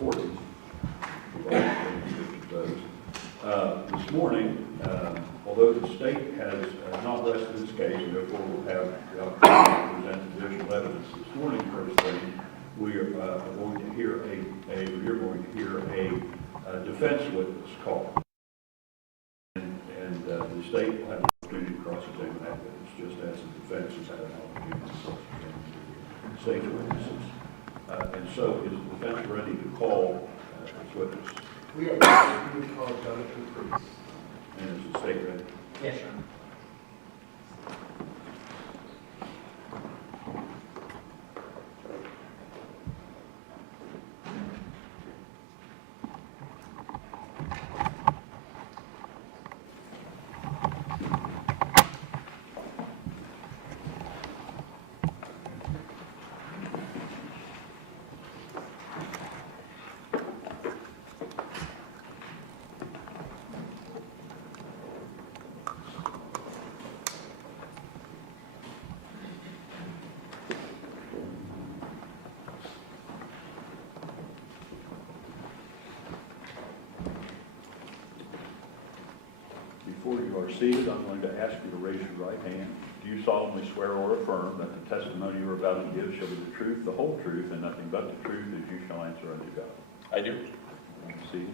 recorded. This morning, although the state has not rested its case, and therefore will have the opportunity to present additional evidence this morning, first thing, we are going to hear you're going to hear a defense witness call. And the state will have the opportunity to cross-examine that witness, just as the defense has had an opportunity to cross-examine the state witnesses. And so is the defense ready to call its witness? We are ready to call Jonathan Priest. And is the state ready? Yes, sir. Before you are seated, I'm going to ask you to raise your right hand. Do you solemnly swear or affirm that the testimony you are about to give shall be the truth, the whole truth, and nothing but the truth as you shall answer unto God? I do. See?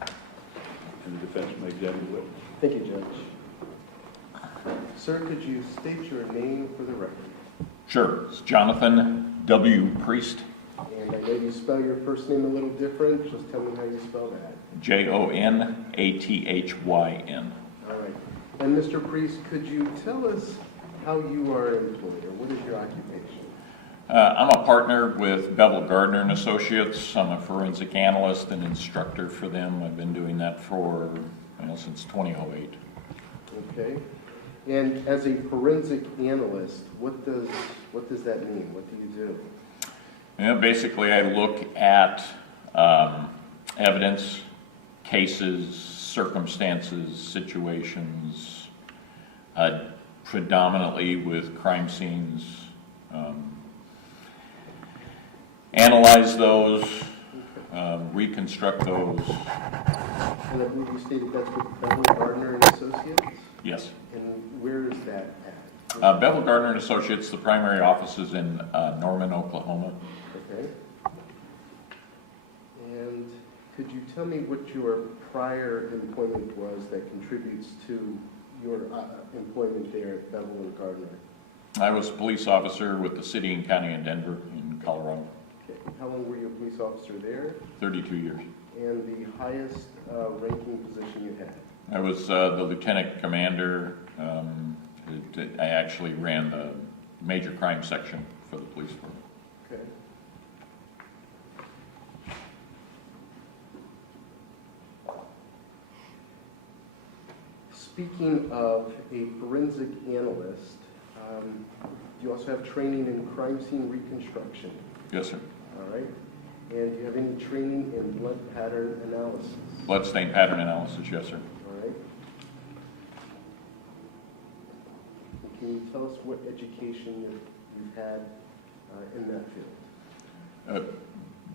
And the defense may examine the witness. Thank you, Judge. Sir, could you state your name for the record? Sure. It's Jonathan W. Priest, And I know you spell your first name a little different. Just tell me how you spell that. Jonathyn. All right. And Mr. Priest, could you tell us how you are employed, or what is your occupation? I'm a partner with Bevel Gardner and Associates. I'm a forensic analyst and instructor for them. I've been doing that for since 2008. Okay. And as a forensic analyst, what does that mean? What do you do? Basically, I look at evidence, cases, circumstances, situations, predominantly with crime scenes. Analyze those, reconstruct those. And I believe you stated that's with Bevel Gardner and Associates? Yes. And where is that at? Bevel Gardner and Associates, the primary office is in Norman, Oklahoma. Okay. And could you tell me what your prior employment was that contributes to your employment there at Bevel and Gardner? I was a police officer with the city and county in Denver, in Colorado. Okay. How long were you a police officer there? 32 years. And the highest ranking position you had? I was the lieutenant commander. I actually ran the major crime section for the police department. Okay. Speaking of a forensic analyst, you also have training in crime scene reconstruction. Yes, sir. All right. And do you have any training in blood pattern analysis? Bloodstain pattern analysis, yes, sir. All right. And can you tell us what education you've had in that field?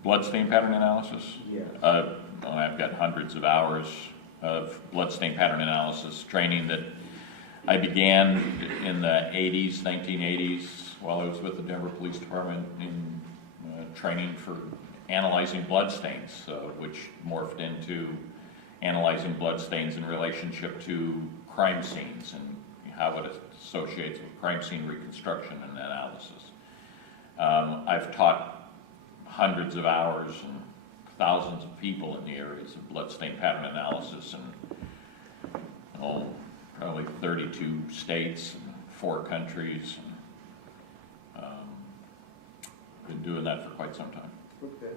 Bloodstain pattern analysis? Yes. Well, I've got hundreds of hours of bloodstain pattern analysis training that I began in the 80s, 1980s, while I was with the Denver Police Department in training for analyzing bloodstains, which morphed into analyzing bloodstains in relationship to crime scenes and how it associates with crime scene reconstruction and analysis. I've taught hundreds of hours and thousands of people in the areas of bloodstain pattern analysis in probably 32 states and 4 countries. Been doing that for quite some time. Okay.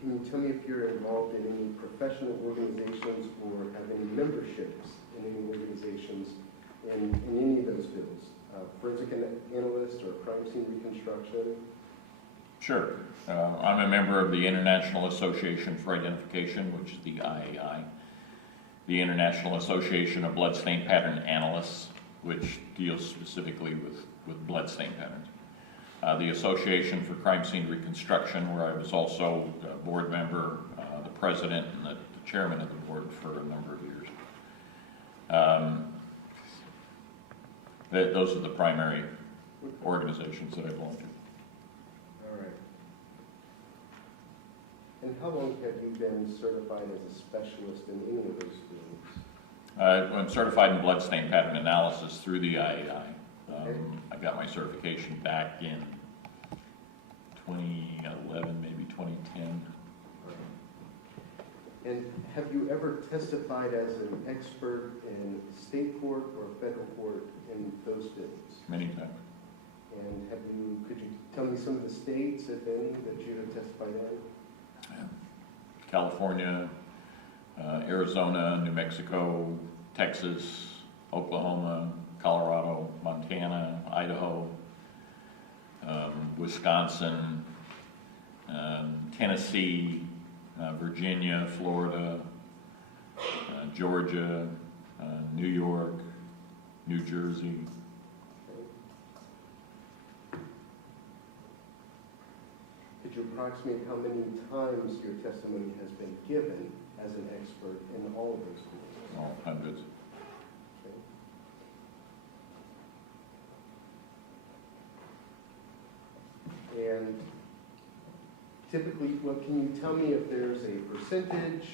Can you tell me if you're involved in any professional organizations or have any memberships in any organizations in any of those fields? Forensic analyst or crime scene reconstruction? Sure. I'm a member of the International Association for Identification, which is the IAI, the International Association of Bloodstain Pattern Analysts, which deals specifically with bloodstain patterns. The Association for Crime Scene Reconstruction, where I was also a board member, the president, and the chairman of the board for a number of years. Those are the primary organizations that I belong to. All right. And how long have you been certified as a specialist in any of those fields? I'm certified in bloodstain pattern analysis through the IAI. Okay. I got my certification back in 2011, maybe 2010. And have you ever testified as an expert in state court or federal court in those fields? Many times. And could you tell me some of the states, if any, that you have testified in? California, Arizona, New Mexico, Texas, Oklahoma, Colorado, Montana, Idaho, Wisconsin, Tennessee, Virginia, Florida, Georgia, New York, New Jersey. Could you approximate how many times your testimony has been given as an expert in all of those fields? Oh, hundreds. Okay. And typically, what can you tell me if there's a percentage,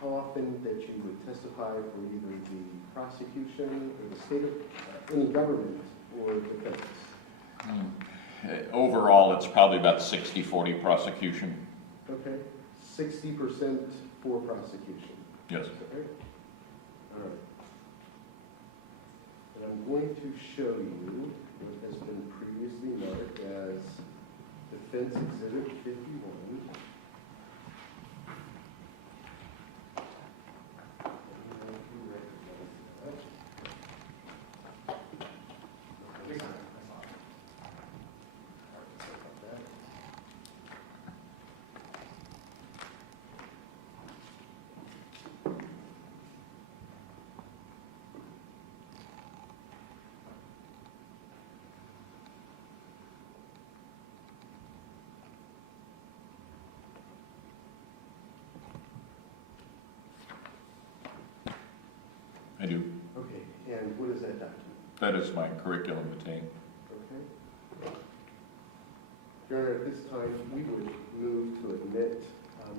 how often that you would testify for either the prosecution or the state of any government or defense? Overall, it's probably about 60-40 prosecution. Okay, 60% for prosecution. Yes. Okay. All right. And I'm going to show you what has been previously marked as Defense Exhibit 51. I do. Okay, and what is that document? That is my curriculum vitae. Okay. Your Honor, at this time, we would move to admit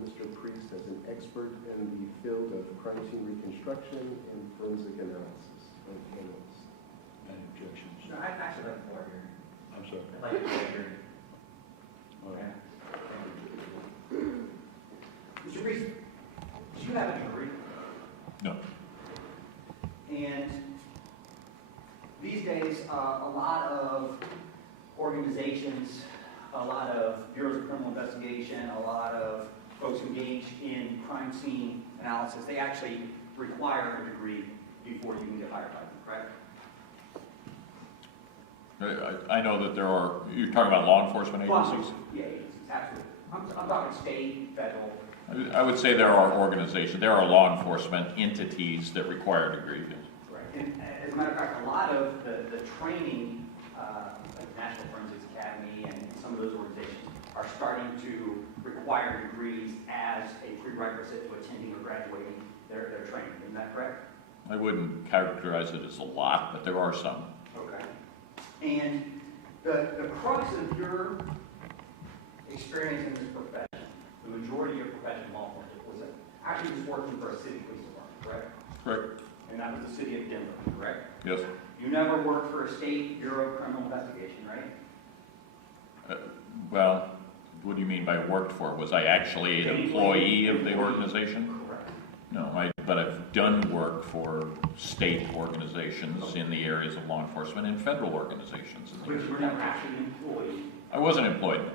Mr. Priest as an expert in the field of crime scene reconstruction and forensic analysis. Any objections? No, I'd actually like the floor here. I'm sorry. I'd like the floor here. All right. Mr. Priest, do you have a degree? No. And these days, a lot of organizations, a lot of bureaus of criminal investigation, a lot of folks engaged in crime scene analysis, they actually require a degree before you can get hired by them, correct? I know that there are, you're talking about law enforcement agencies? Yeah, absolutely. I'm talking state, federal. I would say there are organizations, there are law enforcement entities that require a degree. Right. And as a matter of fact, a lot of the training, like the National Forensics Academy and some of those organizations are starting to require degrees as a prerequisite to attending or graduating their training. Isn't that correct? I wouldn't characterize it as a lot, but there are some. Okay. And the crux of your experience in this profession, the majority of your profession in law enforcement, was actually just working for a city police department, correct? Correct. And that was the city of Denver, correct? Yes. You never worked for a state bureau of criminal investigation, right? Well, what do you mean by worked for? Was I actually an employee of the organization? Correct. No, but I've done work for state organizations in the areas of law enforcement and federal organizations. But you were never actually an employee, I wasn't employed.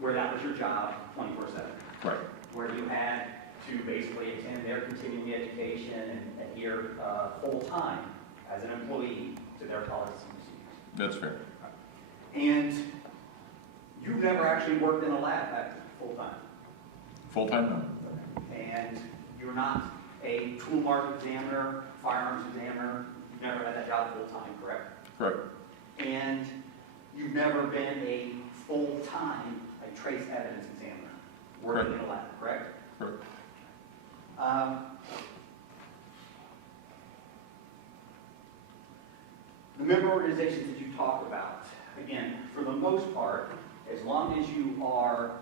where that was your job 24/7, Right. where you had to basically attend their continuing education and adhere full-time as an employee to their policies and procedures. That's fair. And You've never actually worked in a lab full-time, Full-time, no. and you're not a tool mark examiner, firearms examiner. You've never had that job full-time, correct? Correct. And you've never been a full-time, like, trace evidence examiner, working in a lab, correct? Correct. The member organizations that you talk about, again, for the most part, as long as you are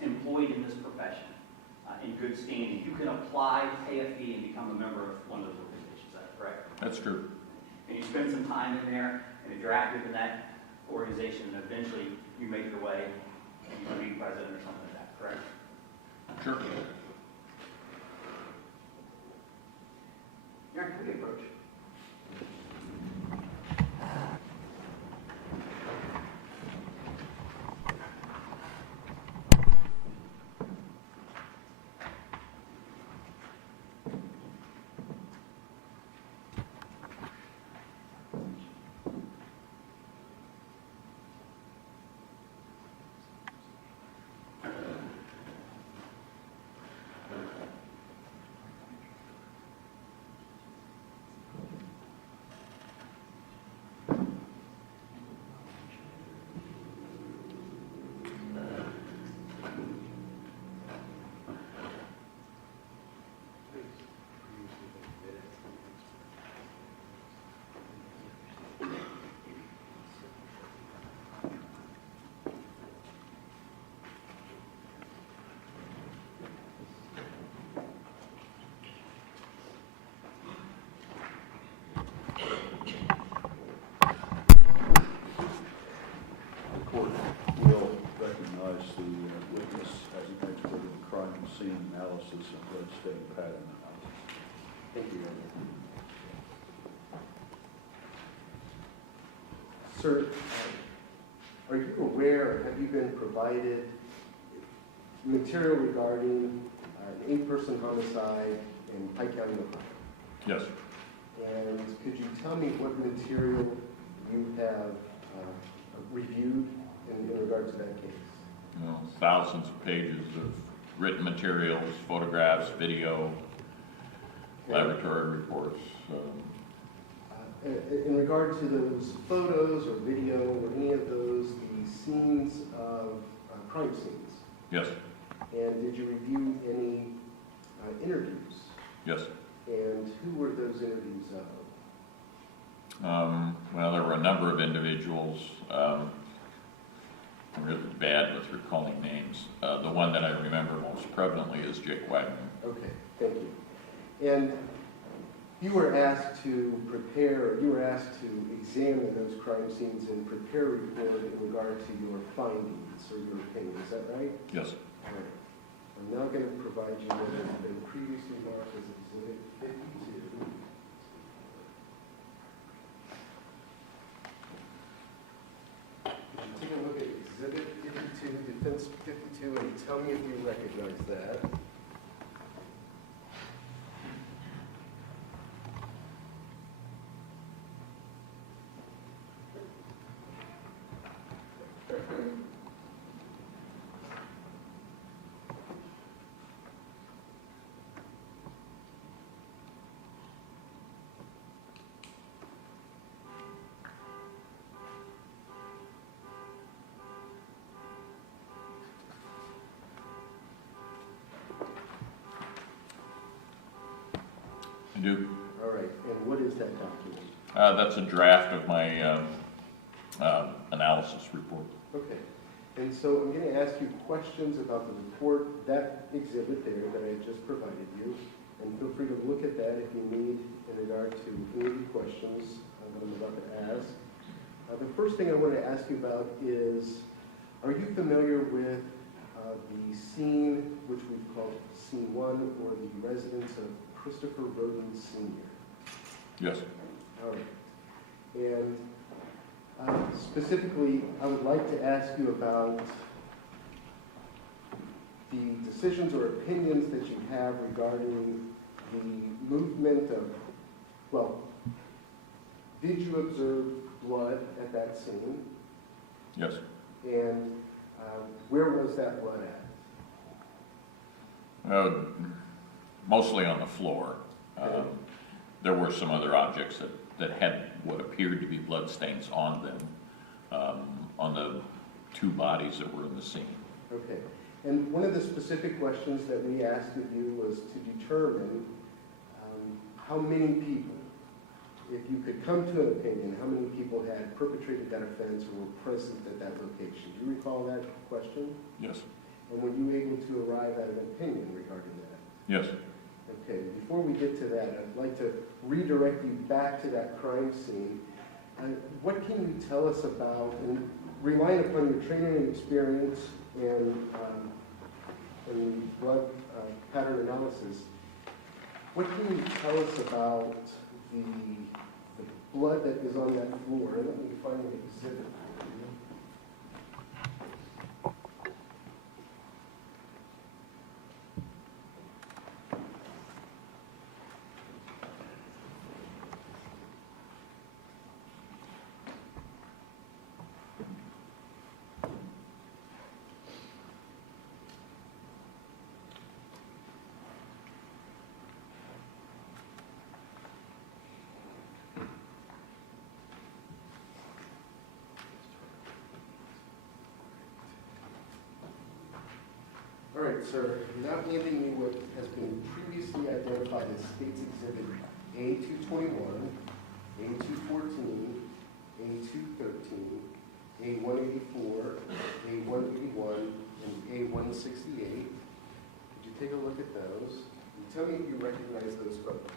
employed in this profession, in good standing, you can apply, pay a fee, and become a member of one of those organizations. Is that correct? That's true. And you spend some time in there, and if you're active in that organization, and eventually you make your way, and you want to be president or something like that, correct? Sure. Aaron, can we approach? Witness as an expert in crime scene analysis and blood-stain pattern analysis. Thank you, Sir, are you aware, have you been provided material regarding an 8-person homicide in Pike County, Ohio? Yes. And could you tell me what material you have reviewed in regard to that case? Thousands of pages of written materials, photographs, video, laboratory reports. In regard to those photos or video or any of those, the scenes of crime scenes? Yes. And did you review any interviews? Yes. And who were those interviews of? Well, there were a number of individuals. I'm really bad with recalling names. The one that I remember most prevalently is Jake Wagner. Okay, thank you. And you were asked to prepare, you were asked to examine those crime scenes and prepare a report in regard to your findings or your opinion, is that right? Yes. All right. I'm now going to provide you what has been previously marked as Exhibit 52. Take a look at Exhibit 52, Defense 52, and tell me if you recognize that. I do. All right, and what is that document? That's a draft of my analysis report. Okay, and so I'm going to ask you questions about the report, that exhibit there that I just provided you, and feel free to look at that if you need in regard to any of the questions that I'm about to ask. The first thing I want to ask you about is, are you familiar with the scene, which we've called Scene 1, or the residence of Christopher Rhoden Sr.? Yes. All right. And specifically, I would like to ask you about the decisions or opinions that you have regarding the movement of, well, did you observe blood at that scene? Yes. And Where was that blood at? Mostly on the floor. Okay. There were some other objects that had what appeared to be blood stains on them, on the two bodies that were in the scene. Okay. And one of the specific questions that we asked of you was to determine how many people, if you could come to an opinion, how many people had perpetrated that offense or were present at that location. Do you recall that question? Yes. And were you able to arrive at an opinion regarding that? Yes. Okay, before we get to that, I'd like to redirect you back to that crime scene. What can you tell us about, and relying upon your training and experience and blood pattern analysis, what can you tell us about the blood that is on that floor? Let me find an exhibit. All right, sir, now handing you what has been previously identified as State's Exhibit A221, A214, A213, A184, A181, and A168. Could you take a look at those? And tell me if you recognize those photos.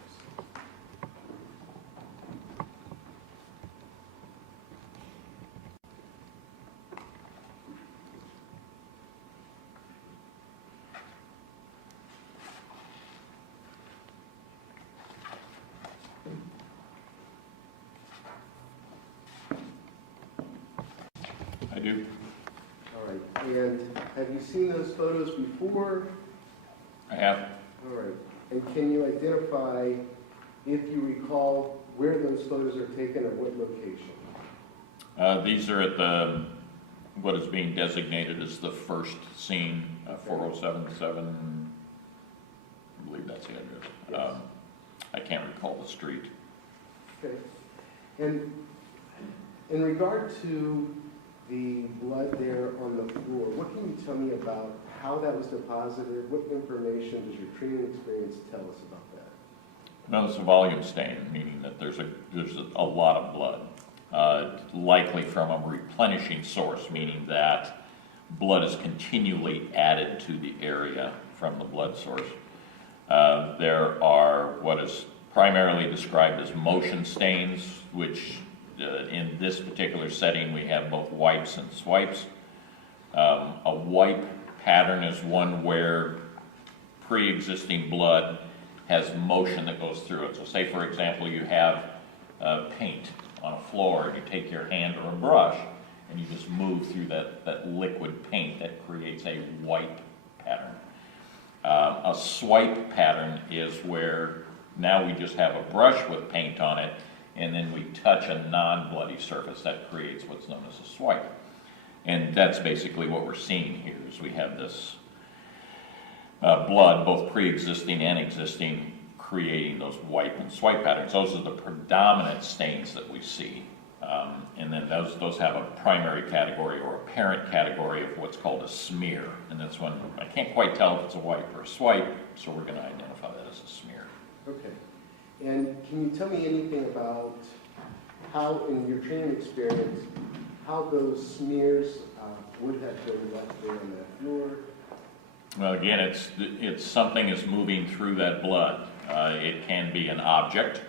I do. All right, and have you seen those photos before? I have. All right, and can you identify, if you recall, where those photos are taken at what location? These are at the, what is being designated as the first scene, 4077, I believe that's the address. Yes. I can't recall the street. Okay, and in regard to the blood there on the floor, what can you tell me about how that was deposited? What information does your training experience tell us about that? No, it's a volume stain, meaning that there's a lot of blood, likely from a replenishing source, meaning that blood is continually added to the area from the blood source. There are what is primarily described as motion stains, which in this particular setting we have both wipes and swipes. A wipe pattern is one where pre-existing blood has motion that goes through it. So say, for example, you have paint on a floor and you take your hand or a brush and you just move through that liquid paint. That creates a wipe pattern. A swipe pattern is where now we just have a brush with paint on it and then we touch a non-bloody surface. That creates what's known as a swipe. And that's basically what we're seeing here is we have this blood, both pre-existing and existing, creating those wipe and swipe patterns. Those are the predominant stains that we see. And then those have a primary category or a parent category of what's called a smear. And that's when I can't quite tell if it's a wipe or a swipe, so we're going to identify that as a smear. Okay. And can you tell me anything about how, in your training experience, how those smears would have been left there on that floor? Well, again, it's something is moving through that blood. It can be an object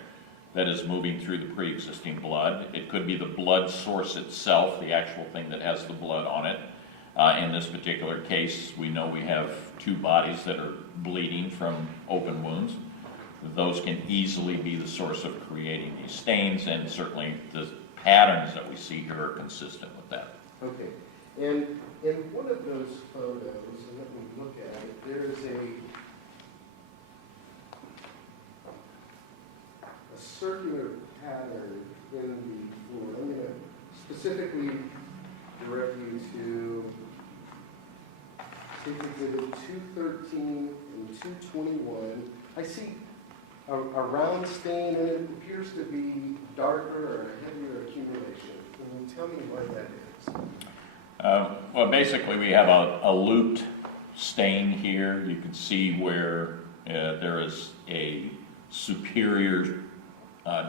that is moving through the pre-existing blood. It could be the blood source itself, the actual thing that has the blood on it. In this particular case, we know we have two bodies that are bleeding from open wounds. Those can easily be the source of creating these stains, and certainly the patterns that we see here are consistent with that. Okay. And in one of those photos, and let me look at it, there's a circular pattern in the floor. I'm going to specifically direct you to take exhibit 213 and 221. I see a round stain, and it appears to be darker or a heavier accumulation. Can you tell me what that is? Well, basically, we have a looped stain here. You can see where there is a superior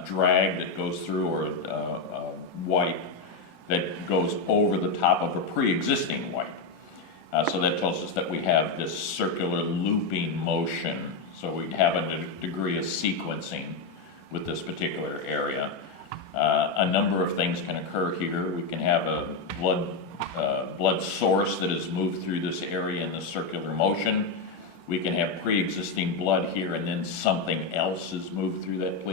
drag that goes through, or a wipe that goes over the top of a pre-existing wipe. So that tells us that we have this circular looping motion. So we have a degree of sequencing with this particular area. A number of things can occur here. We can have a blood source that has moved through this area in the circular motion. We can have pre-existing blood here, and then something else has moved through that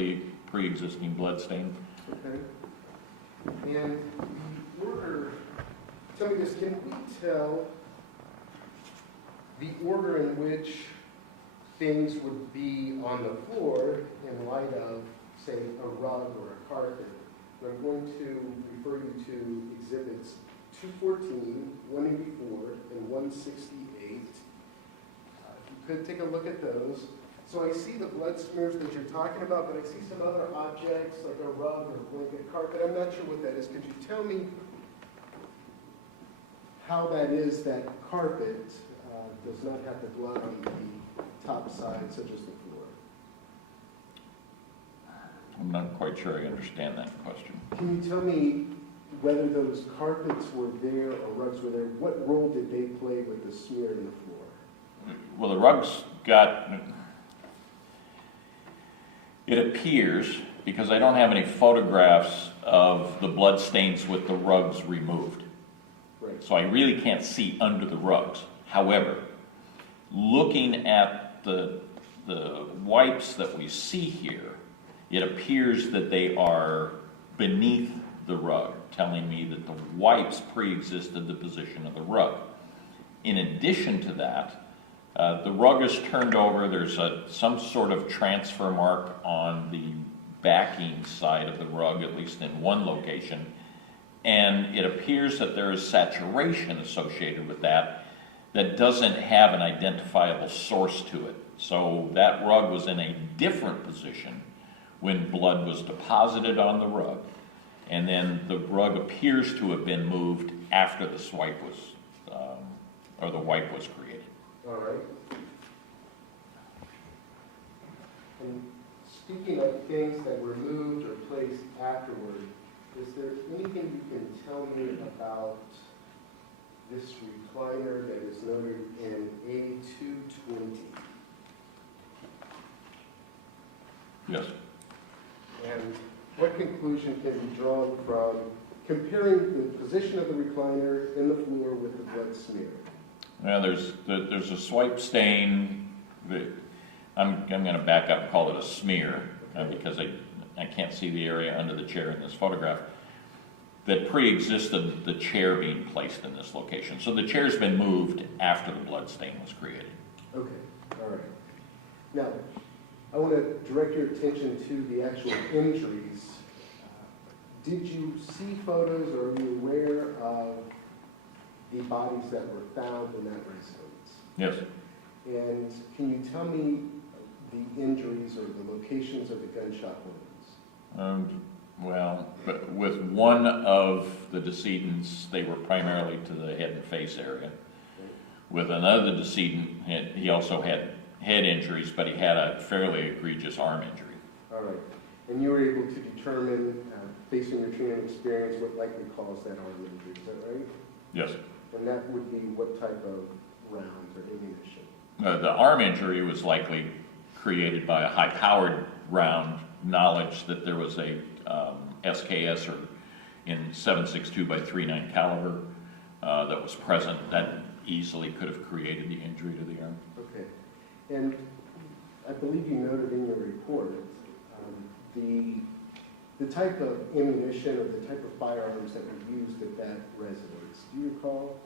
pre-existing blood stain. Okay. And the order, tell me this, can we tell the order in which things would be on the floor in light of, say, a rug or a carpet? I'm going to refer you to exhibits 214, 184, and 168. If you could take a look at those. So I see the blood smears that you're talking about, but I see some other objects like a rug or a blanket carpet. I'm not sure what that is. Could you tell me how that is that carpet does not have the blood on the top side, such as the floor? I'm not quite sure I understand that question. Can you tell me whether those carpets were there or rugs were there? What role did they play with the smear in the floor? Well, the rugs got, it appears, because I don't have any photographs of the blood stains with the rugs removed. Right. So I really can't see under the rugs. However, looking at the wipes that we see here, it appears that they are beneath the rug, telling me that the wipes pre-existed the position of the rug. In addition to that, the rug is turned over. There's some sort of transfer mark on the backing side of the rug, at least in one location, and it appears that there is saturation associated with that doesn't have an identifiable source to it. So that rug was in a different position when blood was deposited on the rug, and then the rug appears to have been moved after the swipe was, or the wipe was created. All right. And speaking of things that were moved or placed afterward, is there anything you can tell me about this recliner that is noted in A220? Yes. And what conclusion can be drawn from comparing the position of the recliner in the floor with the blood smear? Well, there's a swipe stain. I'm going to back up and call it a smear, because I can't see the area under the chair in this photograph, that pre-existed the chair being placed in this location. So the chair's been moved after the blood stain was created. Okay, all right. Now, I want to direct your attention to the actual injuries. Did you see photos, or are you aware of the bodies that were found in that residence? Yes. And can you tell me the injuries or the locations of the gunshot wounds? Well, but with one of the decedents, they were primarily to the head and face area. Okay. With another decedent, he also had head injuries, but he had a fairly egregious arm injury. All right. And you were able to determine, based on your training experience, what likely caused that arm injury, is that right? Yes. And that would be what type of rounds or ammunition? The arm injury was likely created by a high-powered round, knowledge that there was a SKS or in 7.62 by 3.9 caliber that was present. That easily could have created the injury to the arm. Okay. And I believe you noted in your report the type of ammunition or the type of firearms that were used at that residence. Do you recall?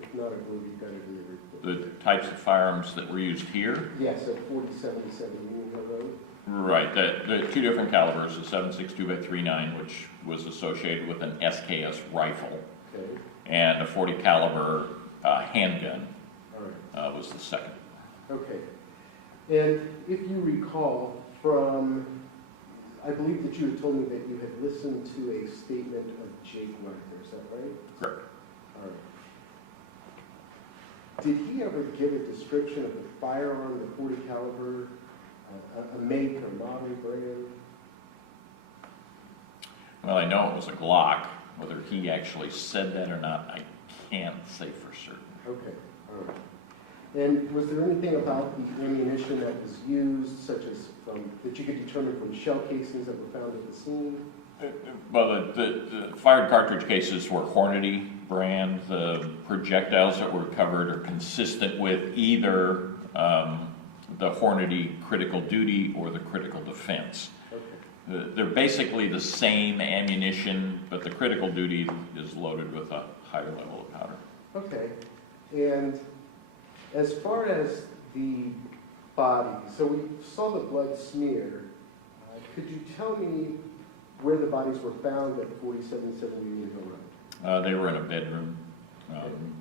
If not, I believe you got it in your report. The types of firearms that were used here? Yes, at 4077 Union Hill Road. Right. The two different calibers, the 7.62 by 3.9, which was associated with an SKS rifle, Okay. and a 40 caliber handgun. All right. was the second. Okay. And if you recall from, I believe that you had told me that you had listened to a statement of Jake Wagner, is that right? Correct. All right. Did he ever give a description of the firearm, the .40 caliber, a make or model brand? Well, I know it was a Glock. Whether he actually said that or not, I can't say for certain. Okay, all right. And was there anything about the ammunition that was used, such as that you could determine from shell casings that were found at the scene? Well, the fired cartridge cases were Hornady brand. The projectiles that were recovered are consistent with either the Hornady critical duty or the critical defense. Okay. They're basically the same ammunition, but the critical duty is loaded with a higher level of powder. Okay. And as far as the body, so we saw the blood smear. Could you tell me where the bodies were found at 4770 Union Hill Road? They were in a bedroom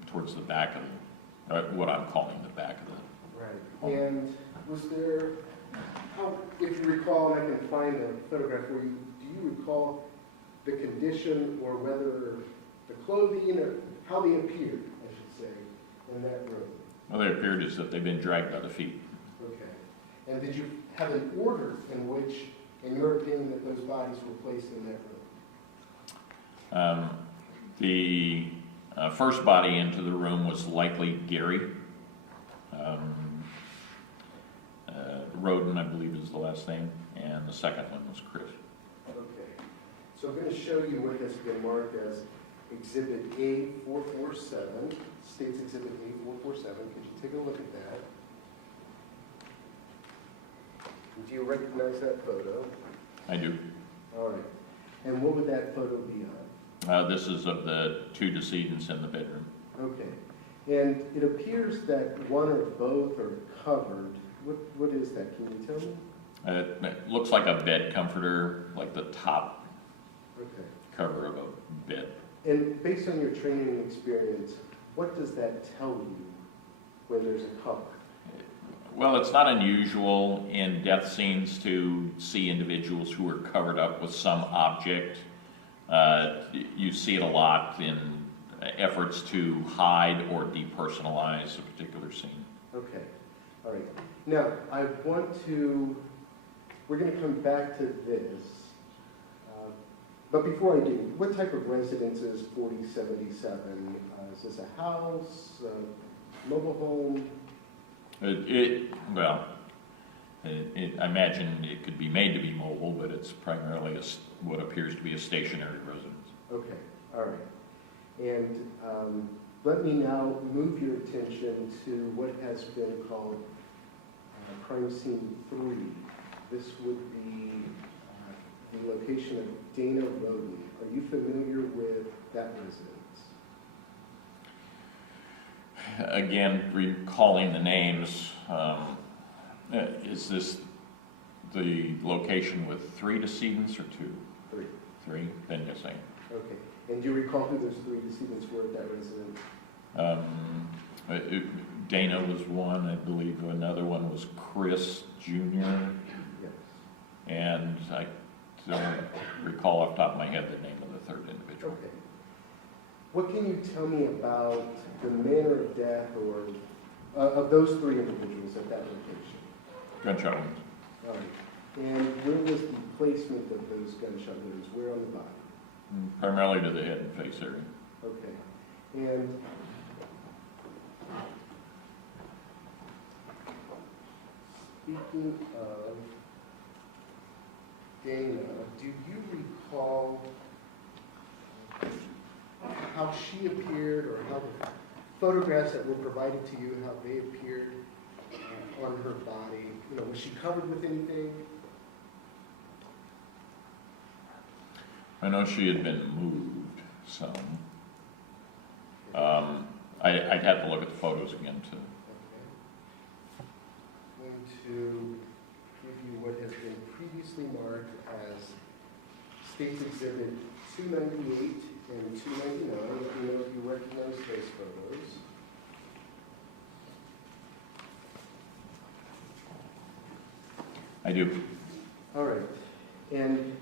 towards the back of what I'm calling the back of the. Right. And was there, if you recall, and I can find the photograph for you, do you recall the condition or whether the clothing or how they appeared, I should say, in that room? Well, they appeared as if they'd been dragged by the feet. Okay. And did you have an order in which, in your opinion, that those bodies were placed in that room? The first body into the room was likely Gary. Rhoden, I believe, is the last name, and the second one was Chris. Okay. So I'm going to show you what has been marked as Exhibit A447, State's Exhibit A447. Could you take a look at that? Do you recognize that photo? I do. All right. And what would that photo be on? This is of the two decedents in the bedroom. Okay. And it appears that one or both are covered. What is that? Can you tell me? It looks like a bed comforter, like the top Okay. cover of a bed. And based on your training and experience, what does that tell you when there's a cover? Well, it's not unusual in death scenes to see individuals who are covered up with some object. You see it a lot in efforts to hide or depersonalize a particular scene. Okay, all right. Now, we're going to come back to this. But before I do, what type of residence is 4077? Is this a house, a mobile home? I imagine it could be made to be mobile, but it's primarily what appears to be a stationary residence. Okay, all right. And let me now move your attention to what has been called crime scene 3. This would be the location of Dana Rhoden. Are you familiar with that residence? Again, recalling the names, is this the location with 3 decedents or 2? 3. 3? Then yes, Okay. And do you recall who those 3 decedents were at that residence? Dana was one, I believe another one was Chris Jr. Yes. And I don't recall off the top of my head the name of the third individual. Okay. What can you tell me about the manner of death or of those 3 individuals at that location? Gunshot wounds. All right. And where was the placement of those gunshot wounds? Where on the body? Primarily to the head and face area. Okay. And speaking of Dana, do you recall how she appeared or how the photographs that were provided to you, how they appeared on her body? You know, was she covered with anything? I know she had been moved some. I'd have to look at the photos again too. Okay. I'm going to give you what has been previously marked as State's Exhibit 298 and 299. Let me know if you recognize those photos. I do. All right. And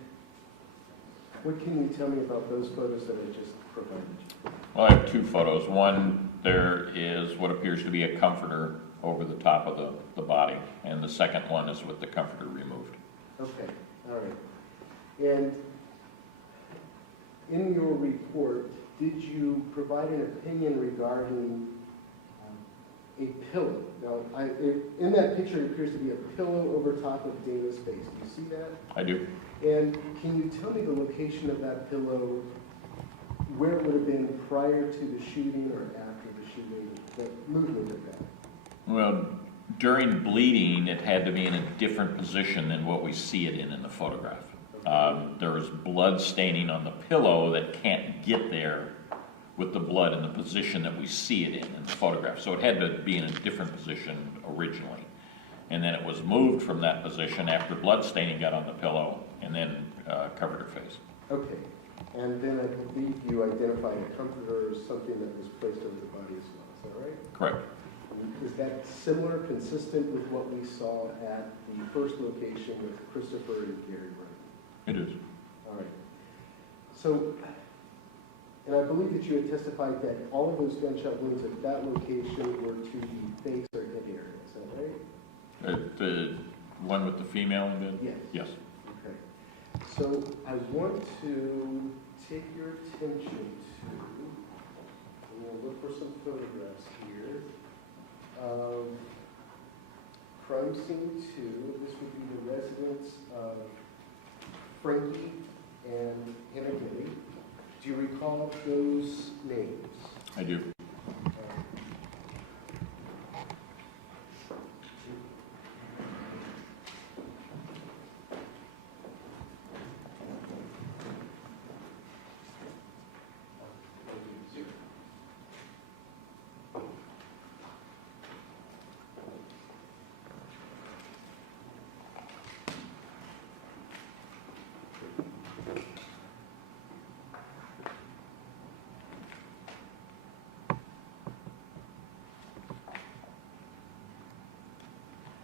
what can you tell me about those photos that I just provided you? Well, I have two photos. One, there is what appears to be a comforter over the top of the body, and the second one is with the comforter removed. Okay, all right. And in your report, did you provide an opinion regarding a pillow? Now, in that picture, it appears to be a pillow over top of Dana's face. Do you see that? I do. And can you tell me the location of that pillow, where it would have been prior to the shooting or after the shooting, the movement of that? Well, during bleeding, it had to be in a different position than what we see it in the photograph. There was blood staining on the pillow that can't get there with the blood in the position that we see it in the photograph. So it had to be in a different position originally. And then it was moved from that position after blood staining got on the pillow and then covered her face. Okay. And then I believe you identified a comforter or something that was placed over the body as well. Is that right? Correct. Is that similar, consistent with what we saw at the first location with Christopher and Gary Rhoden? It is. All right. So, and I believe that you had testified that all of those gunshot wounds at that location were to the face or head area. Is that right? The one with the female in bed? Yes. Yes. Okay. So I want to take your attention to, I'm going to look for some photographs here of crime scene 2. This would be the residence of Frankie and Hannah Gilly. Do you recall those names? I do.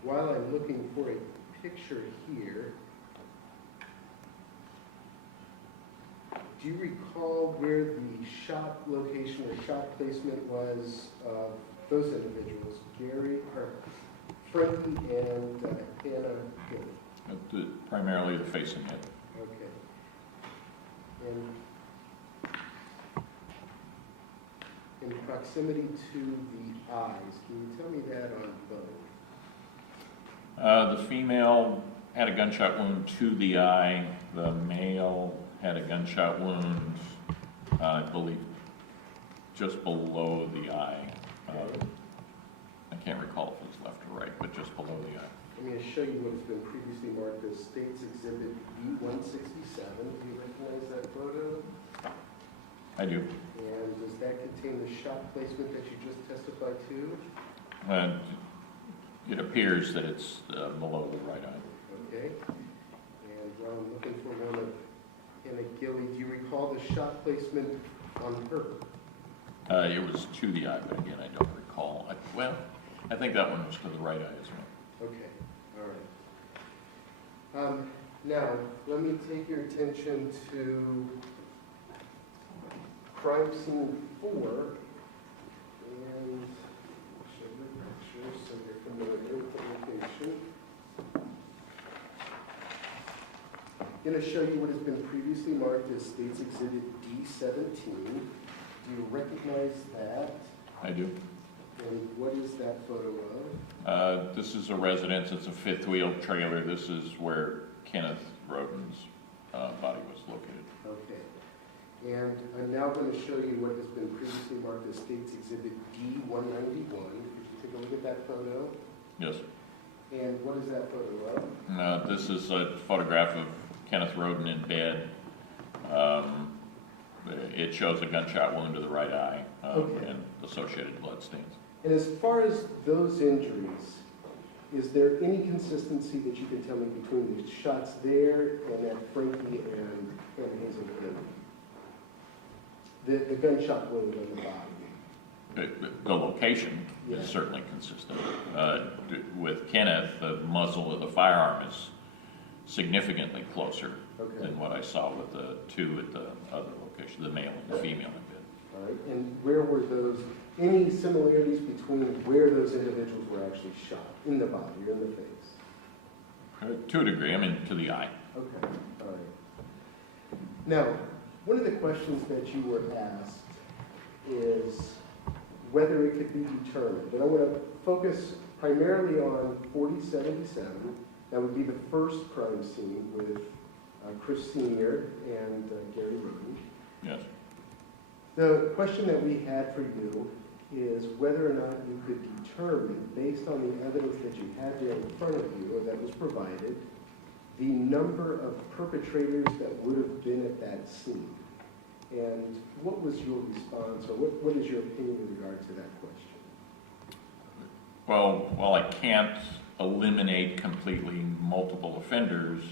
While I'm looking for a picture here, do you recall where the shot location or shot placement was of those individuals, Frankie and Hannah Gilly? Primarily the face and head. Okay. And in proximity to the eyes, can you tell me that on both? The female had a gunshot wound to the eye. The male had a gunshot wound, I believe, just below the eye. I can't recall if it was left or right, but just below the eye. I'm going to show you what has been previously marked as State's Exhibit B-167. Do you recognize that photo? I do. And does that contain the shot placement that you just testified to? It appears that it's below the right eye. Okay. And while I'm looking for one of Hannah Gilly, do you recall the shot placement on her? It was to the eye, but again, I don't recall. I think that one was to the right eye as well. Okay. All right. Now, let me take your attention to crime scene 4, and show you the picture so you're familiar with the location. I'm going to show you what has been previously marked as State's Exhibit D-17. Do you recognize that? I do. And what is that photo of? This is a residence. It's a fifth wheel trailer. This is where Kenneth Rhoden's body was located. Okay. And I'm now going to show you what has been previously marked as State's Exhibit D-191. Could you take a look at that photo? Yes. And what is that photo of? This is a photograph of Kenneth Rhoden in bed. It shows a gunshot wound to the right eye and associated blood stains. And as far as those injuries, is there any consistency that you can tell me between the shots there and at Frankie and Hazel Gilly? The gunshot wound on the body. the location Yeah. is certainly consistent. With Kenneth, the muzzle of the firearm is significantly closer Okay. than what I saw with the two at the other location, the male and the female. All right, and where were those, any similarities between where those individuals were actually shot? In the body or in the face? To a degree, I mean, to the eye. Okay, all right. Now, one of the questions that you were asked is whether it could be determined. And I want to focus primarily on 4077. That would be the first crime scene with Chris Sr. and Gary Rhoden. Yes. The question that we had for you is whether or not you could determine, based on the evidence that you had there in front of you or that was provided, the number of perpetrators that would have been at that scene. And what was your response, or what is your opinion in regard to that question? Well, while I can't eliminate completely multiple offenders,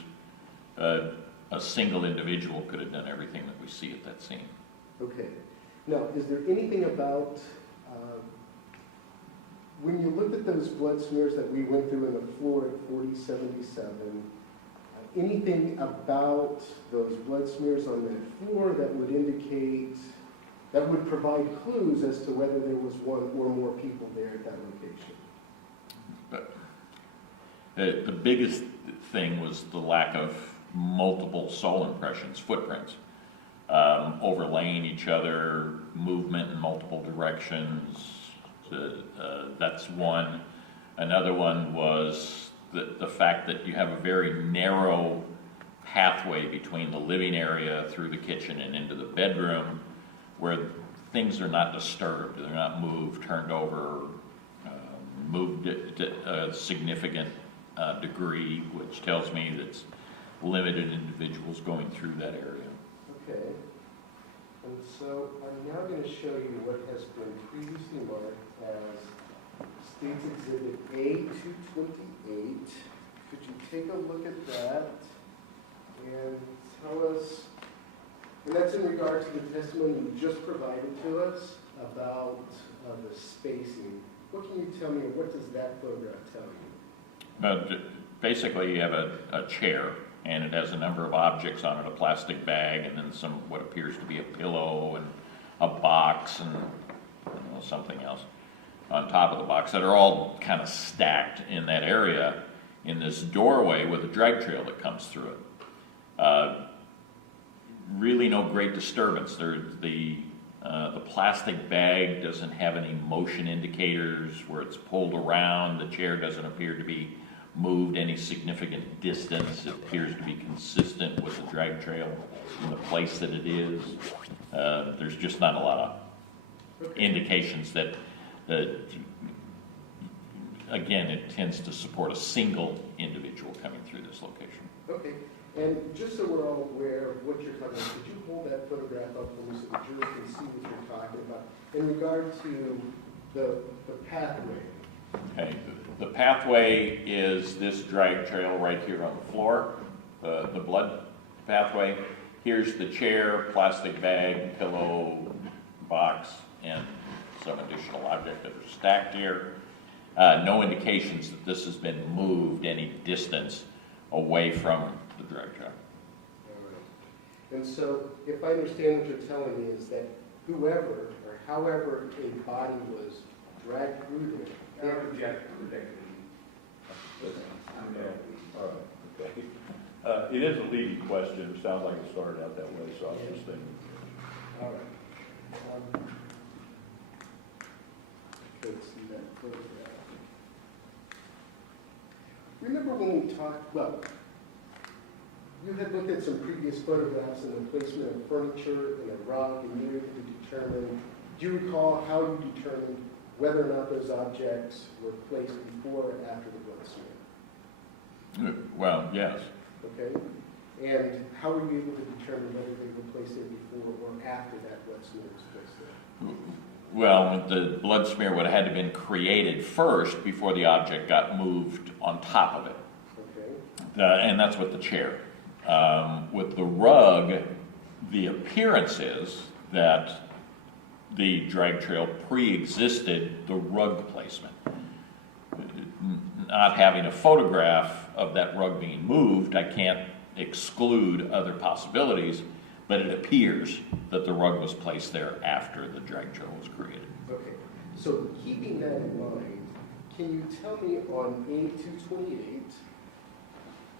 a single individual could have done everything that we see at that scene. Okay. Now, is there anything about, when you looked at those blood smears that we went through in the floor at 4077, anything about those blood smears on that floor that would indicate, that would provide clues as to whether there was one or more people there at that location? But the biggest thing was the lack of multiple sole impressions, footprints, overlaying each other, movement in multiple directions. That's one. Another one was the fact that you have a very narrow pathway between the living area through the kitchen and into the bedroom where things are not disturbed, they're not moved, turned over, moved to a significant degree, which tells me that limited individuals going through that area. Okay. And so I'm now going to show you what has been previously marked as State's Exhibit A-228. Could you take a look at that and tell us, and that's in regard to the testimony you just provided to us about the spacing. What can you tell me, or what does that photograph tell you? But basically you have a chair, and it has a number of objects on it, a plastic bag, and then some what appears to be a pillow and a box and something else on top of the box that are all kind of stacked in that area in this doorway with a drag trail that comes through it. Really no great disturbance. The plastic bag doesn't have any motion indicators where it's pulled around. The chair doesn't appear to be moved any significant distance. It appears to be consistent with the drag trail in the place that it is. There's just not a lot of indications that, again, it tends to support a single individual coming through this location. Okay. And just so we're all aware of what you're talking about, could you hold that photograph up for me so the jurors can see what you're talking about in regard to the pathway? Okay, the pathway is this drag trail right here on the floor, the blood pathway. Here's the chair, plastic bag, pillow, box, and some additional objects that are stacked here. No indications that this has been moved any distance away from the drag trail. All right. And so, if I understand what you're telling me is that whoever or however a body was dragged through there. All right, okay. It is a leading question. It sounds like it started out that way, so I was just thinking. All right. Let's see that photograph. Remember when we talked, well, you had looked at some previous photographs and the placement of furniture and a rug, and you were able to determine, do you recall how you determined whether or not those objects were placed before or after the blood smear? Well, yes. Okay. And how were you able to determine whether they were placed there before or after that blood smear was placed there? Well, the blood smear would have had to have been created first before the object got moved on top of it. Okay. And that's with the chair. With the rug, the appearance is that the drag trail pre-existed the rug placement. Not having a photograph of that rug being moved, I can't exclude other possibilities, but it appears that the rug was placed there after the drag trail was created. Okay, so keeping that in mind, can you tell me on A228,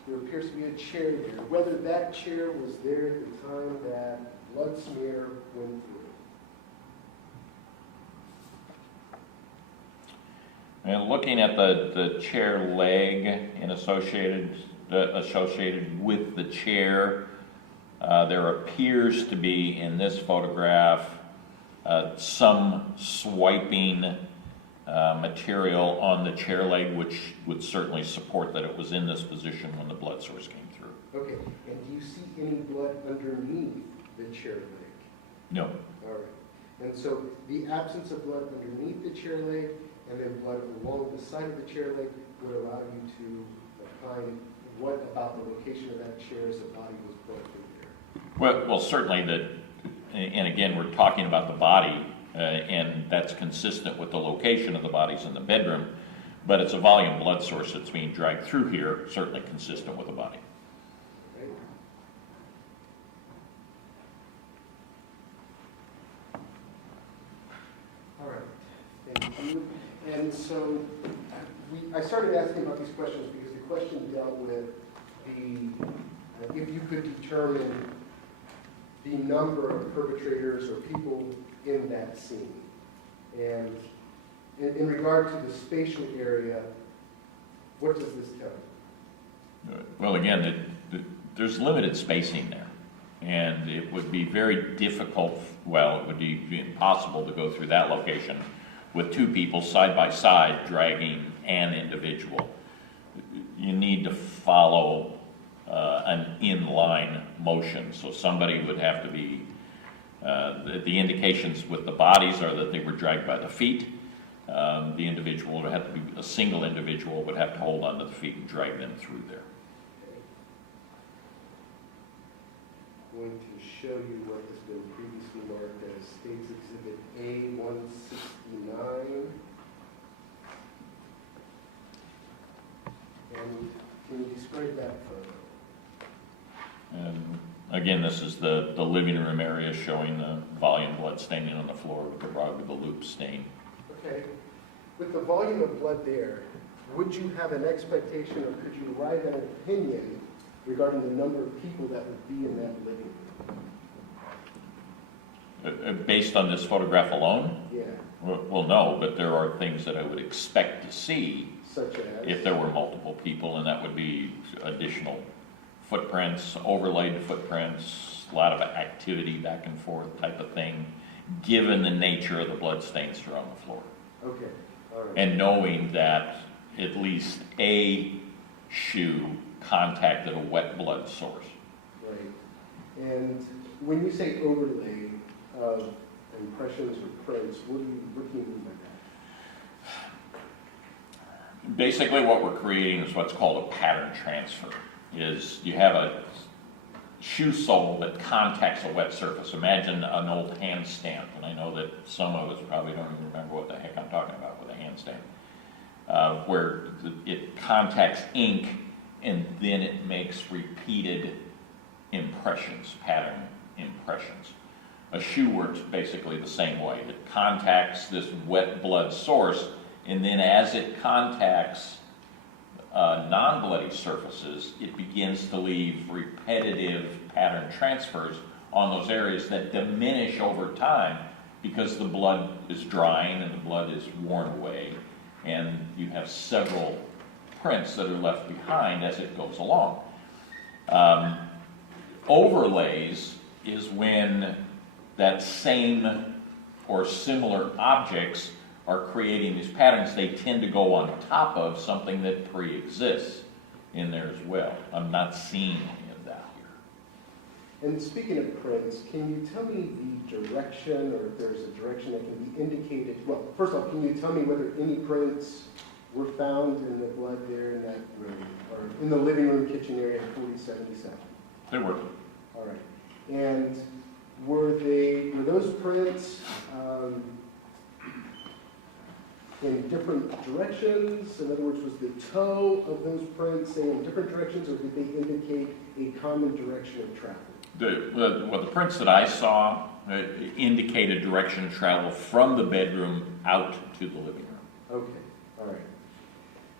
there appears to be a chair there, whether that chair was there at the time that blood smear went through? And looking at the chair leg and associated with the chair, there appears to be in this photograph some swiping material on the chair leg, which would certainly support that it was in this position when the blood source came through. Okay, and do you see any blood underneath the chair leg? No. All right. And so the absence of blood underneath the chair leg and then blood along the side of the chair leg would allow you to find what about the location of that chair as the body was brought through there? Well, certainly that, and again, we're talking about the body, and that's consistent with the location of the bodies in the bedroom, but it's a volume blood source that's being dragged through here, certainly consistent with the body. Okay. All right, thank you. And so I started asking about these questions because the question dealt with if you could determine the number of perpetrators or people in that scene. And in regard to the spatial area, what does this tell you? Well, again, there's limited spacing there, and it would be very difficult, well, it would be impossible to go through that location with two people side by side dragging an individual. You need to follow an inline motion, so somebody would have to be, the indications with the bodies are that they were dragged by the feet. The individual would have to be, a single individual would have to hold onto the feet and drag them through there. I'm going to show you what has been previously marked as State's Exhibit A169. And can you describe that photo? And again, this is the living room area showing the volume blood staining on the floor with the rug with the loop stain. Okay. With the volume of blood there, would you have an expectation or could you arrive at an opinion regarding the number of people that would be in that living room? Based on this photograph alone? Yeah. Well, no, but there are things that I would expect to see Such as? if there were multiple people, and that would be additional footprints, overlaid footprints, a lot of activity back and forth type of thing, given the nature of the blood stains that are on the floor. Okay. All right. And knowing that at least a shoe contacted a wet blood source. Right. And when you say overlay of impressions or prints, what do you mean by that? Basically what we're creating is what's called a pattern transfer. Is you have a shoe sole that contacts a wet surface. Imagine an old hand stamp, and I know that some of us probably don't even remember what the heck I'm talking about with a hand stamp, where it contacts ink and then it makes repeated impressions, pattern impressions. A shoe works basically the same way. It contacts this wet blood source, and then as it contacts non-bloody surfaces, it begins to leave repetitive pattern transfers on those areas that diminish over time because the blood is drying and the blood is worn away, and you have several prints that are left behind as it goes along. Overlays is when that same or similar objects are creating these patterns. They tend to go on top of something that pre-exists in there as well. I'm not seeing any of that here. And speaking of prints, can you tell me the direction, or if there's a direction that can be indicated? Well, first off, can you tell me whether any prints were found in the blood there in that room, or in the living room kitchen area at 4077? There were. All right. And Were those prints in different directions? In other words, was the toe of those prints say in different directions, or did they indicate a common direction of travel? The prints that I saw indicated direction of travel from the bedroom out to the living room. Okay, all right.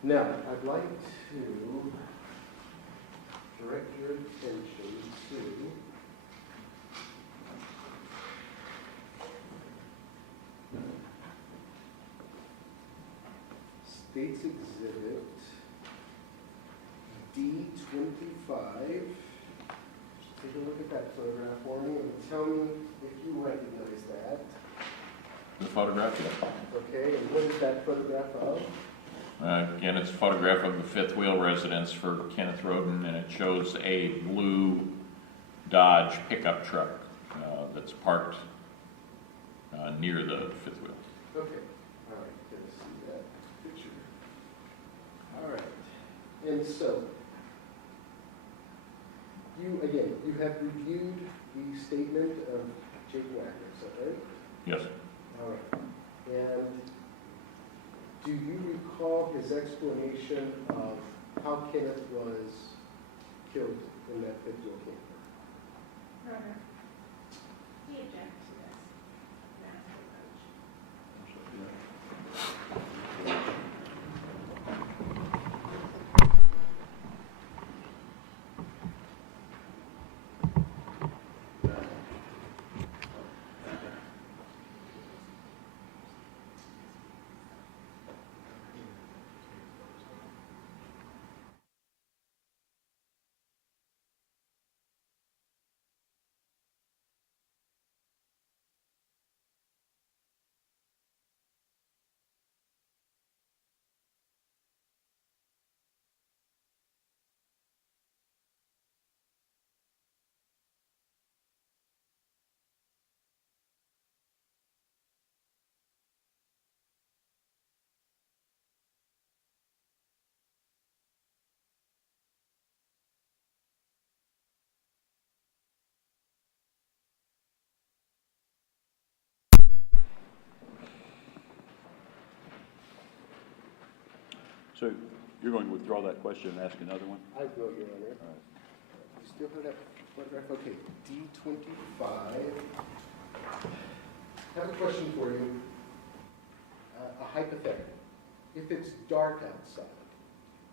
Now, I'd like to direct your attention to State's Exhibit D25. Take a look at that photograph for me and tell me if you recognize that. The photograph, yeah. Okay, and what is that photograph of? Again, it's a photograph of the fifth wheel residence for Kenneth Rhoden, and it shows a blue Dodge pickup truck that's parked near the fifth wheel. Okay, all right, good to see that picture. All right, and so, you have reviewed the statement of Jake Wagner, is that right? Yes. All right, and do you recall his explanation of how Kenneth was killed in that fifth wheel camper? Runner. He objected to this. Mass approach. So you're going to withdraw that question and ask another one? I will, Your Honor. All right. You still have that photograph? Okay, D25. I have a question for you. A hypothetical. If it's dark outside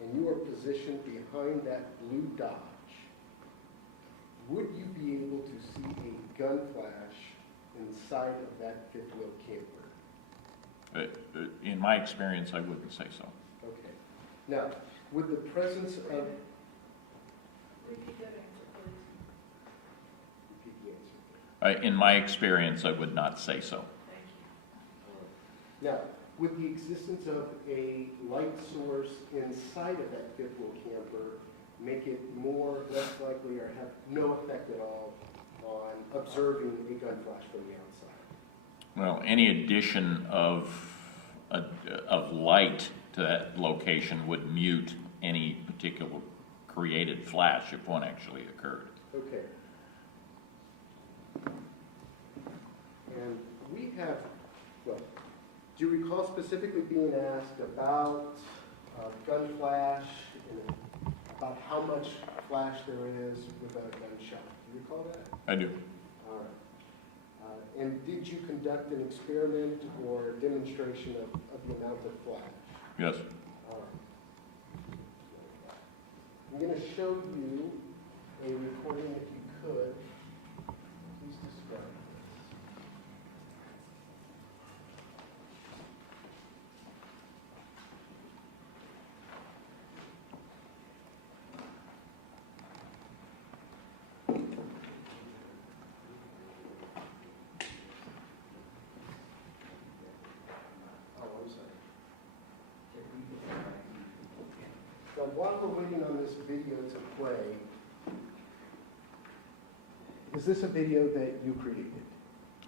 and you are positioned behind that blue Dodge, would you be able to see a gun flash inside of that fifth wheel camper? In my experience, I wouldn't say so. Okay. Now, would the presence of... Repeat that answer, please. Repeat the answer. In my experience, I would not say so. Thank you. Now, would the existence of a light source inside of that fifth wheel camper make it more, less likely, or have no effect at all on observing a gun flash from the outside? Well, any addition of light to that location would mute any particular created flash if one actually occurred. Okay. And we have, well, do you recall specifically being asked about gun flash and about how much flash there is with a gunshot? Do you recall that? I do. All right. And did you conduct an experiment or demonstration of the amount of flash? Yes. All right. I'm going to show you a recording, if you could. Please describe this. Oh, I'm sorry. Now, while we're waiting on this video to play, is this a video that you created?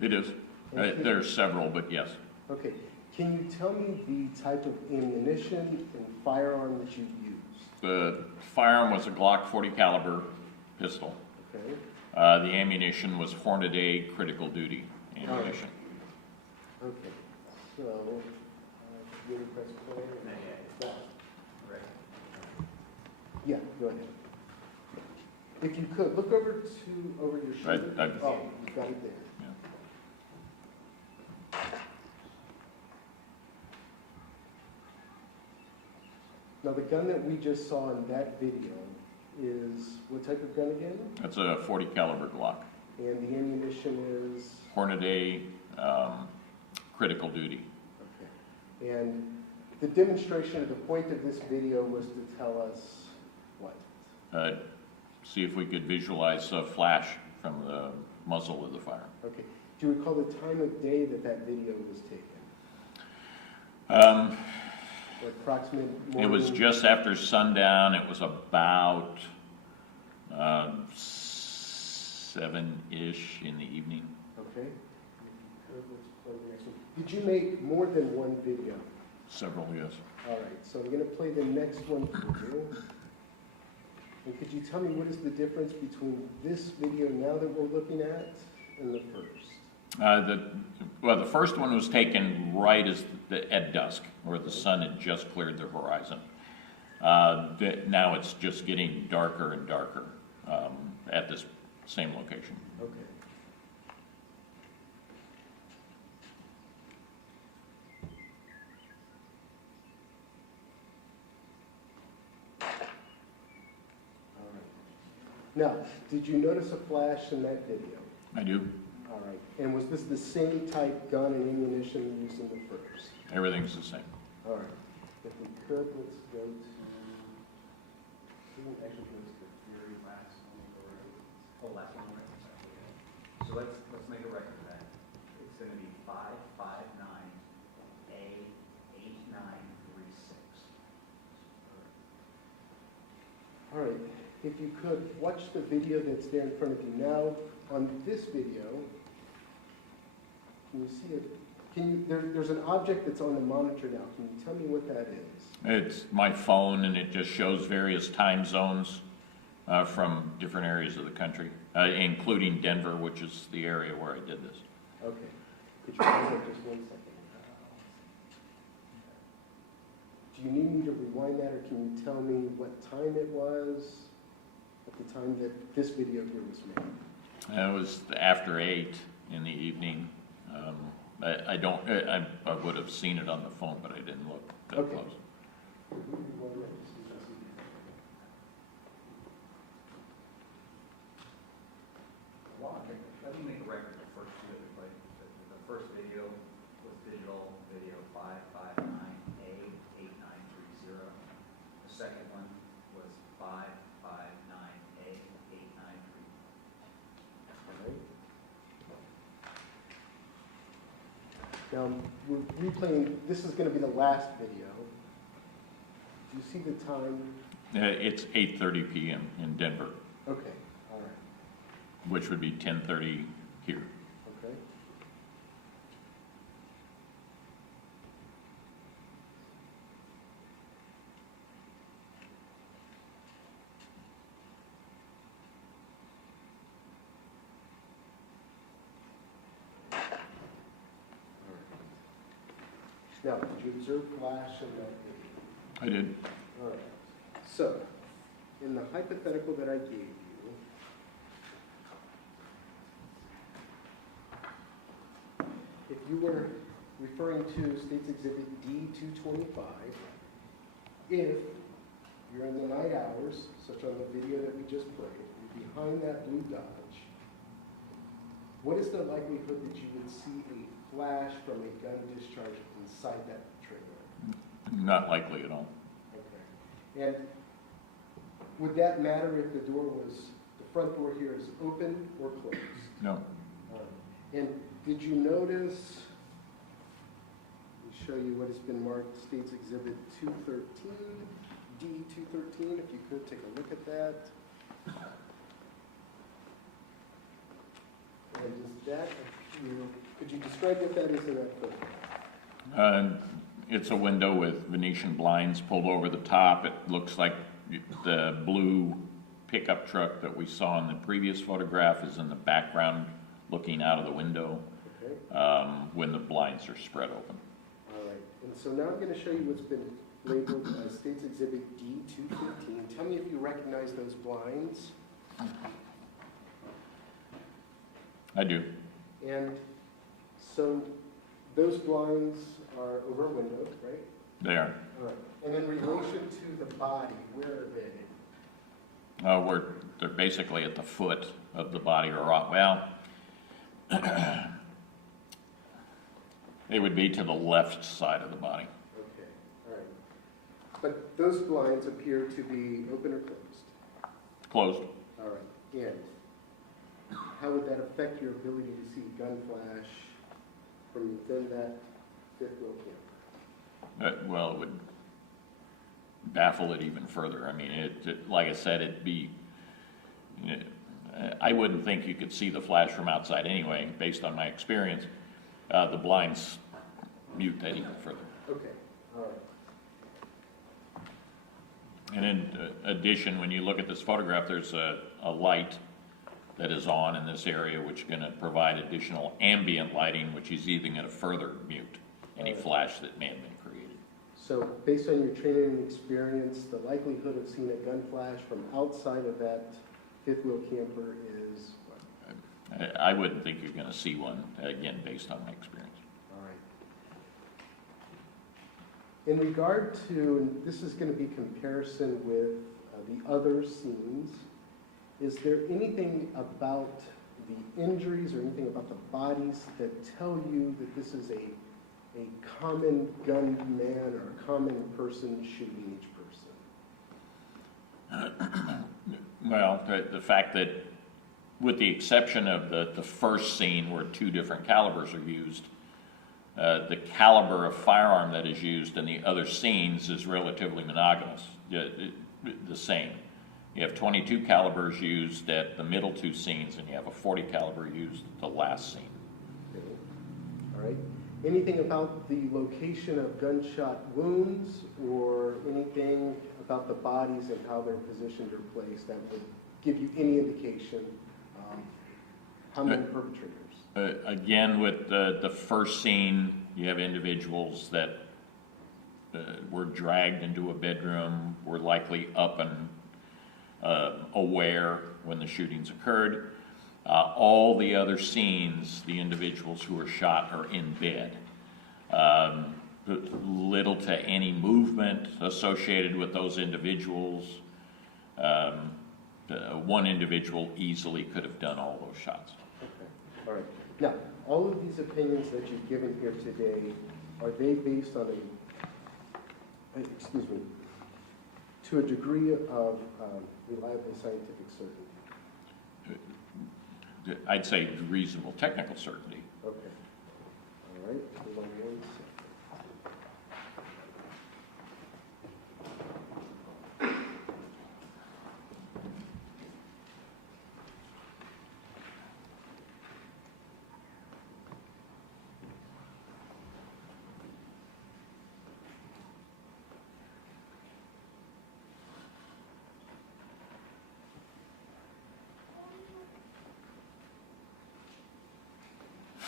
It is. There's several, but yes. Okay. Can you tell me the type of ammunition and firearm that you used? The firearm was a Glock 40 caliber pistol. Okay. The ammunition was Hornady critical duty ammunition. Okay, so, you press play? Yeah. Right. Yeah, go ahead. If you could, look over your shoulder. Oh, you got it there. Yeah. Now, the gun that we just saw in that video is, what type of gun again? That's a 40 caliber Glock. And the ammunition is? Hornady critical duty. Okay. And the demonstration, the point of this video was to tell us what? See if we could visualize a flash from the muzzle of the fire. Okay. Do you recall the time of day that that video was taken? Or approximate morning? It was just after sundown. It was about 7-ish in the evening. Okay. Let's play the next one. Did you make more than one video? Several, yes. All right, so I'm going to play the next one for you. And could you tell me what is the difference between this video now that we're looking at and the first? The first one was taken right at dusk, where the sun had just cleared the horizon. Now it's just getting darker and darker at this same location. Okay. All right. Now, did you notice a flash in that video? I do. All right. And was this the same type gun and ammunition used in the first? Everything's the same. All right. If we could, let's go to, actually go to the very last one. Oh, last one, right? So let's make a record of that. It's going to be 559A8936. All right. If you could, watch the video that's there in front of you now. On this video, can you see it? There's an object that's on the monitor now. Can you tell me what that is? It's my phone, and it just shows various time zones from different areas of the country, including Denver, which is the area where I did this. Okay. Could you pause that just 1 second? Do you need me to rewind that, or can you tell me what time it was at the time that this video here was made? It was after 8 in the evening. I would have seen it on the phone, but I didn't look that Okay. close. Well, let me make a record of the first two that we played. The first video was digital video 559A8930. The second one was 559A8930. Now, we're replaying, this is going to be the last video. Do you see the time? It's 8:30 p.m. in Denver, Okay, all right, which would be 10:30 here. okay. Now, did you observe flash in that video? I did. All right. So, in the hypothetical that I gave you, if you were referring to State's Exhibit D-225, if you're in the night hours, such on the video that we just played, you're behind that blue Dodge, what is the likelihood that you would see a flash from a gun discharge inside that trailer? Not likely at all. Okay. And would that matter if the front door here is open or closed? No. And did you notice, let me show you what has been marked State's Exhibit 213, D213, if you could take a look at that. And is that, could you describe what that is in that photo? It's a window with Venetian blinds pulled over the top. It looks like the blue pickup truck that we saw in the previous photograph is in the background, looking out of the window, Okay, when the blinds are spread open. all right. And so now I'm going to show you what's been labeled as State's Exhibit D215. Tell me if you recognize those blinds. I do. And so those blinds are over a window, right? They are. All right. And in relation to the body, where are they? They're basically at the foot of the body, or well, they would be to the left side of the body. Okay, all right. But those blinds appear to be open or closed? Closed. All right. And how would that affect your ability to see gun flash from within that fifth wheel camper? Well, it would baffle it even further. I mean, like I said, it'd be, I wouldn't think you could see the flash from outside anyway, based on my experience. The blinds mute that even further. Okay, all right. And in addition, when you look at this photograph, there's a light that is on in this area, which is going to provide additional ambient lighting, which is even going to further mute any flash that may have been created. So based on your training and experience, the likelihood of seeing a gun flash from outside of that fifth wheel camper is what? I wouldn't think you're going to see one, again, based on my experience. All right. In regard to, and this is going to be comparison with the other scenes, is there anything about the injuries or anything about the bodies that tell you that this is a common gunman or a common person shooting each person? Well, the fact that, with the exception of the first scene where two different calibers are used, the caliber of firearm that is used in the other scenes is relatively monogamous, the same. You have 22 calibers used at the middle two scenes, and you have a 40 caliber used at the last scene. Okay. All right. Anything about the location of gunshot wounds or anything about the bodies and how they're positioned or placed that would give you any indication how many perpetrators? Again, with the first scene, you have individuals that were dragged into a bedroom, were likely up and aware when the shootings occurred. All the other scenes, the individuals who were shot are in bed. Little to any movement associated with those individuals. One individual easily could have done all those shots. Okay. All right. Now, all of these opinions that you've given here today, are they based on to a degree of reliable scientific certainty? I'd say reasonable technical certainty. Okay. All right. Hold on one second.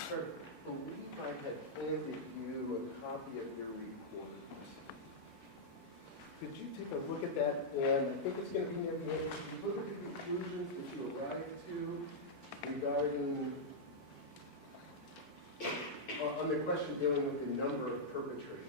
Sir, I believe I had handed you a copy of your report. Could you take a look at that? And I think it's going to be near the end. Could you look at the conclusions that you arrived to regarding, on the question dealing with the number of perpetrators?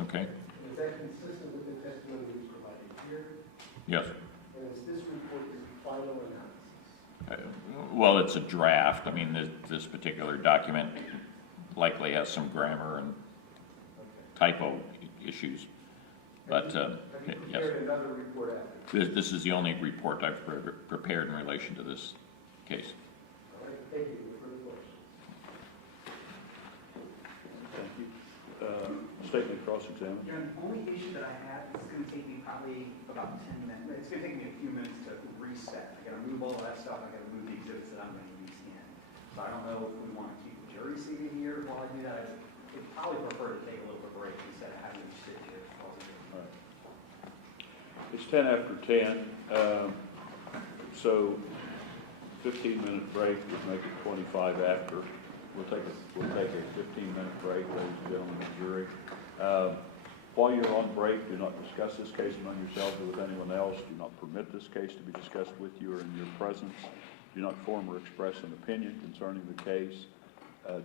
Okay. Is that consistent with the testimony you provided here? Yes. And is this report the final analysis? Well, it's a draft. I mean, this particular document likely has some grammar and typo issues. But Have you yes, prepared another report after? this is the only report I've prepared in relation to this case. All right, thank you. Further questions? Thank you. Statement cross-examine? Yeah, the only issue that I have, this is gonna take me probably about 10 minutes, it's gonna take me a few minutes to reset. I gotta move all of that stuff, I gotta move the exhibits that I'm gonna use in. So I don't know if we wanna keep the jury seated here while I do that. I'd probably prefer to take a little bit of break instead of having you sit here. while we do it. All right. It's 10 after 10, so 15-minute break would make it 25 after. We'll take a 15-minute break, ladies and gentlemen of the jury. While you're on break, do not discuss this case among yourselves or with anyone else. Do not permit this case to be discussed with you or in your presence. Do not form or express an opinion concerning the case.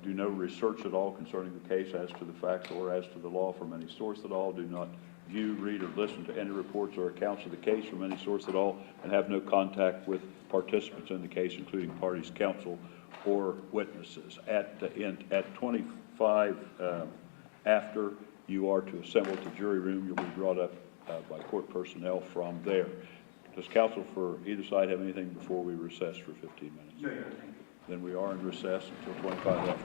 Do no research at all concerning the case as to the facts or as to the law from any source at all. Do not view, read, or listen to any reports or accounts of the case from any source at all, and have no contact with participants in the case, including parties, counsel, or witnesses. At 25 after, you are to assemble to jury room. You'll be brought up by court personnel from there. Does counsel for either side have anything before we recess for 15 minutes? No, thank you. Then we are in recess until 25 after.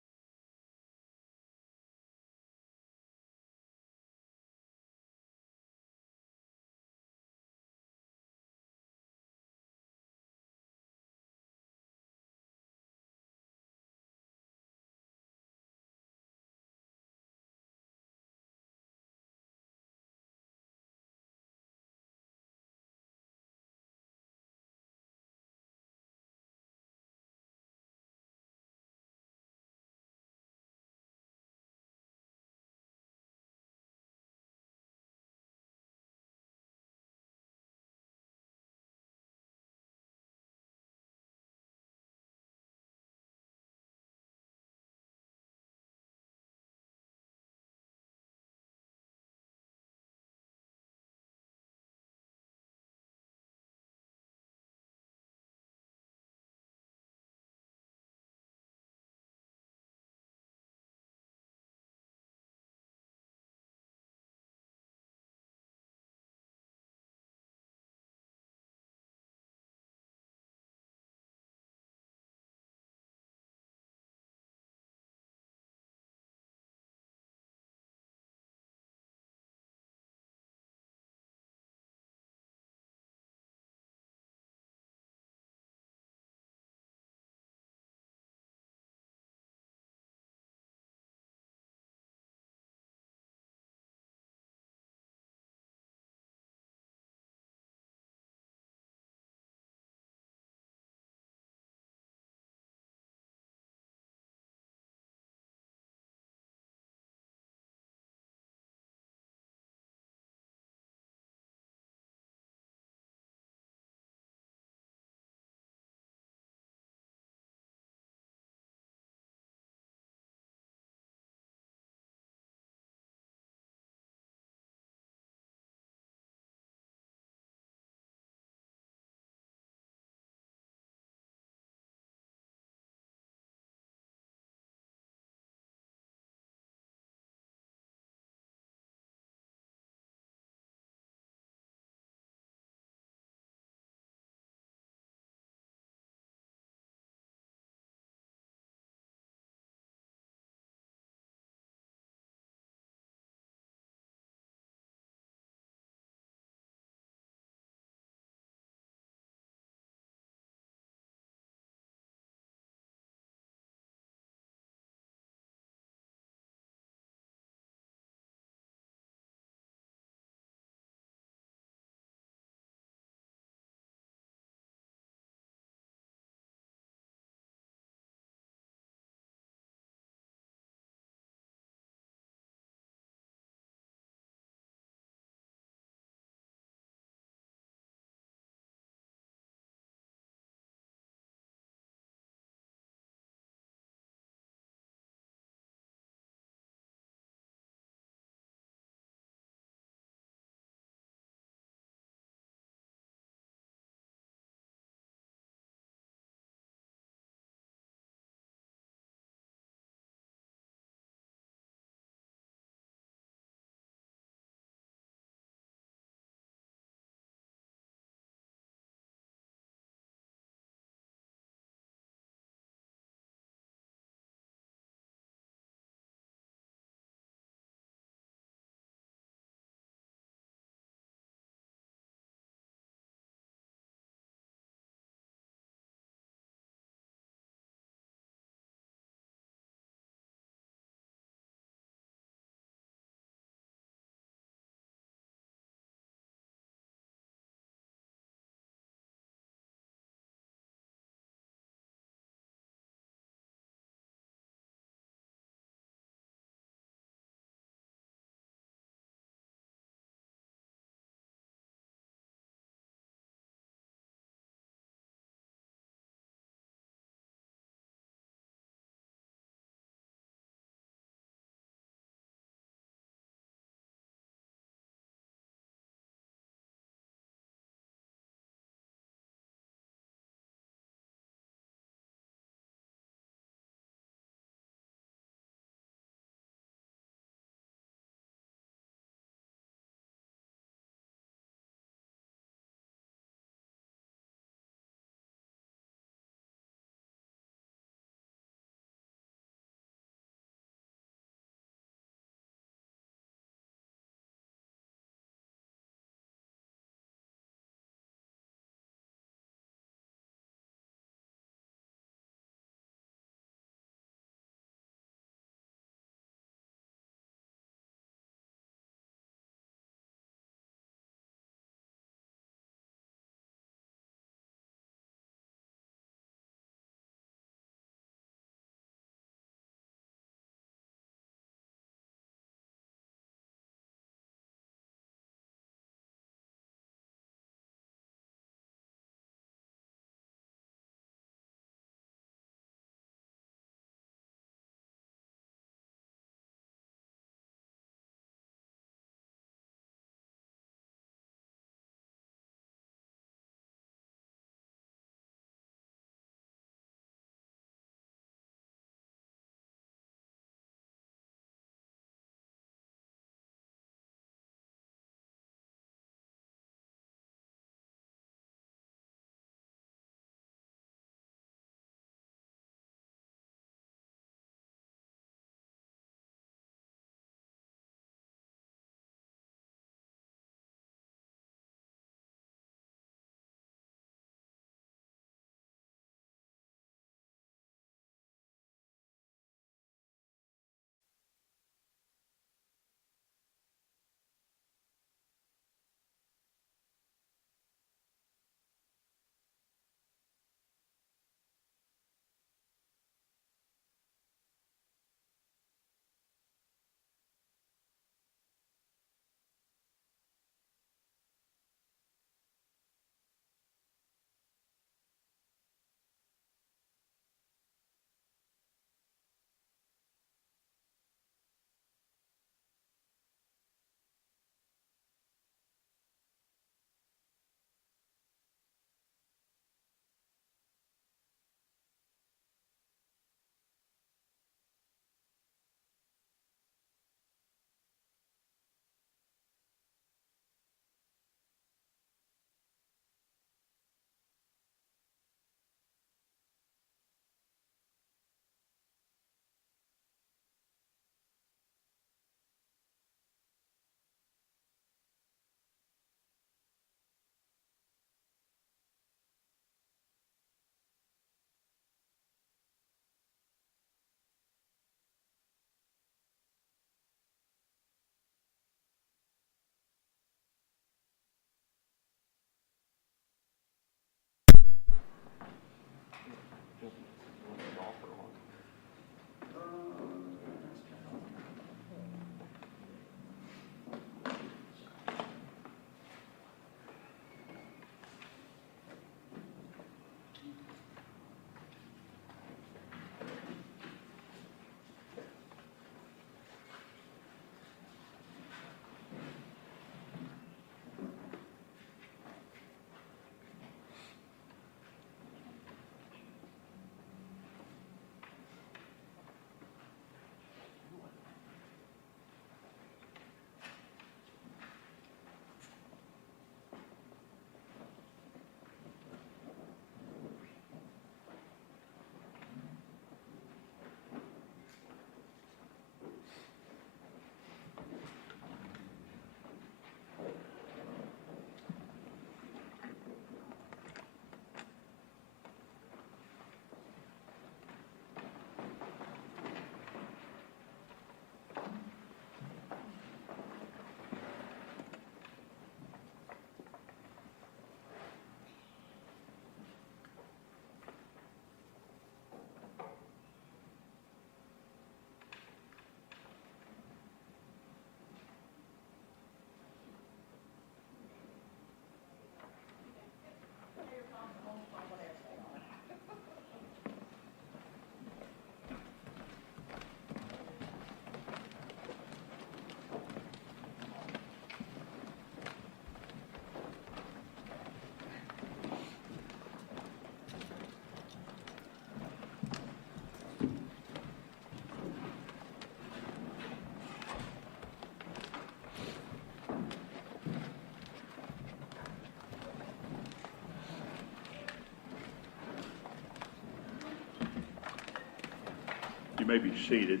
may be seated.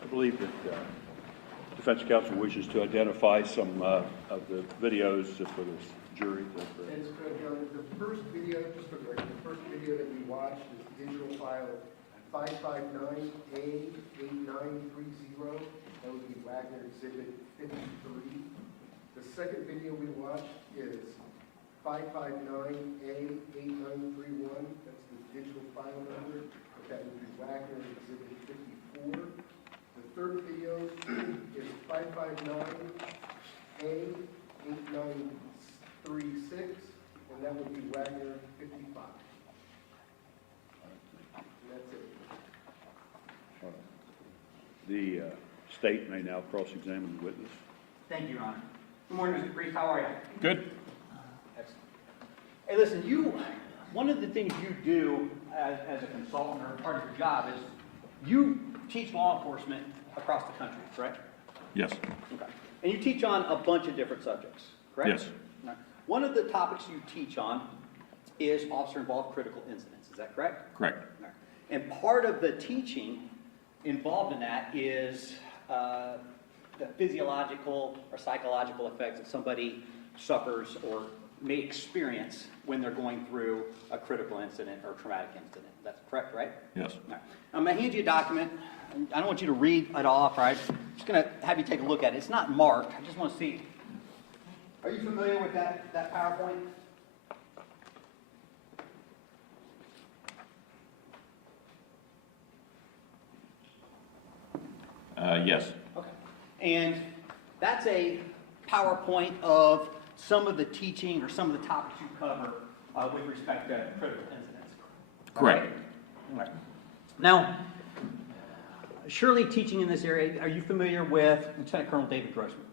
I believe that defense counsel wishes to identify some of the videos for this jury. That's correct, Your Honor. The first video, just for the record, the first video that we watched is digital file 559A8930. That would be Wagner Exhibit 53. The second video we watched is 559A8931. That's the digital file number. That would be Wagner Exhibit 54. The third video is 559A8936, and that would be Wagner 55. And that's it. The state may now cross-examine the witness. Thank you, Your Honor. Good morning, Mr. Priest. How are you? Good. Excellent. Hey, listen, one of the things you do as a consultant or part of your job is you teach law enforcement across the country, correct? Yes. Okay. And you teach on a bunch of different subjects, correct? Yes. Right. One of the topics you teach on is officer-involved critical incidents. Is that correct? Correct. Right. And part of the teaching involved in that is the physiological or psychological effects that somebody suffers or may experience when they're going through a critical incident or traumatic incident. That's correct, right? Yes. All right. I'm going to hand you a document. I don't want you to read it off, right? I'm just going to have you take a look at it. It's not marked. I just want to see. Are you familiar with that PowerPoint? Yes. Okay. And that's a PowerPoint of some of the teaching or some of the topics you cover with respect to critical incidents. Correct. All right. Now, surely teaching in this area, are you familiar with Lieutenant Colonel David Grossman?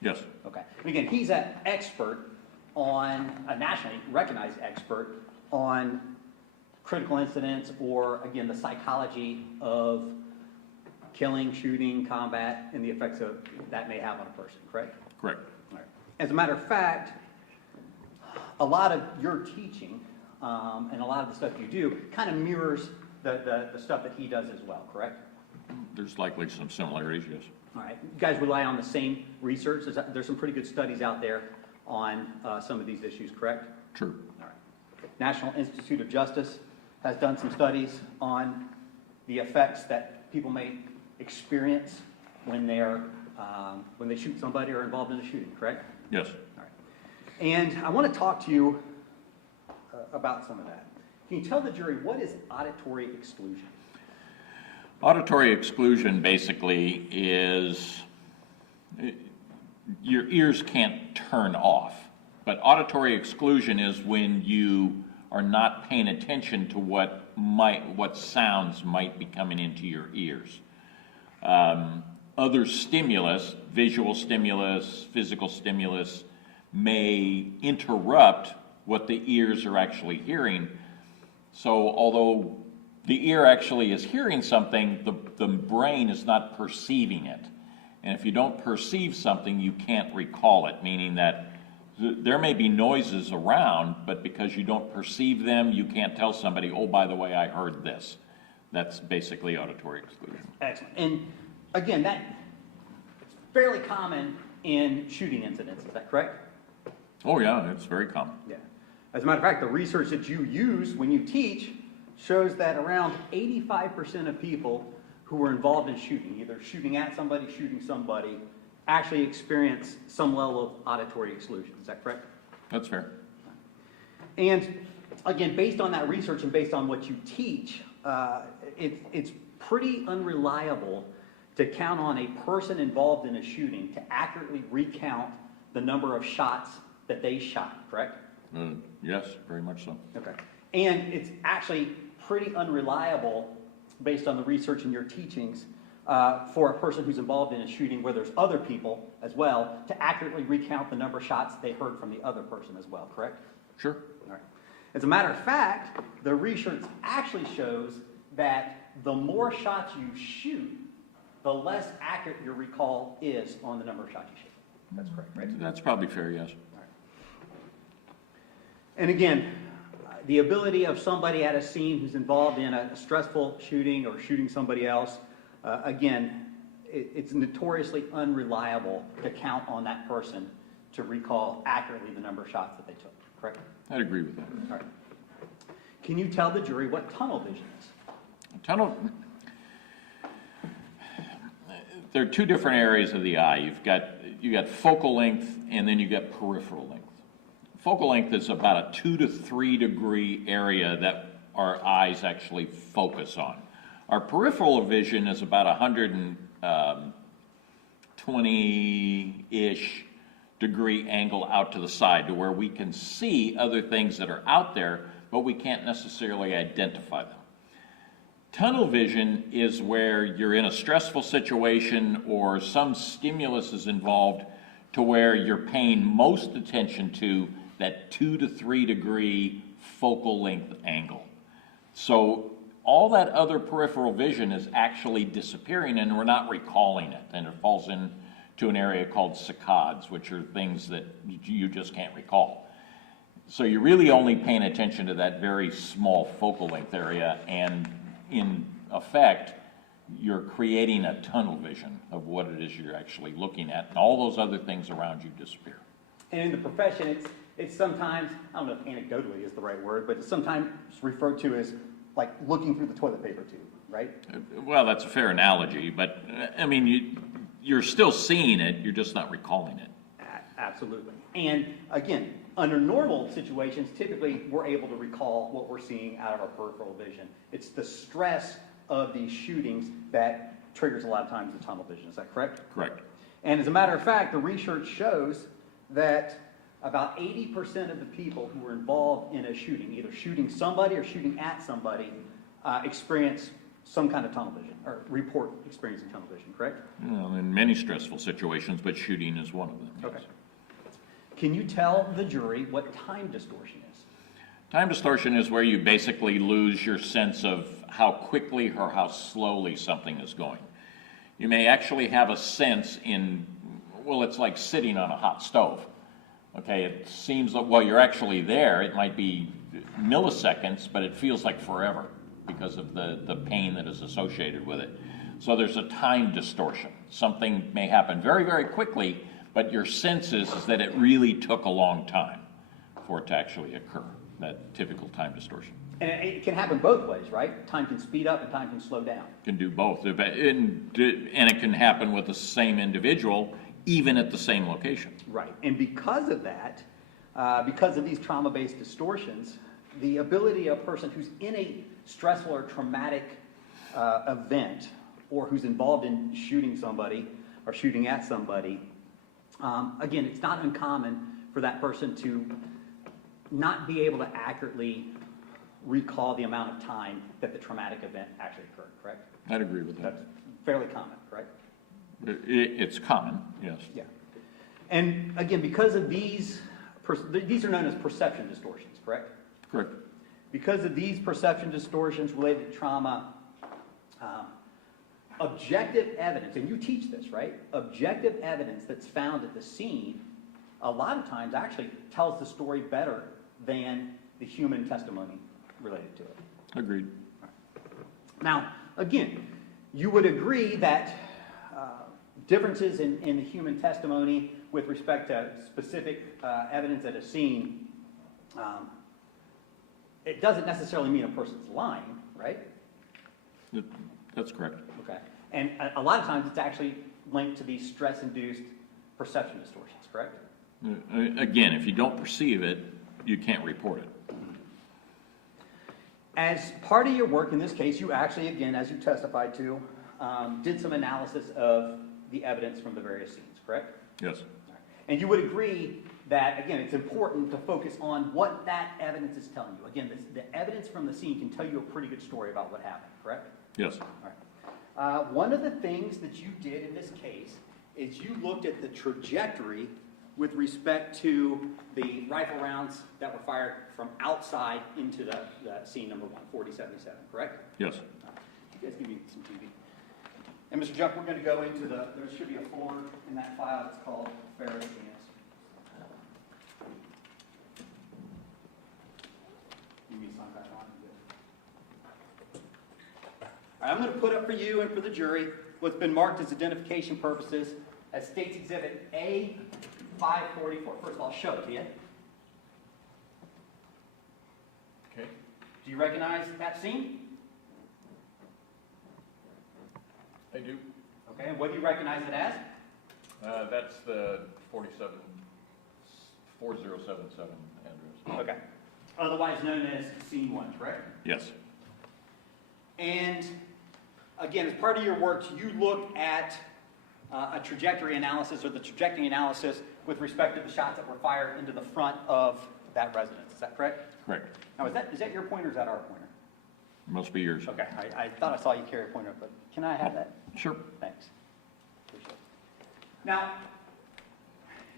Yes. Okay. And again, he's an expert on, a nationally recognized expert on critical incidents or, again, the psychology of killing, shooting, combat, and the effects of that may have on a person, correct? Correct. All right. As a matter of fact, a lot of your teaching and a lot of the stuff you do kind of mirrors the stuff that he does as well, correct? There's likely some similarities, yes. All right. You guys rely on the same research. There's some pretty good studies out there on some of these issues, correct? True. All right. National Institute of Justice has done some studies on the effects that people may experience when when they shoot somebody or are involved in a shooting, correct? Yes. All right. And I want to talk to you about some of that. Can you tell the jury what is auditory exclusion? Auditory exclusion basically is your ears can't turn off, but auditory exclusion is when you are not paying attention to what sounds might be coming into your ears. Other stimulus, visual stimulus, physical stimulus, may interrupt what the ears are actually hearing. So although the ear actually is hearing something, the brain is not perceiving it. And if you don't perceive something, you can't recall it, meaning that there may be noises around, but because you don't perceive them, you can't tell somebody, oh, by the way, I heard this. That's basically auditory exclusion. Excellent. And again, it's fairly common in shooting incidents. Is that correct? Oh yeah, it's very common. Yeah. As a matter of fact, the research that you use when you teach shows that around 85% of people who were involved in shooting, either shooting at somebody, shooting somebody, actually experience some level of auditory exclusion. Is that correct? That's fair. And again, based on that research and based on what you teach, it's pretty unreliable to count on a person involved in a shooting to accurately recount the number of shots that they shot, correct? Yes, very much so. Okay. And it's actually pretty unreliable, based on the research in your teachings, for a person who's involved in a shooting where there's other people as well, to accurately recount the number of shots they heard from the other person as well, correct? Sure. All right. As a matter of fact, the research actually shows that the more shots you shoot, the less accurate your recall is on the number of shots you shoot. That's correct, right? That's probably fair, yes. And again, the ability of somebody at a scene who's involved in a stressful shooting or shooting somebody else, again, it's notoriously unreliable to count on that person to recall accurately the number of shots that they took, correct? I'd agree with that. All right. Can you tell the jury what tunnel vision is? Tunnel, there are two different areas of the eye. You got focal length and then you got peripheral length. Focal length is about a 2 to 3 degree area that our eyes actually focus on. Our peripheral vision is about 120-ish degree angle out to the side to where we can see other things that are out there, but we can't necessarily identify them. Tunnel vision is where you're in a stressful situation or some stimulus is involved to where you're paying most attention to that 2 to 3 degree focal length angle. So all that other peripheral vision is actually disappearing and we're not recalling it. And it falls into an area called saccades, which are things that you just can't recall. So you're really only paying attention to that very small focal length area, and in effect, you're creating a tunnel vision of what it is you're actually looking at, and all those other things around you disappear. And in the profession, it's sometimes, I don't know if anecdotally is the right word, but it's sometimes referred to as like looking through the toilet paper tube, right? Well, that's a fair analogy, but I mean, you're still seeing it, you're just not recalling it. Absolutely. And again, under normal situations, typically we're able to recall what we're seeing out of our peripheral vision. It's the stress of these shootings that triggers a lot of times the tunnel vision. Is that correct? Correct. And as a matter of fact, the research shows that about 80% of the people who were involved in a shooting, either shooting somebody or shooting at somebody, experience some kind of tunnel vision, or report experiencing tunnel vision, correct? Well, in many stressful situations, but shooting is one of them. Yes. Okay. Can you tell the jury what time distortion is? Time distortion is where you basically lose your sense of how quickly or how slowly something is going. You may actually have a sense in, well, it's like sitting on a hot stove. Okay, it seems that while you're actually there, it might be milliseconds, but it feels like forever because of the pain that is associated with it. So there's a time distortion. Something may happen very, very quickly, but your sense is that it really took a long time for it to actually occur, that typical time distortion. And it can happen both ways, right? Time can speed up and time can slow down. Can do both, and it can happen with the same individual, even at the same location. Right, and because of that, because of these trauma-based distortions, the ability of a person who's in a stressful or traumatic event, or who's involved in shooting somebody or shooting at somebody, again, it's not uncommon for that person to not be able to accurately recall the amount of time that the traumatic event actually occurred, correct? I'd agree with that. That's fairly common, correct? It's common, yes. Yeah. And again, because of these are known as perception distortions, correct? Correct. Because of these perception distortions related to trauma, objective evidence, and you teach this, right? Objective evidence that's found at the scene a lot of times actually tells the story better than the human testimony related to it. Agreed. Now, again, you would agree that differences in the human testimony with respect to specific evidence at a scene, it doesn't necessarily mean a person's lying, right? That's correct. Okay. And a lot of times it's actually linked to these stress-induced perception distortions, correct? Again, if you don't perceive it, you can't report it. As part of your work in this case, you actually, again, as you testified to, did some analysis of the evidence from the various scenes, correct? Yes. And you would agree that, again, it's important to focus on what that evidence is telling you. Again, the evidence from the scene can tell you a pretty good story about what happened, correct? Yes. All right. One of the things that you did in this case is you looked at the trajectory with respect to the rifle rounds that were fired from outside into the scene number 1, 4077, correct? Yes. You guys give me some TV. And Mr. Juck, we're going to go into there should be a folder in that file. It's called Fairly Chance. You need to sign back on. All right, I'm going to put up for you and for the jury what's been marked as identification purposes as State's Exhibit A544. First of all, I'll show it to you. Okay. Do you recognize that scene? I do. Okay, and what do you recognize it as? That's the 4077 address. Okay. Otherwise known as Scene 1, correct? Yes. And again, as part of your work, you look at a trajectory analysis or the trajectory analysis with respect to the shots that were fired into the front of that residence. Is that correct? Correct. Now, is that your pointer or is that our pointer? Must be yours. Okay, I thought I saw you carry a pointer, but can I have that? Sure. Thanks. Appreciate it. Now,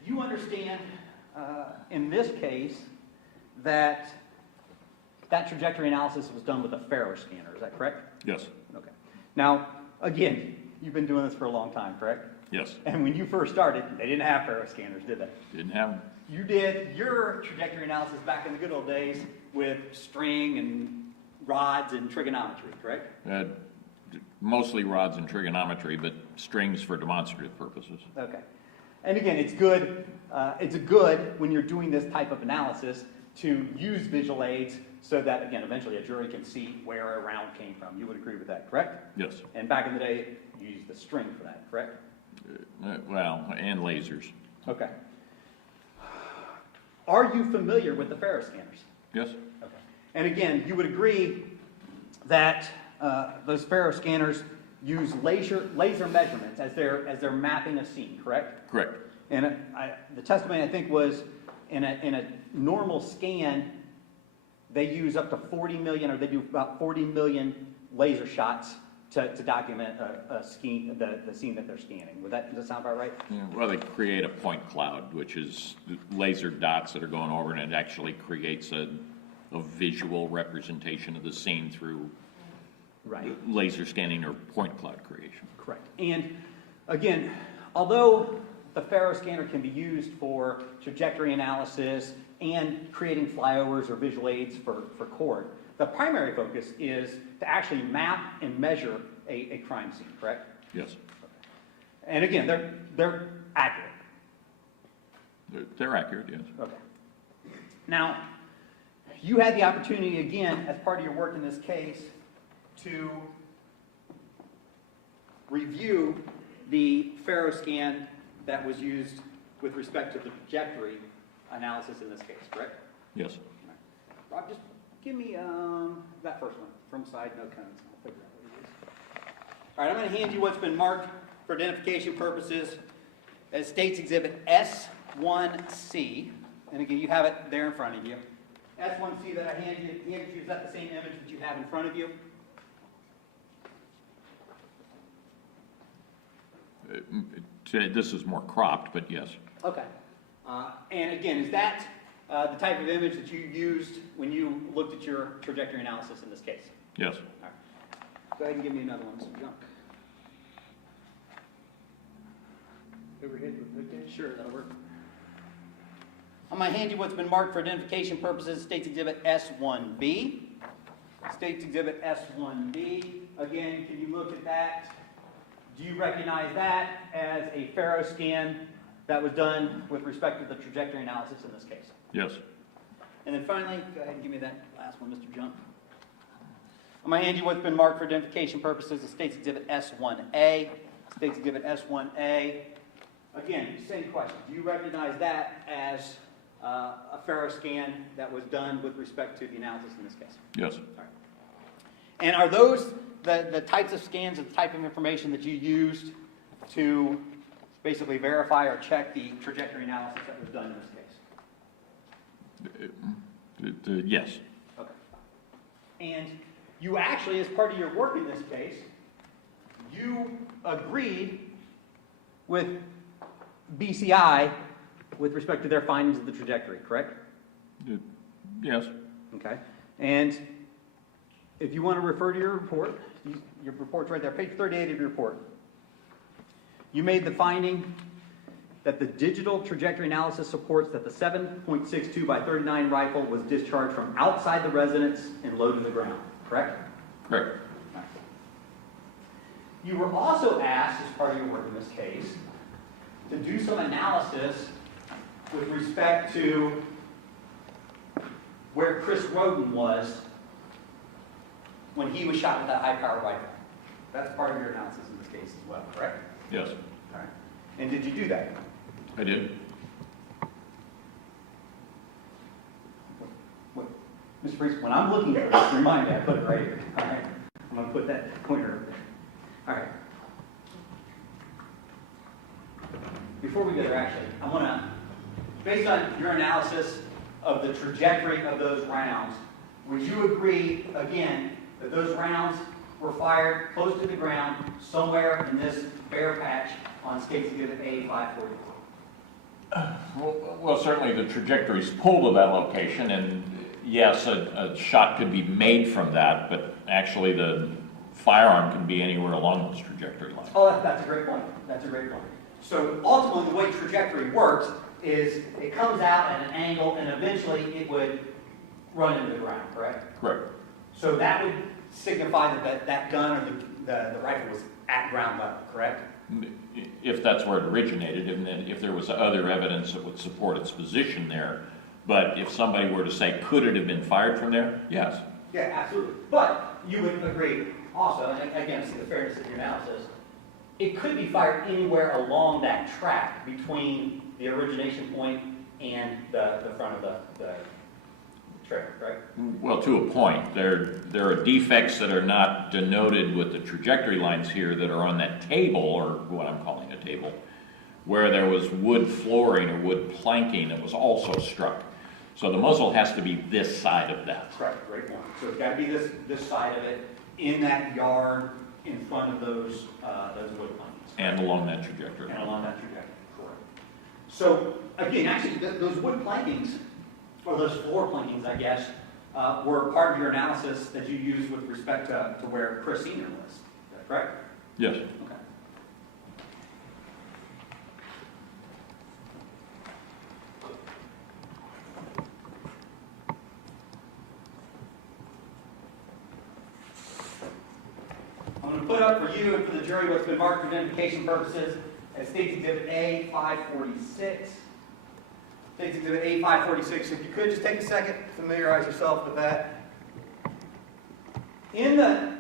you understand in this case that that trajectory analysis was done with a Faro scanner. Is that correct? Yes. Okay. Now, again, you've been doing this for a long time, correct? Yes. And when you first started, they didn't have Faro scanners, did they? Didn't have them. You did your trajectory analysis back in the good old days with string and rods and trigonometry, correct? Mostly rods and trigonometry, but strings for demonstrative purposes. Okay. And again, it's good when you're doing this type of analysis to use visual aids so that, again, eventually a jury can see where a round came from. You would agree with that, correct? Yes. And back in the day, you used the string for that, correct? Well, and lasers. Okay. Are you familiar with the Faro scanners? Yes. Okay. And again, you would agree that those Faro scanners use laser measurements as they're mapping a scene, correct? Correct. And the testimony, I think, was in a normal scan, they use up to 40 million, or they do about 40 million laser shots to document the scene that they're scanning. Does that sound about right? Yeah, well, they create a point cloud, which is laser dots that are going over, and it actually creates a visual representation of the scene through laser scanning or point cloud creation. Correct. And again, although the Faro scanner can be used for trajectory analysis and creating flyovers or visual aids for court, the primary focus is to actually map and measure a crime scene, correct? Yes. Okay. And again, they're accurate. They're accurate, yes. Okay. Now, you had the opportunity, again, as part of your work in this case, to review the Faro scan that was used with respect to the trajectory analysis in this case, correct? Yes. All right. Rob, just give me that first one, from side, no cones. I'll figure out what it is. All right, I'm going to hand you what's been marked for identification purposes as State's Exhibit S1C. And again, you have it there in front of you. S1C that I handed you, is that the same image that you have in front of you? This is more cropped, but yes. Okay. And again, is that the type of image that you used when you looked at your trajectory analysis in this case? Yes. All right. Go ahead and give me another one, Mr. Junk. Overhead with nickname? Sure, that'll work. I'm going to hand you what's been marked for identification purposes, State's Exhibit S1B. State's Exhibit S1B. Again, can you look at that? Do you recognize that as a Faro scan that was done with respect to the trajectory analysis in this case? Yes. And then finally, go ahead and give me that last one, Mr. Junk. I'm going to hand you what's been marked for identification purposes, the State's Exhibit S1A. State's Exhibit S1A. Again, same question. Do you recognize that as a Faro scan that was done with respect to the analysis in this case? Yes. All right. And are those the types of scans and the type of information that you used to basically verify or check the trajectory analysis that was done in this case? Yes. Okay. And you actually, as part of your work in this case, you agreed with BCI with respect to their findings of the trajectory, correct? Yes. Okay. And if you want to refer to your report, your report's right there, page 38 of your report. You made the finding that the digital trajectory analysis supports that the 7.62 by 39 rifle was discharged from outside the residence and low to the ground, correct? Correct. You were also asked, as part of your work in this case, to do some analysis with respect to where Chris Rhoden was when he was shot with that high-powered rifle. That's part of your analysis in this case as well, correct? Yes, All right. And did you do that? I did. What, Mr. Priest, when I'm looking at this, remind me, I put it right here. All right. I'm going to put that pointer over there. All right. Before we go there, actually, I want to, based on your analysis of the trajectory of those rounds, would you agree, again, that those rounds were fired close to the ground somewhere in this bare patch on State's Exhibit A544? Well, certainly the trajectory is pulled to that location, and yes, a shot could be made from that, but actually the firearm can be anywhere along those trajectory lines. Oh, that's a great point. That's a great point. So ultimately, the way trajectory works is it comes out at an angle, and eventually it would run into the ground, correct? Correct. So that would signify that gun or the rifle was at ground level, correct? If that's where it originated, and then if there was other evidence that would support its position there. But if somebody were to say, could it have been fired from there? Yes. Yeah, absolutely. But you would agree also, and again, see the fairness of your analysis, it could be fired anywhere along that track between the origination point and the front of the trailer, right? Well, to a point. There are defects that are not denoted with the trajectory lines here that are on that table, or what I'm calling a table, where there was wood flooring or wood planking that was also struck. So the muzzle has to be this side of that. Correct, great point. So it's got to be this side of it, in that yard, in front of those wood planks. And along that trajectory. And along that trajectory, correct. So, again, actually, those wood plankings, or those floor plankings, I guess, were part of your analysis that you used with respect to where Chris Sr. was. Is that correct? Yes. Okay. I'm going to put up for you and for the jury what's been marked for identification purposes as State's Exhibit A546. State's Exhibit A546. If you could just take a second, familiarize yourself with that. In the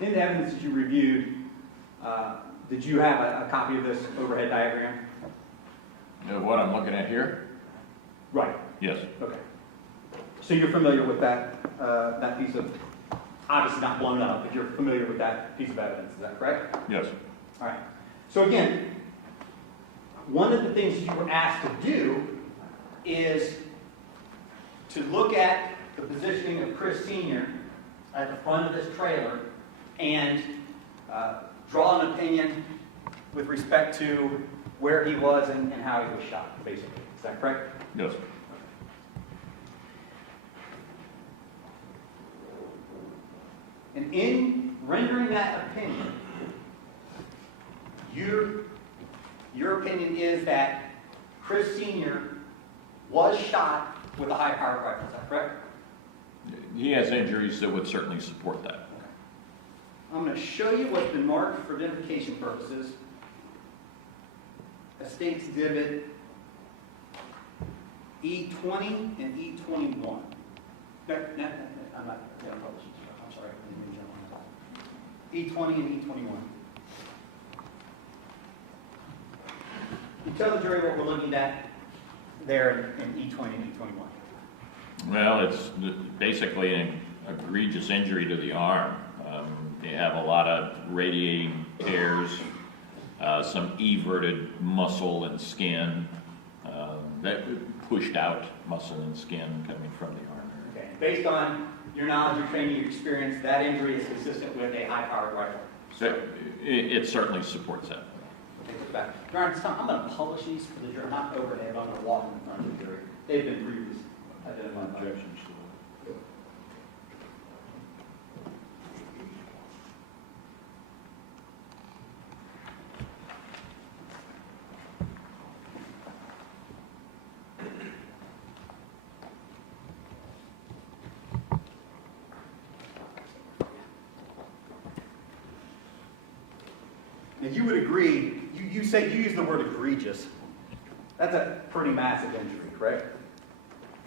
evidence that you reviewed, did you have a copy of this overhead diagram? What I'm looking at here? Right. Yes. Okay. So you're familiar with that that piece of, obviously not blown up, but you're familiar with that piece of evidence. Is that correct? Yes. All right. So again, one of the things you were asked to do is to look at the positioning of Chris Sr. at the front of this trailer and draw an opinion with respect to where he was and how he was shot, basically. Is that correct? Yes. And in rendering that opinion, your opinion is that Chris Sr. was shot with a high-powered rifle. Is that correct? He has injuries that would certainly support that. Okay. I'm going to show you what's been marked for identification purposes. A State's Exhibit E20 and E21. No, I'm not going to publish this. I'm sorry. E20 and E21. You tell the jury what we're looking at there in E20 and E21. Well, it's basically an egregious injury to the arm. You have a lot of radiating tears, some everted muscle and skin, that pushed out muscle and skin coming from the arm. Okay. Based on your knowledge, your training, your experience, that injury is consistent with a high-powered rifle. So it certainly supports that. Take this back. Your Honor, I'm going to publish these for the jury, not overhead, but I'm going to walk in front of the jury. They've been previously identified. Objections to that. you would agree, you say, you use the word egregious. That's a pretty massive injury, correct?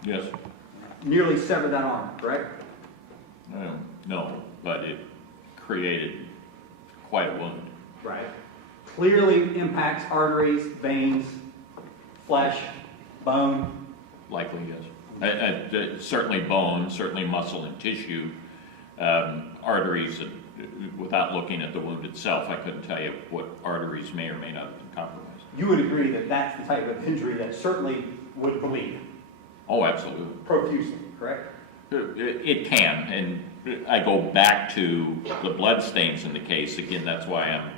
Yes. Nearly severed that arm, correct? No, but it created quite a wound. Right. Clearly impacts arteries, veins, flesh, bone. Likely, yes. Certainly bone, certainly muscle and tissue. Arteries, without looking at the wound itself, I couldn't tell you what arteries may or may not have been compromised. You would agree that that's the type of injury that certainly would bleed Oh, absolutely. profusely, correct? It can, and I go back to the blood stains in the case. Again, that's why I'm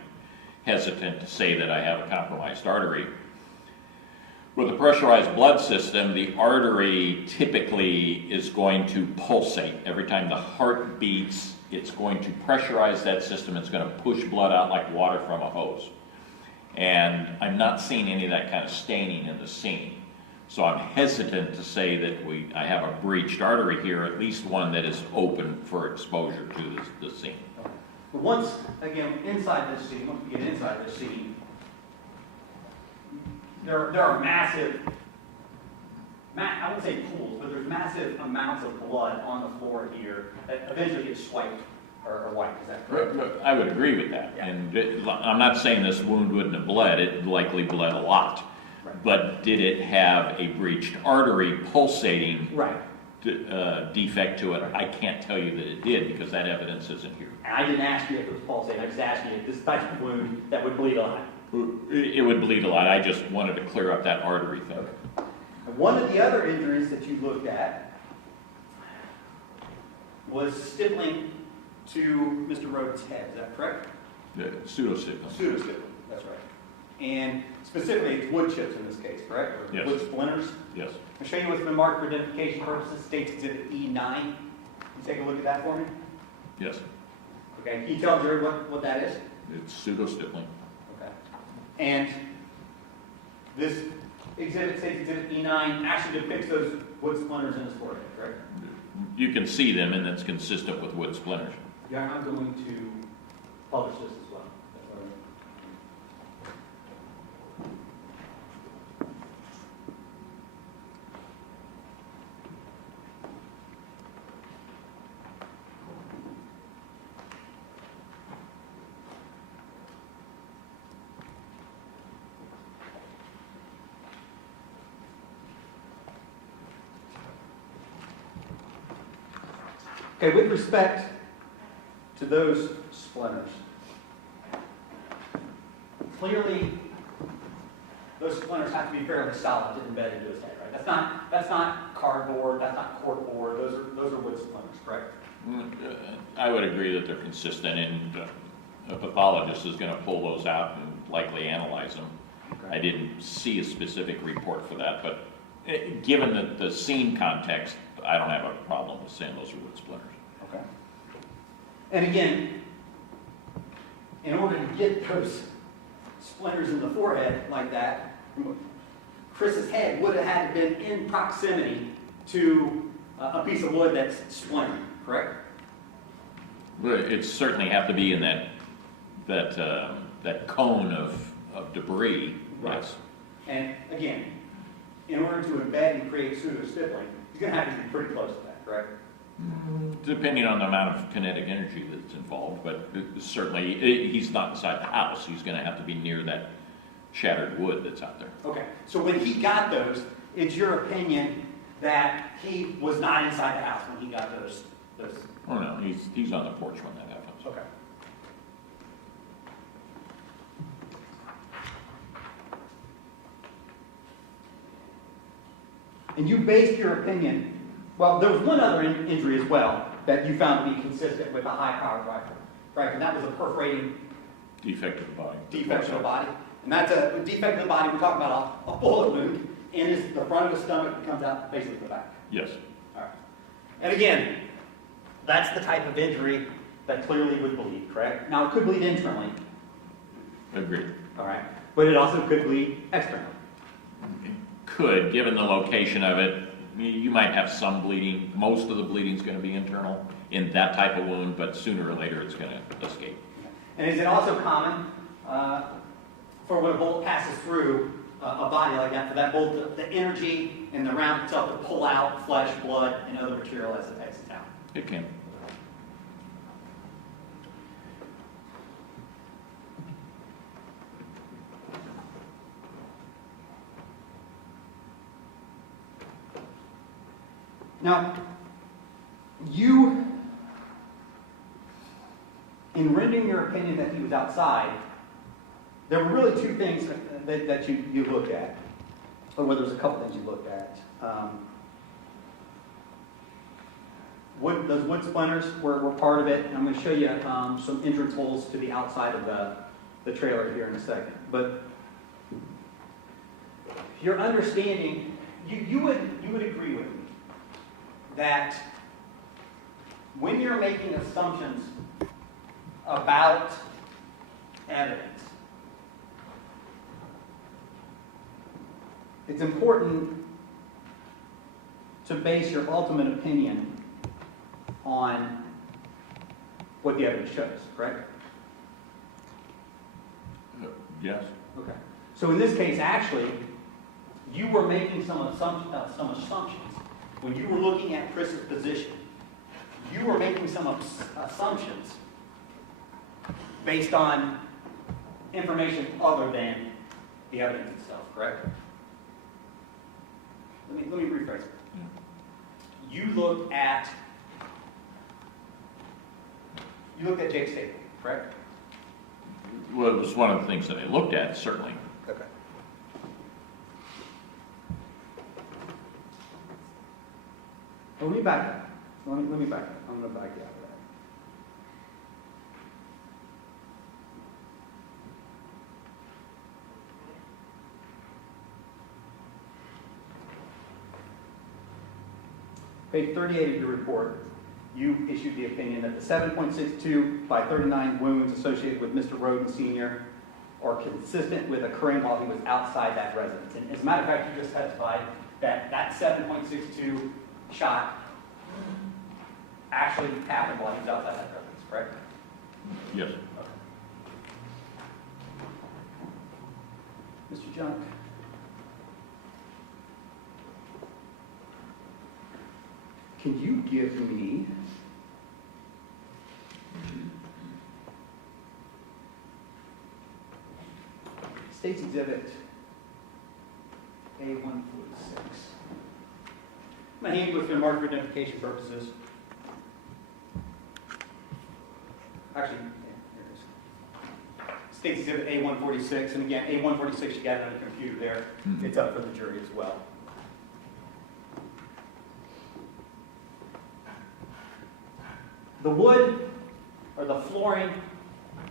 hesitant to say that I have a compromised artery. With a pressurized blood system, the artery typically is going to pulsate. Every time the heart beats, it's going to pressurize that system. It's going to push blood out like water from a hose. And I'm not seeing any of that kind of staining in the scene. So I'm hesitant to say that I have a breached artery here, at least one that is open for exposure to the scene. But once, again, inside this scene, once we get inside this scene, there are massive, I wouldn't say pools, but there's massive amounts of blood on the floor here that eventually get swiped or wiped. Is that correct? I would agree with that. Yeah. And I'm not saying this wound wouldn't have bled. It likely bled a lot. Right. But did it have a breached artery pulsating Right. defect to it? I can't tell you that it did because that evidence isn't here. And I didn't ask you if it was pulsating. I just asked you if this type of wound that would bleed a lot. It would bleed a lot. I just wanted to clear up that artery thing. And one of the other injuries that you looked at was stippling to Mr. Rhoden's head. Is that correct? Pseudo-stippling. Pseudo-stippling. That's right. And specifically, it's wood chips in this case, correct? Or Yes. wood splinters. Yes. I'll show you what's been marked for identification purposes. States Exhibit E9. Can you take a look at that for me? Yes. Okay. Can you tell Jared what that is? It's pseudo-stippling. Okay. And this exhibit, States Exhibit E9, actually depicts those wood splinters in his forehead, correct? You can see them, and it's consistent with wood splinters. Yeah, I'm going to publish this as well. That's all right. Okay, with respect to those splinters, clearly those splinters have to be fairly solid to embed into his head, right? That's not cardboard, that's not corkboard, those are wood splinters, correct? I would agree that they're consistent, and a pathologist is going to pull those out and likely analyze them. Okay. I didn't see a specific report for that, but given the scene context, I don't have a problem with saying those are wood splinters. Okay. And again, in order to get those splinters in the forehead like that, Chris's head would have had to been in proximity to a piece of wood that's splintered, correct? Well, it certainly have to be in that cone of debris. Right. Yes. And again, in order to embed and create pseudo-stippling, you're going to have to be pretty close to that, correct? Depending on the amount of kinetic energy that's involved, but certainly he's not inside the house. He's going to have to be near that shattered wood that's out there. Okay, so when he got those, it's your opinion that he was not inside the house when he got those. Oh no, he's on the porch when that happens. Okay. And you based your opinion, well, there was one other injury as well that you found to be consistent with a high-powered rifle, right? And that was a perforating Defect of the body. defect of the body. And that's a defect of the body, we're talking about a bullet wound in the front of the stomach that comes out basically the back. Yes. All right. And again, that's the type of injury that clearly would bleed, correct? Now, it could bleed internally, Agreed. all right? But it also could bleed externally. Could, given the location of it, you might have some bleeding. Most of the bleeding is going to be internal in that type of wound, but sooner or later it's going to escape. And is it also common for when a bullet passes through a body like that, for that bullet, the energy and the round itself to pull out flesh, blood, and other material as it exits out. It can. Now, you, in rendering your opinion that he was outside, there were really two things that you looked at. Or well, there's a couple things you looked at. Those wood splinters were part of it. And I'm going to show you some entrance holes to the outside of the trailer here in a second. But your understanding, you would agree with me that when you're making assumptions about evidence, it's important to base your ultimate opinion on what the evidence shows, correct? Yes. Okay. So in this case, actually, you were making some assumptions. When you were looking at Chris's position, you were making some assumptions based on information other than the evidence itself, correct? Let me rephrase it. You looked at Jake's statement, correct? Well, it was one of the things that I looked at, certainly. Okay. Well, let me back up. Let me back up. I'm going to back you out of that. Page 38 of your report, you issued the opinion that the 7.62 by 39 wounds associated with Mr. Rhoden Sr. are consistent with occurring while he was outside that residence. And as a matter of fact, you just testified that that 7.62 shot actually happened while he was outside that residence, correct? Yes. Okay. Mr. Junk. Can you give me State's Exhibit A146? My hand was going to mark for identification purposes. Actually, here it is. State's Exhibit A146, and again, A146, you got it on the computer there. It's up for the jury as well. The wood or the flooring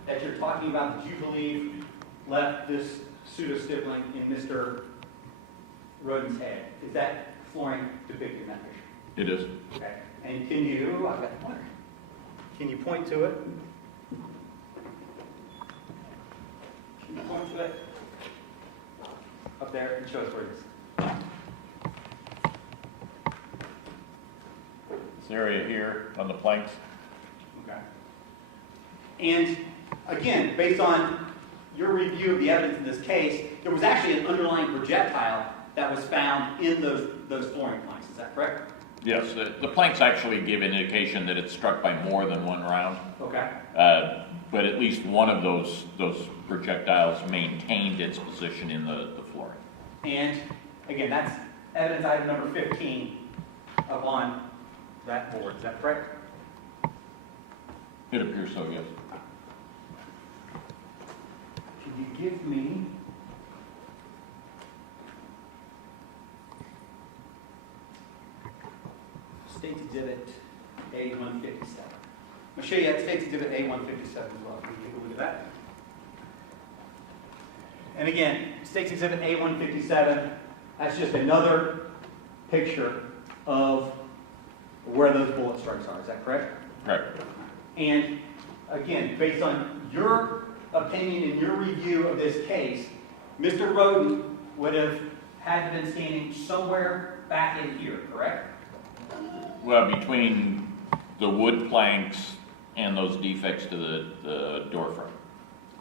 that you're talking about that you believe left this pseudo-stippling in Mr. Rhoden's head, is that flooring depicted in that picture? It is. Okay. And can you, I've got a pointer. Can you point to it? Can you point to it? Up there and show us where it is. This area here on the planks. Okay. And again, based on your review of the evidence in this case, there was actually an underlying projectile that was found in those flooring planks. Is that correct? Yes, the planks actually give indication that it's struck by more than one round. Okay. But at least one of those projectiles maintained its position in the flooring. And again, that's evidence item number 15 up on that board. Is that correct? It appears so, yes. Can you give me State's Exhibit A157? I'm going to show you that State's Exhibit A157 as well. Can you take a look at that? And again, State's Exhibit A157, that's just another picture of where those bullet strikes are. Is that correct? Correct. And again, based on your opinion and your review of this case, Mr. Rhoden would have had to have been standing somewhere back in here, correct? Well, between the wood planks and those defects to the door frame.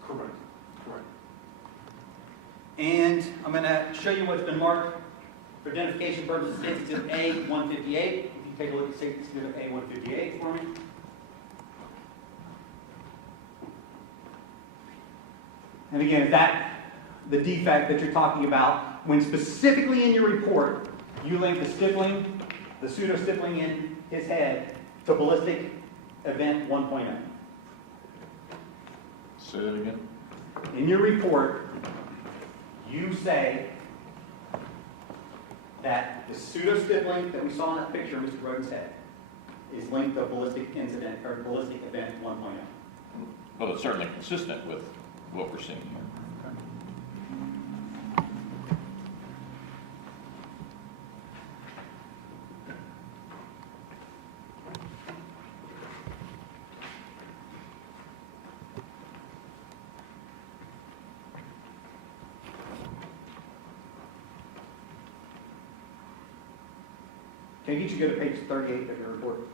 Correct. And I'm going to show you what's been marked for identification purposes. State Exhibit A-158. If you take a look at State Exhibit A-158 for me. And again, is that the defect that you're talking about when specifically in your report you link the stippling, the pseudo-stippling in his head to ballistic event 1.0? Say that again? In your report, you say that the pseudo-stippling that we saw in that picture of Mr. Rhoden's head is linked to ballistic incident or ballistic event 1.0. Well, it's certainly consistent with what we're seeing here. Can I get you to go to page 38 of your report?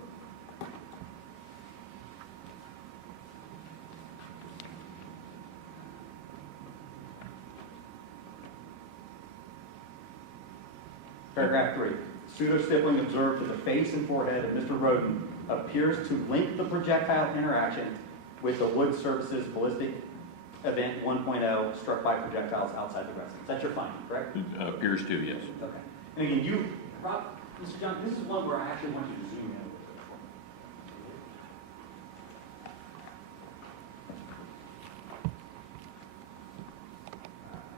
Paragraph 3. Pseudo-stippling observed to the face and forehead of Mr. Rhoden appears to link the projectile interaction with the wood surfaces ballistic event 1.0 struck by projectiles outside the residence. That's your finding, correct? It appears to, yes. Okay. And again, Rob, Mr. John, this is one where I actually want you to zoom in.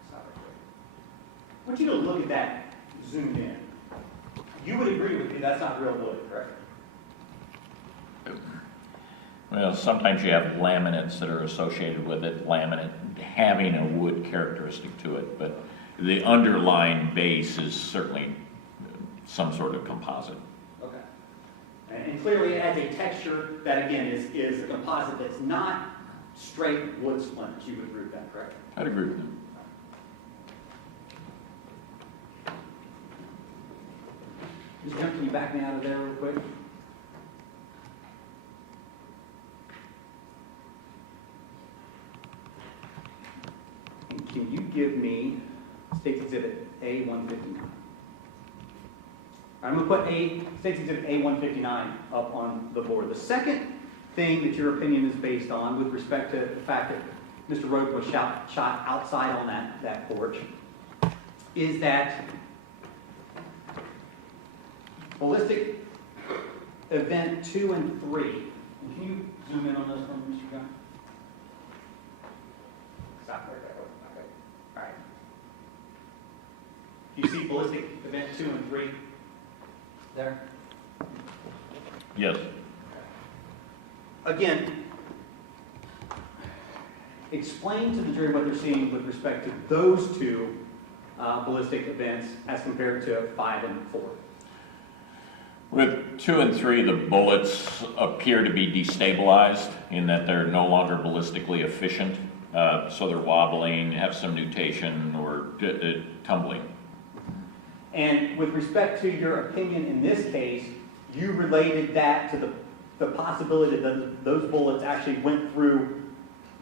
Stop right there. I want you to look at that zoomed in. You would agree with me that's not real wood, correct? Well, sometimes you have laminates that are associated with it, laminate having a wood characteristic to it, but the underlying base is certainly some sort of composite. Okay. And clearly it has a texture that, again, is a composite that's not straight wood splinters. You would agree with that, correct? I'd agree with that. Mr. Young, can you back me out of there real quick? And can you give me State's Exhibit A-159? I'm going to put State's Exhibit A-159 up on the board. The second thing that your opinion is based on with respect to the fact that Mr. Rhoden was shot outside on that porch is that ballistic event 2 and 3. And can you zoom in on those for me, Mr. John? Stop right there. Okay. All right. Do you see ballistic event 2 and 3 there? Yes. Again, explain to the jury what they're seeing with respect to those two ballistic events as compared to 5 and 4. With 2 and 3, the bullets appear to be destabilized in that they're no longer ballistically efficient, so they're wobbling, have some nutation, or tumbling. And with respect to your opinion in this case, you related that to the possibility that those bullets actually went through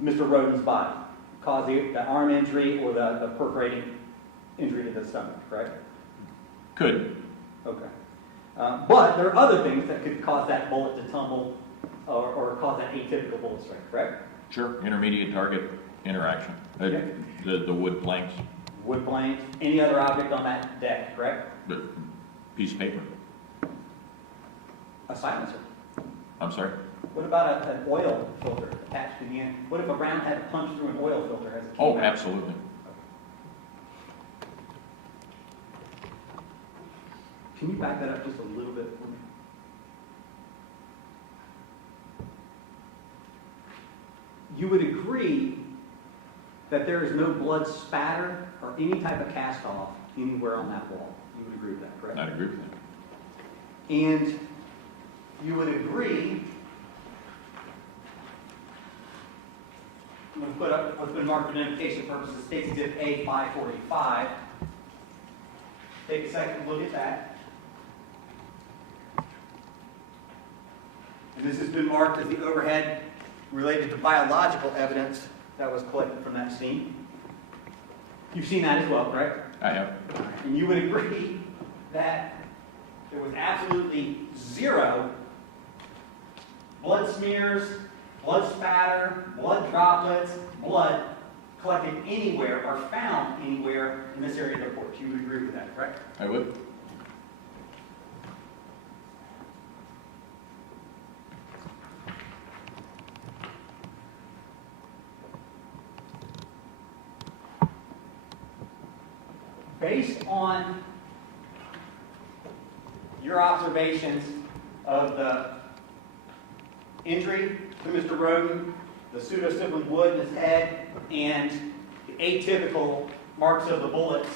Mr. Rhoden's body, causing the arm injury or the perforating injury to the stomach, correct? Could. Okay. But there are other things that could cause that bullet to tumble or cause that atypical bullet strike, correct? Sure. Intermediate target interaction. Okay. The wood planks. Wood planks, any other object on that deck, correct? The piece of paper. A silencer. I'm sorry? What about an oil filter attached to the end? What if a round had to punch through an oil filter as it came Oh, out? absolutely. Can you back that up just a little bit for me? You would agree that there is no blood spatter or any type of cast off anywhere on that wall. You would agree with that, correct? I'd agree with that. And you would agree, I'm going to put up what's been marked for identification purposes, State's Exhibit A-545. Take a second to look at that. And this has been marked as the overhead related to biological evidence that was collected from that scene. You've seen that as well, correct? I have. And you would agree that there was absolutely zero blood smears, blood spatter, blood droplets, blood collected anywhere or found anywhere in this area of the porch. You would agree with that, correct? I would. Based on your observations of the injury to Mr. Rhoden, the pseudo-sibling wood in his head, and the atypical marks of the bullets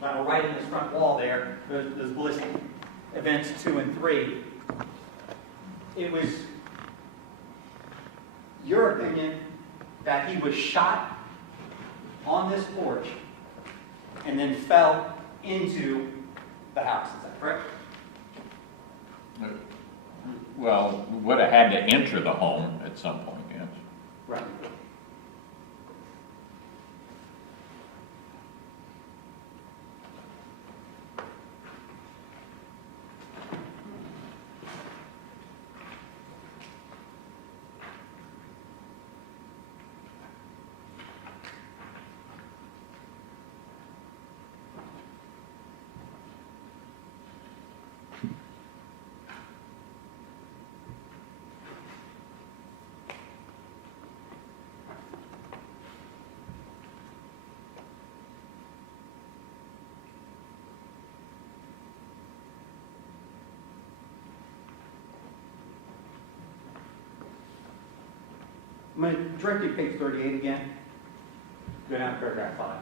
that were right in his front wall there, those ballistic events 2 and 3, it was your opinion that he was shot on this porch and then fell into the house. Is that correct? Well, would have had to enter the home at some point, yes. Right. I'm going to direct you to page 38 again. Go down to paragraph 5.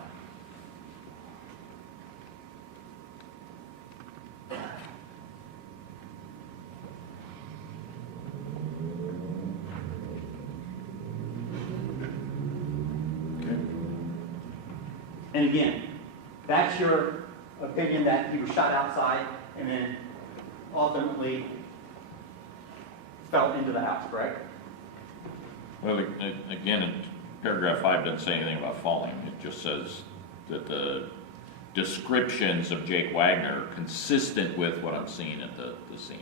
Okay. And again, that's your opinion that he was shot outside and then ultimately fell into the house, correct? Well, again, paragraph 5 doesn't say anything about falling. It just says that the descriptions of Jake Wagner are consistent with what I'm seeing at the scene.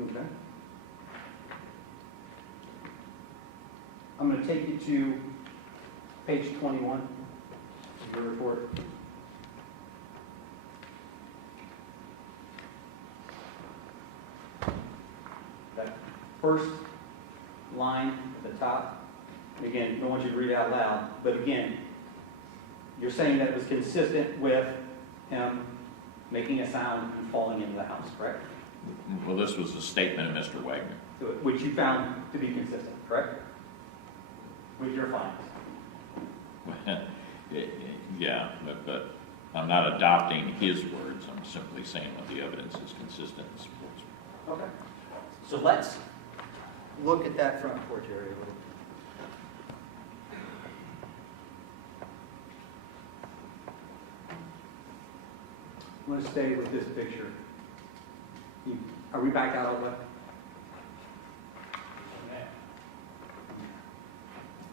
Okay. I'm going to take you to page 21 of your report. That first line at the top, and again, I don't want you to read it out loud, but again, you're saying that it was consistent with him making a sound and falling into the house, correct? Well, this was a statement of Mr. Wagner. Which you found to be consistent, correct? With your findings. Yeah, but I'm not adopting his words. I'm simply saying what the evidence is consistent and supports. Okay. So let's look at that front porch area a little bit. I'm going to stay with this picture. Are we back out all the way?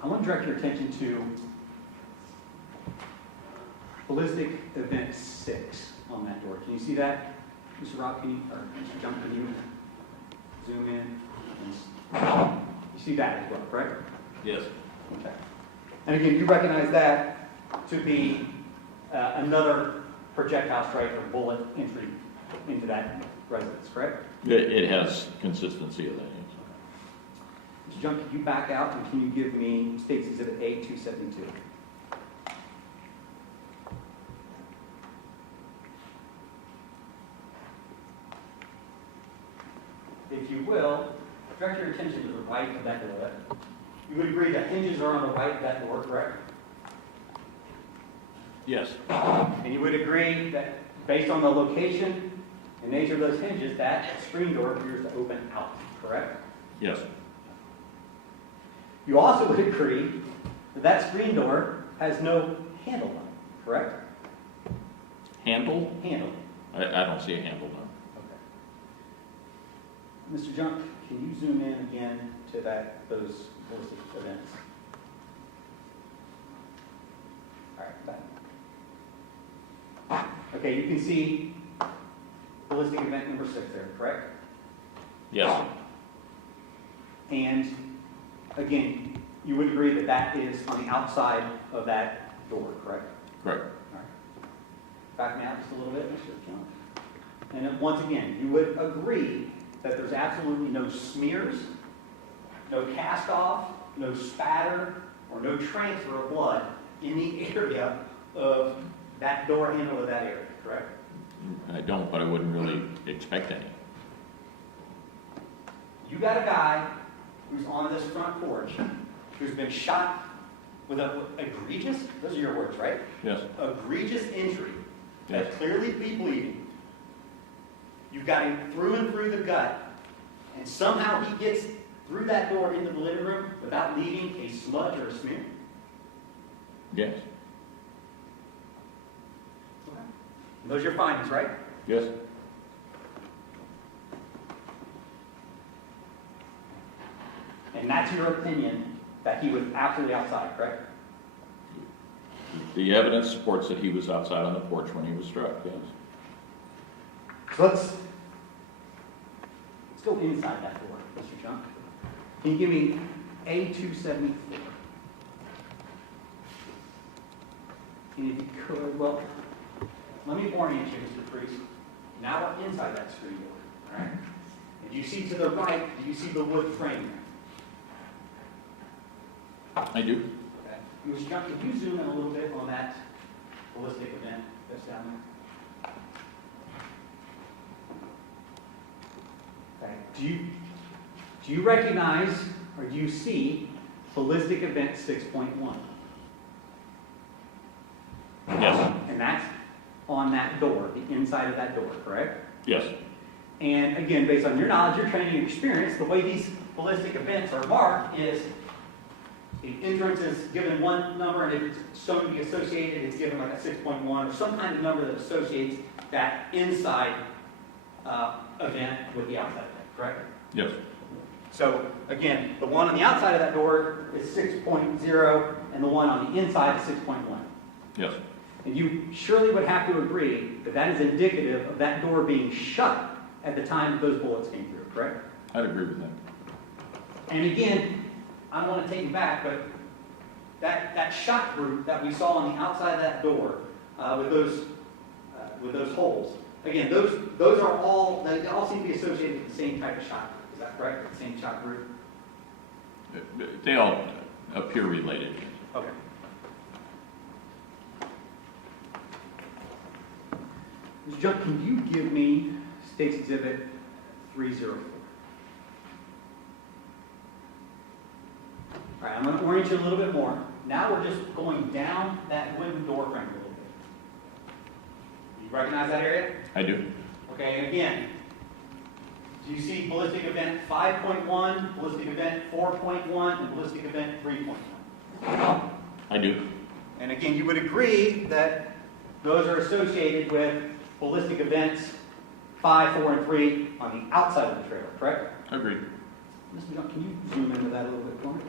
I want to direct your attention to ballistic event 6 on that door. Can you see that? Mr. Rock, can you, or Mr. Jump, can you zoom in? You see that as well, correct? Yes. Okay. And again, you recognize that to be another projectile strike or bullet entry into that residence, correct? It has consistency of that, yes. Mr. Jump, can you back out and can you give me State's Exhibit A-272? If you will, direct your attention to the right of that door. You would agree that hinges are on the right of that door, correct? Yes. And you would agree that based on the location and nature of those hinges, that screen door appears to open out, correct? Yes. You also would agree that that screen door has no handle on it, correct? Handle? Handle. I don't see a handle, no. Mr. Junk, can you zoom in again to those ballistic events? All right, back. Okay, you can see ballistic event number 6 there, correct? Yes, And again, you would agree that that is on the outside of that door, correct? correct. All right. Back me out just a little bit, Mr. Junk. And then once again, you would agree that there's absolutely no smears, no cast off, no spatter, or no transfer of blood in the area of that door handle of that area, correct? I don't, but I wouldn't really expect any. You got a guy who's on this front porch who's been shot with an egregious, those are your words, right? Yes, Egregious injury yes, that clearly be bleeding. You've got him through and through the gut, and somehow he gets through that door into the living room without leaving a smudge or a smear. yes, Those are your findings, right? yes, And that's your opinion that he was absolutely outside, correct? the evidence supports that he was outside on the porch when he was struck, yes. So let's go inside that door, Mr. Junk. Can you give me A274? And if you could, well, let me orient you, Mr. Priest. Now we're inside that screen door, all right? And do you see to the right, do you see the wood frame there? I do. Okay. Mr. Junk, could you zoom in a little bit on that ballistic event that's down there? Okay. Do you recognize or do you see ballistic event 6.1? Yes, And that's on that door, the inside of that door, correct? yes, And again, based on your knowledge, your training, and experience, the way these ballistic events are marked is the entrance is given one number, and if it's shown to be associated, it's given like a 6.1 or some kind of number that associates that inside event with the outside event, correct? yes, So again, the one on the outside of that door is 6.0, and the one on the inside is 6.1. yes, And you surely would have to agree that that is indicative of that door being shut at the time that those bullets came through, correct? I'd agree with that. And again, I don't want to take you back, but that shot group that we saw on the outside of that door with those holes, again, those are all, they all seem to be associated with the same type of shot group. Is that correct? The same shot group? They all appear related. Okay. Mr. Junk, can you give me State's Exhibit 304? All right, I'm going to orient you a little bit more. Now we're just going down that wooden door frame a little bit. You recognize that area? I do. Okay, and again, do you see ballistic event 5.1, ballistic event 4.1, and ballistic event 3.1? I do. And again, you would agree that those are associated with ballistic events 5, 4, and 3 on the outside of the trailer, correct? Agreed. Mr. John, can you zoom into that a little bit for me?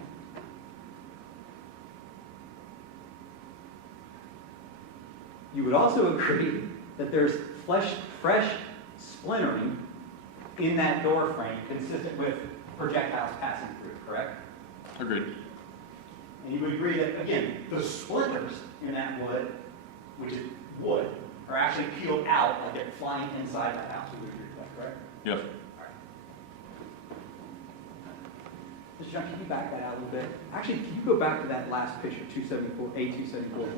You would also agree that there's fresh splintering in that door frame consistent with projectiles passing through, correct? Agreed. And you would agree that, again, the splinters in that wood, which is wood, are actually peeled out like they're flying inside that house. You would agree with that, correct? Yes. Mr. John, can you back that out a little bit? Actually, can you go back to that last picture, A274?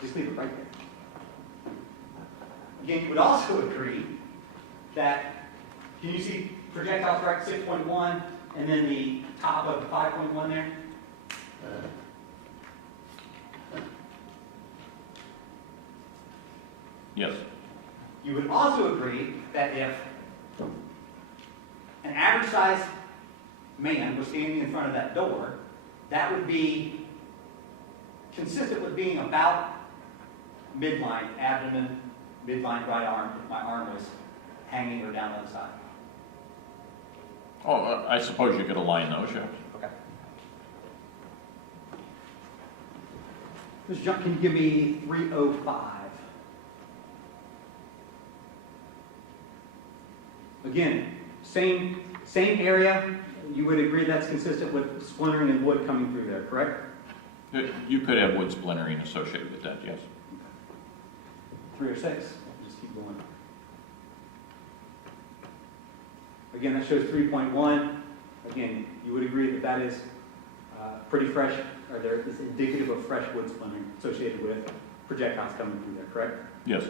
Just leave it right there. Again, you would also agree that, can you see projectile correct 6.1 and then the top of 5.1 there? Yes. You would also agree that if an average sized man was standing in front of that door, that would be consistent with being about midline abdomen, midline right arm, if my arm was hanging or down on the side? Oh, I suppose you could align those, yeah. Okay. Mr. John, can you give me 305? Again, same area. You would agree that's consistent with splintering and wood coming through there, correct? You could have wood splintering associated with that, yes. 306. Just keep going. Again, that shows 3.1. Again, you would agree that that is pretty fresh, or there is indicative of fresh wood splintering associated with projectiles coming through there, correct? Yes.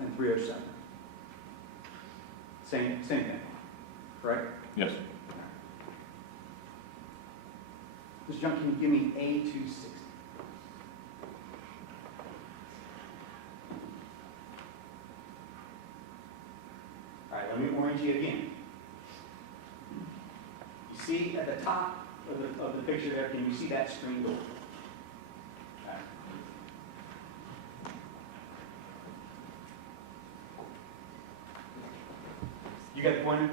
And 307. Same thing, correct? Yes. Mr. John, can you give me A260? All right, let me orient you again. You see at the top of the picture there, can you see that screen door? Okay. You got the pointer?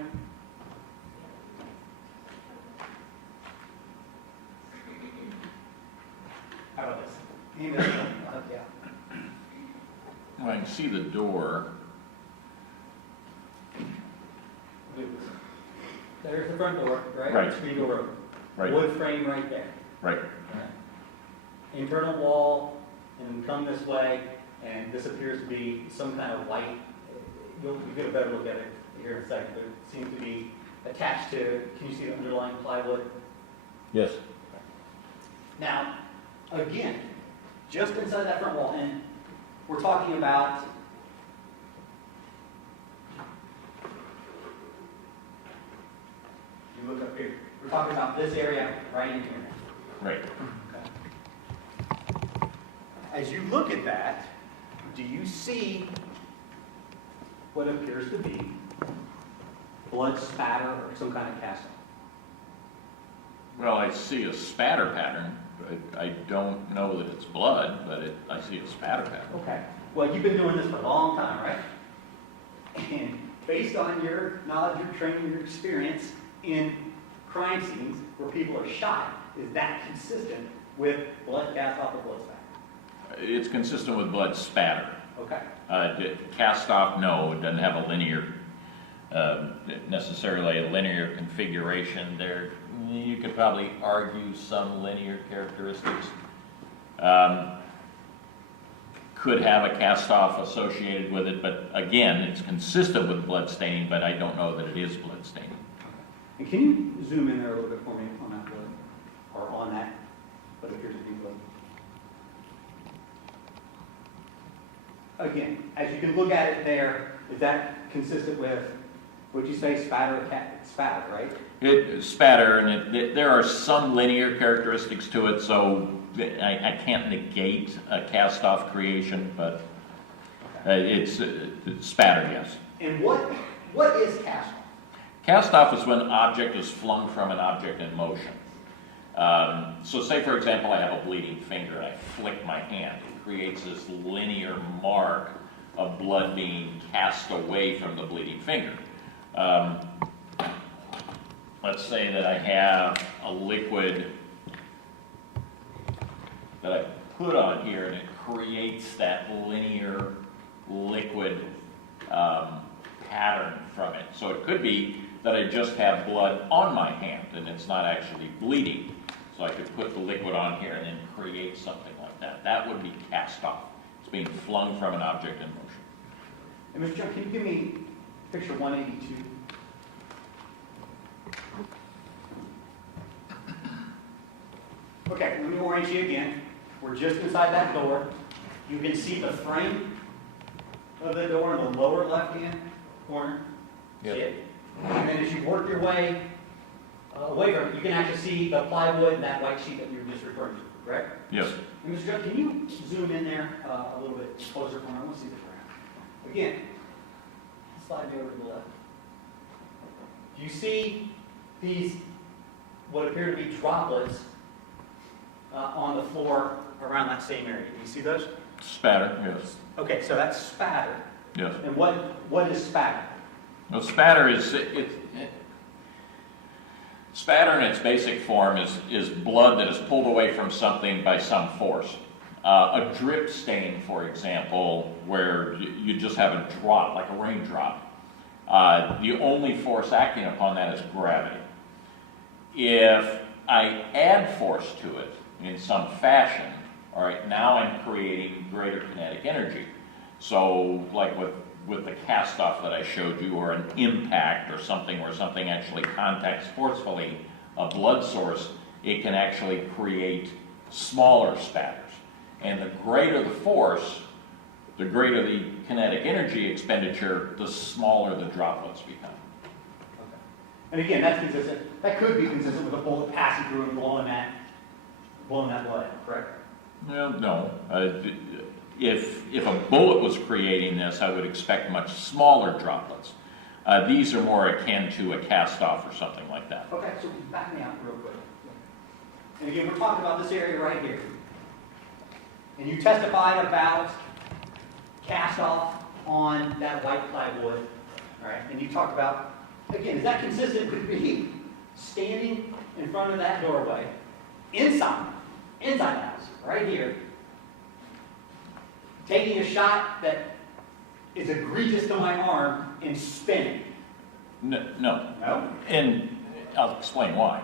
How about this? Aim this one. Yeah. Well, I can see the door. There's the front door, right? Right. Screen door open. Right. Wood frame right there. Right. Internal wall, and we come this way, and this appears to be some kind of light. You'll get a better look at it here in a second, but it seems to be attached to, can you see the underlying plywood? Yes. Now, again, just inside that front wall, and we're talking about you look up here. We're talking about this area right in here. Right. Okay. As you look at that, do you see what appears to be blood spatter or some kind of cast off? Well, I see a spatter pattern, but I don't know that it's blood, but I see a spatter pattern. Okay. Well, you've been doing this for a long time, right? And based on your knowledge, your training, your experience in crime scenes where people are shot, is that consistent with blood cast off or blood spatter? It's consistent with blood spatter. Okay. Cast off, no, it doesn't have a linear, necessarily a linear configuration there. You could probably argue some linear characteristics. Could have a cast off associated with it, but again, it's consistent with blood staining, but I don't know that it is blood staining. And can you zoom in there a little bit for me on that blood? Or on that, what appears to be blood? Again, as you can look at it there, is that consistent with, would you say spatter, right? It spatter, and there are some linear characteristics to it, so I can't negate a cast-off creation, but it's spatter, yes. And what is cast off? Cast-off is when an object is flung from an object in motion. So say, for example, I have a bleeding finger, and I flick my hand. It creates this linear mark of blood being cast away from the bleeding finger. Let's say that I have a liquid that I put on here, and it creates that linear liquid pattern from it. So it could be that I just have blood on my hand, and it's not actually bleeding. So I could put the liquid on here and then create something like that. That would be cast off. It's being flung from an object in motion. And Mr. John, can you give me picture 182? Okay, let me orient you again. We're just inside that door. You can see the frame of the door in the lower left-hand corner. Yep. See it? And then as you work your way away from it, you can actually see the plywood and that white sheet that you were just referring to, correct? Yes. And Mr. John, can you zoom in there a little bit closer for me? I want to see the ground. Again, slide me over to the left. Do you see these, what appear to be droplets on the floor around that same area? Do you see those? Spatter, yes. Okay, so that's spatter. Yes. And what is spatter? Well, spatter spatter in its basic form is blood that is pulled away from something by some force. A drip stain, for example, where you just have a drop, like a raindrop. The only force acting upon that is gravity. If I add force to it in some fashion, all right, now I'm creating greater kinetic energy. So, like with the cast-off that I showed you, or an impact or something where something actually contacts forcefully a blood source, it can actually create smaller spatters. And the greater the force, the greater the kinetic energy expenditure, the smaller the droplets become. Okay. And again, that's consistent. That could be consistent with a bullet passing through and blowing that blood, correct? Well, no. If a bullet was creating this, I would expect much smaller droplets. These are more akin to a cast-off or something like that. Okay, so back me out real quick. And again, we're talking about this area right here. And you testified about cast-off on that white plywood, all right? And you talked about, again, is that consistent with me standing in front of that doorway, inside the house, right here, taking a shot that is egregious to my arm and spinning? No. No? And I'll explain why.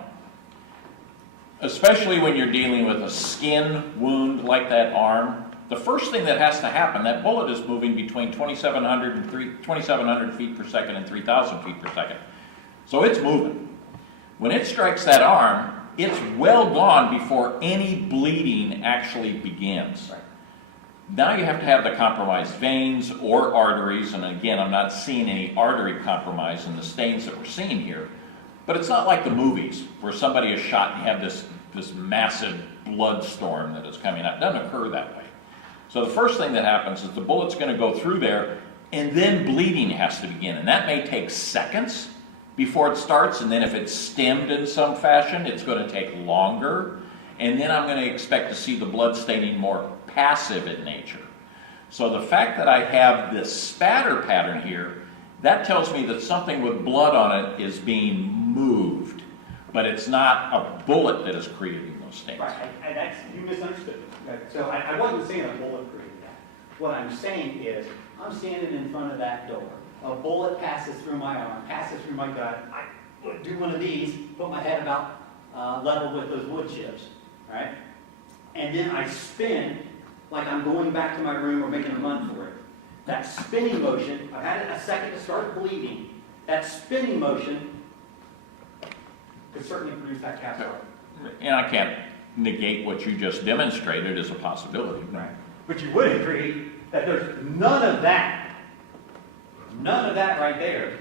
Especially when you're dealing with a skin wound like that arm, the first thing that has to happen, that bullet is moving between 2,700 feet per second and 3,000 feet per second. So it's moving. When it strikes that arm, it's well gone before any bleeding actually begins. Right. Now you have to have the compromised veins or arteries, and again, I'm not seeing any artery compromise in the stains that we're seeing here. But it's not like the movies where somebody is shot and you have this massive blood storm that is coming out. It doesn't occur that way. So the first thing that happens is the bullet's going to go through there, and then bleeding has to begin. And that may take seconds before it starts, and then if it's stemmed in some fashion, it's going to take longer. And then I'm going to expect to see the blood staining more passive in nature. So the fact that I have this spatter pattern here, that tells me that something with blood on it is being moved, but it's not a bullet that is creating those stains. Right, you misunderstood me. Okay? So I wasn't saying a bullet created that. What I'm saying is, I'm standing in front of that door. A bullet passes through my arm, passes through my gut. I do one of these, put my head about level with those wood chips, right? And then I spin like I'm going back to my room or making a run for it. That spinning motion, I've had a second to start bleeding. That spinning motion could certainly produce that cast off. And I can't negate what you just demonstrated as a possibility. Right. But you would agree that there's none of that right there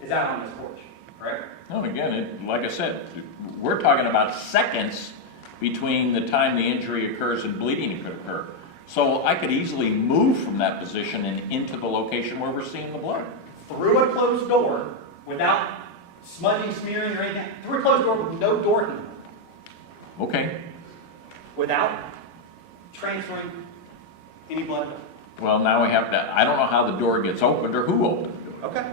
is out on this porch, correct? Well, again, like I said, we're talking about seconds between the time the injury occurs and bleeding could occur. So I could easily move from that position and into the location where we're seeing the blood. Through a closed door, without smudging, smearing, or anything, through a closed door with no door handle, Okay. without transferring any blood. Well, now we have to, I don't know how the door gets opened or who opened the door. Okay.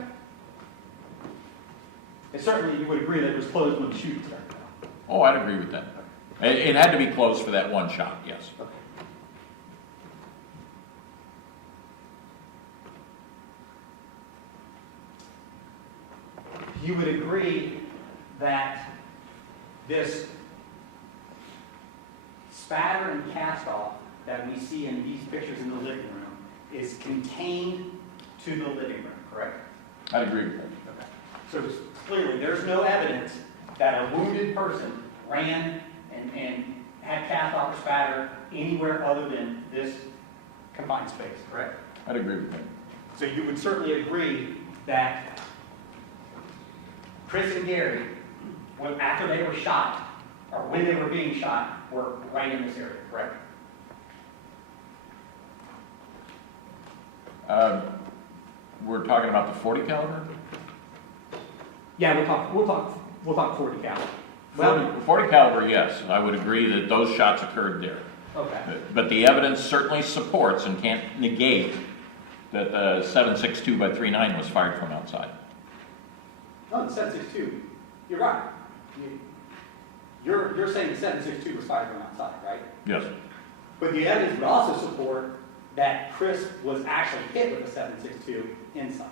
And certainly you would agree that it was closed when the shooting started. Oh, I'd agree with that. It had to be closed for that one shot, yes. Okay. You would agree that this spatter and cast off that we see in these pictures in the living room is contained to the living room, correct? I'd agree with that. Okay. So clearly, there's no evidence that a wounded person ran and had cast off or spatter anywhere other than this confined space, correct? I'd agree with that. So you would certainly agree that Chris and Gary, after they were shot, or when they were being shot, were right in this area, correct? We're talking about the 40 caliber? Yeah, we'll talk 40 cal. 40 caliber, yes. I would agree that those shots occurred there. Okay. But the evidence certainly supports and can't negate that the 7.62 by 3.9 was fired from outside. No, the 7.62, you're right. You're saying the 7.62 was fired from outside, right? Yes. But the evidence would also support that Chris was actually hit with a 7.62 inside.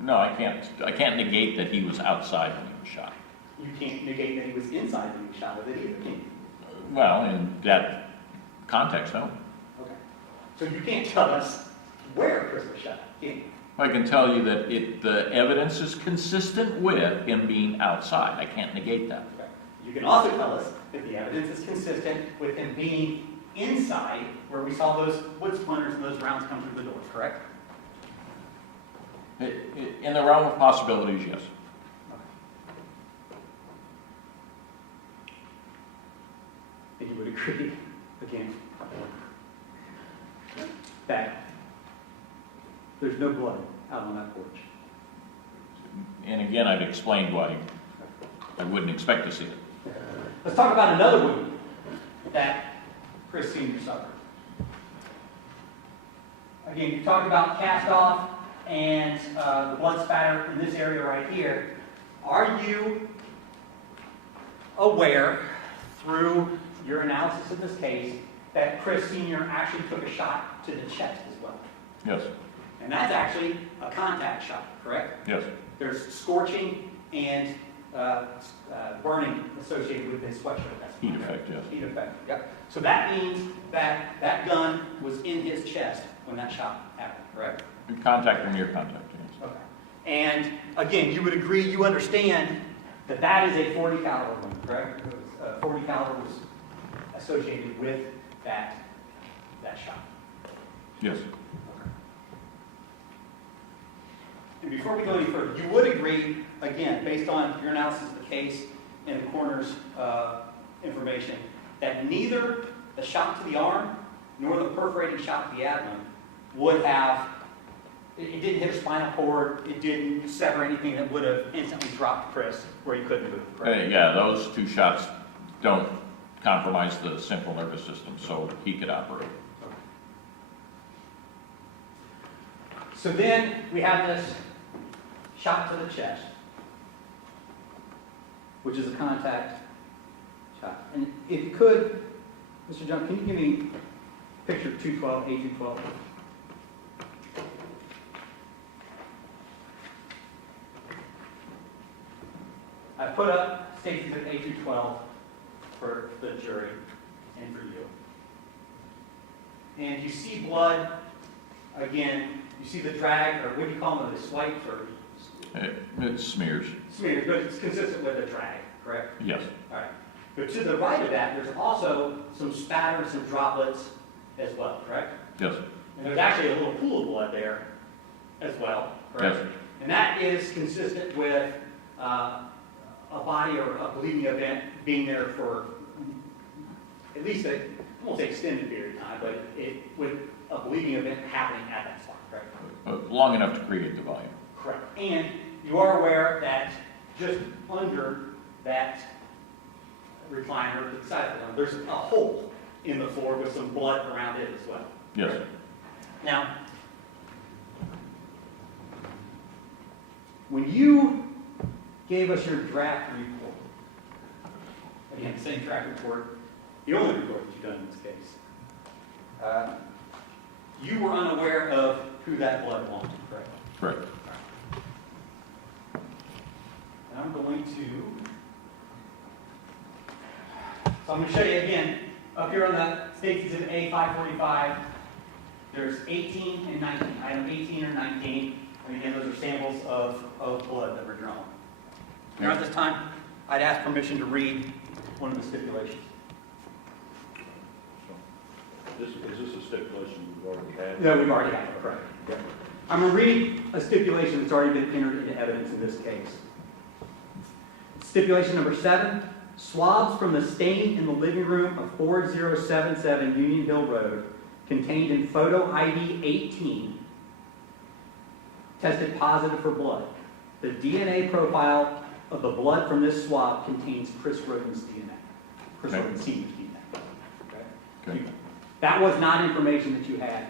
No, I can't negate that he was outside when he was shot. You can't negate that he was inside when he was shot with it either, can you? Well, in that context, no. Okay. So you can't tell us where Chris was shot, can you? I can tell you that the evidence is consistent with him being outside. I can't negate that. Okay. You can also tell us that the evidence is consistent with him being inside where we saw those wood splinters and those rounds come through the door, correct? In the realm of possibilities, yes. And you would agree, again, that there's no blood out on that porch. And again, I've explained why I wouldn't expect to see it. Let's talk about another wound that Chris Sr. suffered. Again, you talked about cast off and the blood spatter in this area right here. Are you aware, through your analysis of this case, that Chris Sr. actually took a shot to the chest as well? Yes. And that's actually a contact shot, correct? Yes. There's scorching and burning associated with his sweatshirt. That's Heat effect, yes. Heat effect, yep. So that means that that gun was in his chest when that shot happened, correct? Contact or near contact, yes. Okay. And again, you would agree, you understand that that is a .40 caliber wound, correct? It was, 40 caliber was associated with that shot. Yes. And before we go any further, you would agree, again, based on your analysis of the case and the coroner's information, that neither the shot to the arm nor the perforating shot to the abdomen would have, it didn't hit a spinal cord, it didn't sever anything that would have instantly dropped Chris where he couldn't move, correct? Yeah, those two shots don't compromise the central nervous system, so he could operate. So then we have this shot to the chest, which is a contact shot. And if you could, Mr. John, can you give me picture 212, A212? I put up Stacy's at A212 for the jury and for you. And you see blood, again, you see the drag, or what do you call them, the swipes, or It smears. smears, but it's consistent with the drag, correct? Yes. All right. But to the right of that, there's also some spatter, some droplets as well, correct? Yes. And there's actually a little pool of blood there as well, correct? Yes. And that is consistent with a body or a bleeding event being there for at least I won't say extended period of time, but with a bleeding event happening at that spot, correct? Long enough to create the volume. Correct. And you are aware that just under that recliner, to the side of it, there's a hole in the floor with some blood around it as well. Yes. Now, when you gave us your draft report, again, same draft report, the only report that you've done in this case, you were unaware of who that blood belonged to, correct? Correct. And I'm going to, so I'm going to show you again, up here on the States Exhibit A545, there's 18 and 19, item 18 or 19, and again, those are samples of blood that were drawn. Now at this time, I'd ask permission to read one of the stipulations. Is this a stipulation we've already had? No, we've already had it, correct. Yep. I'm going to read a stipulation that's already been entered into evidence in this case. Stipulation number 7, swabs from the stain in the living room of 4077 Union Hill Road contained in photo ID 18 tested positive for blood. The DNA profile of the blood from this swab contains Chris Rhoden's DNA. Chris Okay. Rhoden Senior's DNA. Okay. That was not information that you had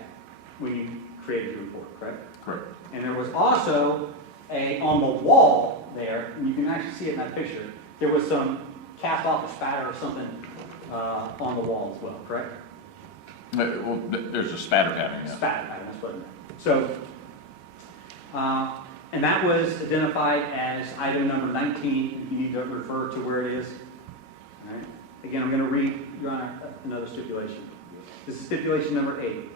when you created your report, correct? Correct. And there was also on the wall there, and you can actually see it in that picture, there was some cast off a spatter or something on the wall as well, correct? Well, there's a spatter pattern, yeah. Spatter pattern, that's what it meant. So, and that was identified as item number 19. You need to refer to where it is. All right. Again, I'm going to read, Your Honor, another stipulation. This is stipulation number 8.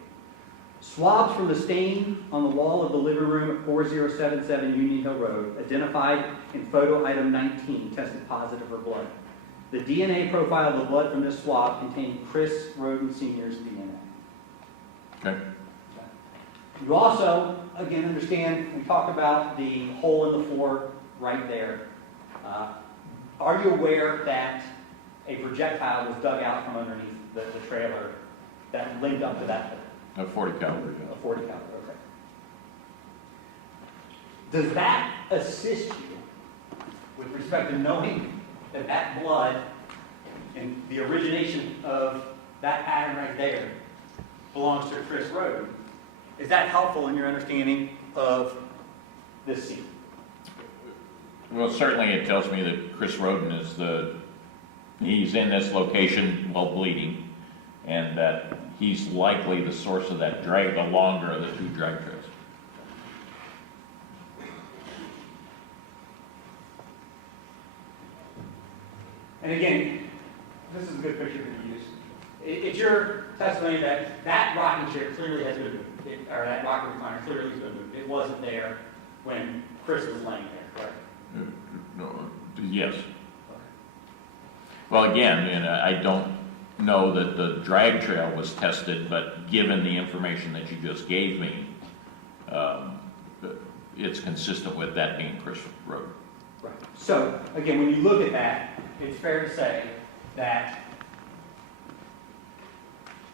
Swabs from the stain on the wall of the living room at 4077 Union Hill Road, identified in photo item 19, tested positive for blood. The DNA profile of the blood from this swab contained Chris Rhoden Sr.'s DNA. Okay. You also, again, understand, we talked about the hole in the floor right there. Are you aware that a projectile was dug out from underneath the trailer that linked up to that hole? A 40 caliber, A yeah. 40 caliber, okay. Does that assist you with respect to knowing that that blood and the origination of that pattern right there belongs to Chris Rhoden? Is that helpful in your understanding of this scene? Well, certainly it tells me that Chris Rhoden he's in this location while bleeding, and that he's likely the source of that drag, the longer of the two drag trails. And again, this is a good picture to use. It's your testimony that that rocking chair clearly has been moved, or that rocker recliner clearly has been moved. It wasn't there when Chris was laying there, correct? Yes. Well, again, and I don't know that the drag trail was tested, but given the information that you just gave me, it's consistent with that being Chris Rhoden. Right. So, again, when you look at that, it's fair to say that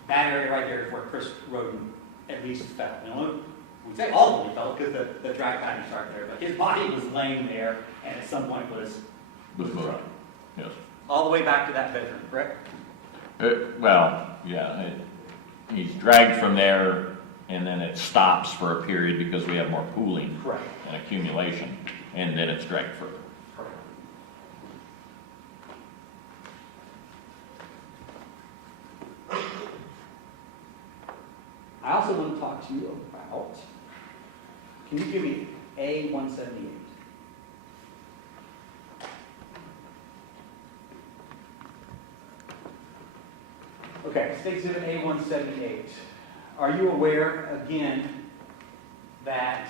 that area right there is where Chris Rhoden at least fell. And we say ultimately fell because the drag pattern started there, but his body was laying there and at some point was moved. thrown. Yes. All the way back to that bedroom, correct? Well, yeah, he's dragged from there, and then it stops for a period because we have more pooling Correct. and accumulation, and then it's dragged further. Correct. I also want to talk to you about, can you give me A178? Okay, State Exhibit A178. Are you aware, again, that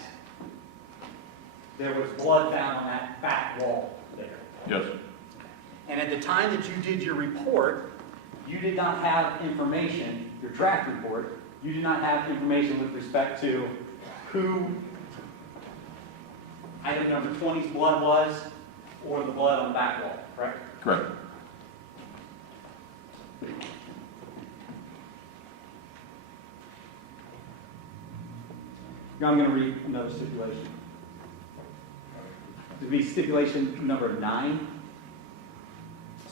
there was blood found on that back wall there? Yes. And at the time that you did your report, you did not have information, your draft report, you did not have information with respect to who item number 20's blood was or the blood on the back wall, correct? Correct. Now I'm going to read another stipulation. To be stipulation number 9.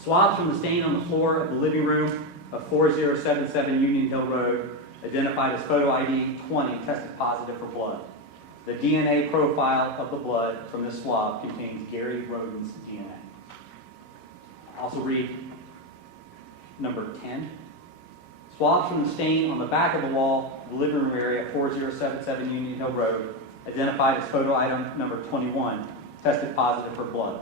Swabs from the stain on the floor of the living room of 4077 Union Hill Road, identified as photo ID 20, tested positive for blood. The DNA profile of the blood from this swab contains Gary Rhoden's DNA. Also read number 10. Swabs from the stain on the back of the wall of the living room area at 4077 Union Hill Road, identified as photo item number 21, tested positive for blood.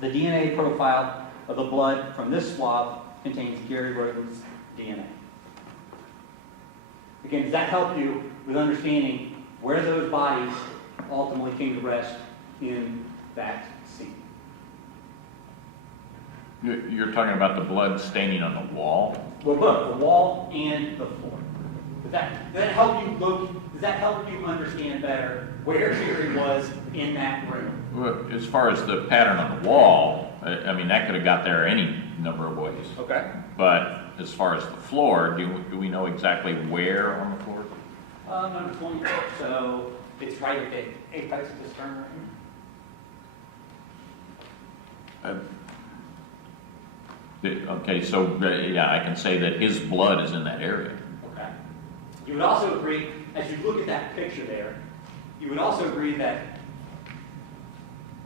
The DNA profile of the blood from this swab contains Gary Rhoden's DNA. Again, does that help you with understanding where those bodies ultimately came to rest in that scene? You're talking about the blood staining on the wall? Well, both the wall and the floor. Does that help you look? Does that help you understand better where Gary was in that room? Well, as far as the pattern on the wall, I mean, that could have got there any number of ways. Okay. But as far as the floor, do we know exactly where on the floor? Number 20. So it's right at the apex of this turn right here. Okay, so, yeah, I can say that his blood is in that area. Okay. You would also agree, as you look at that picture there, you would also agree that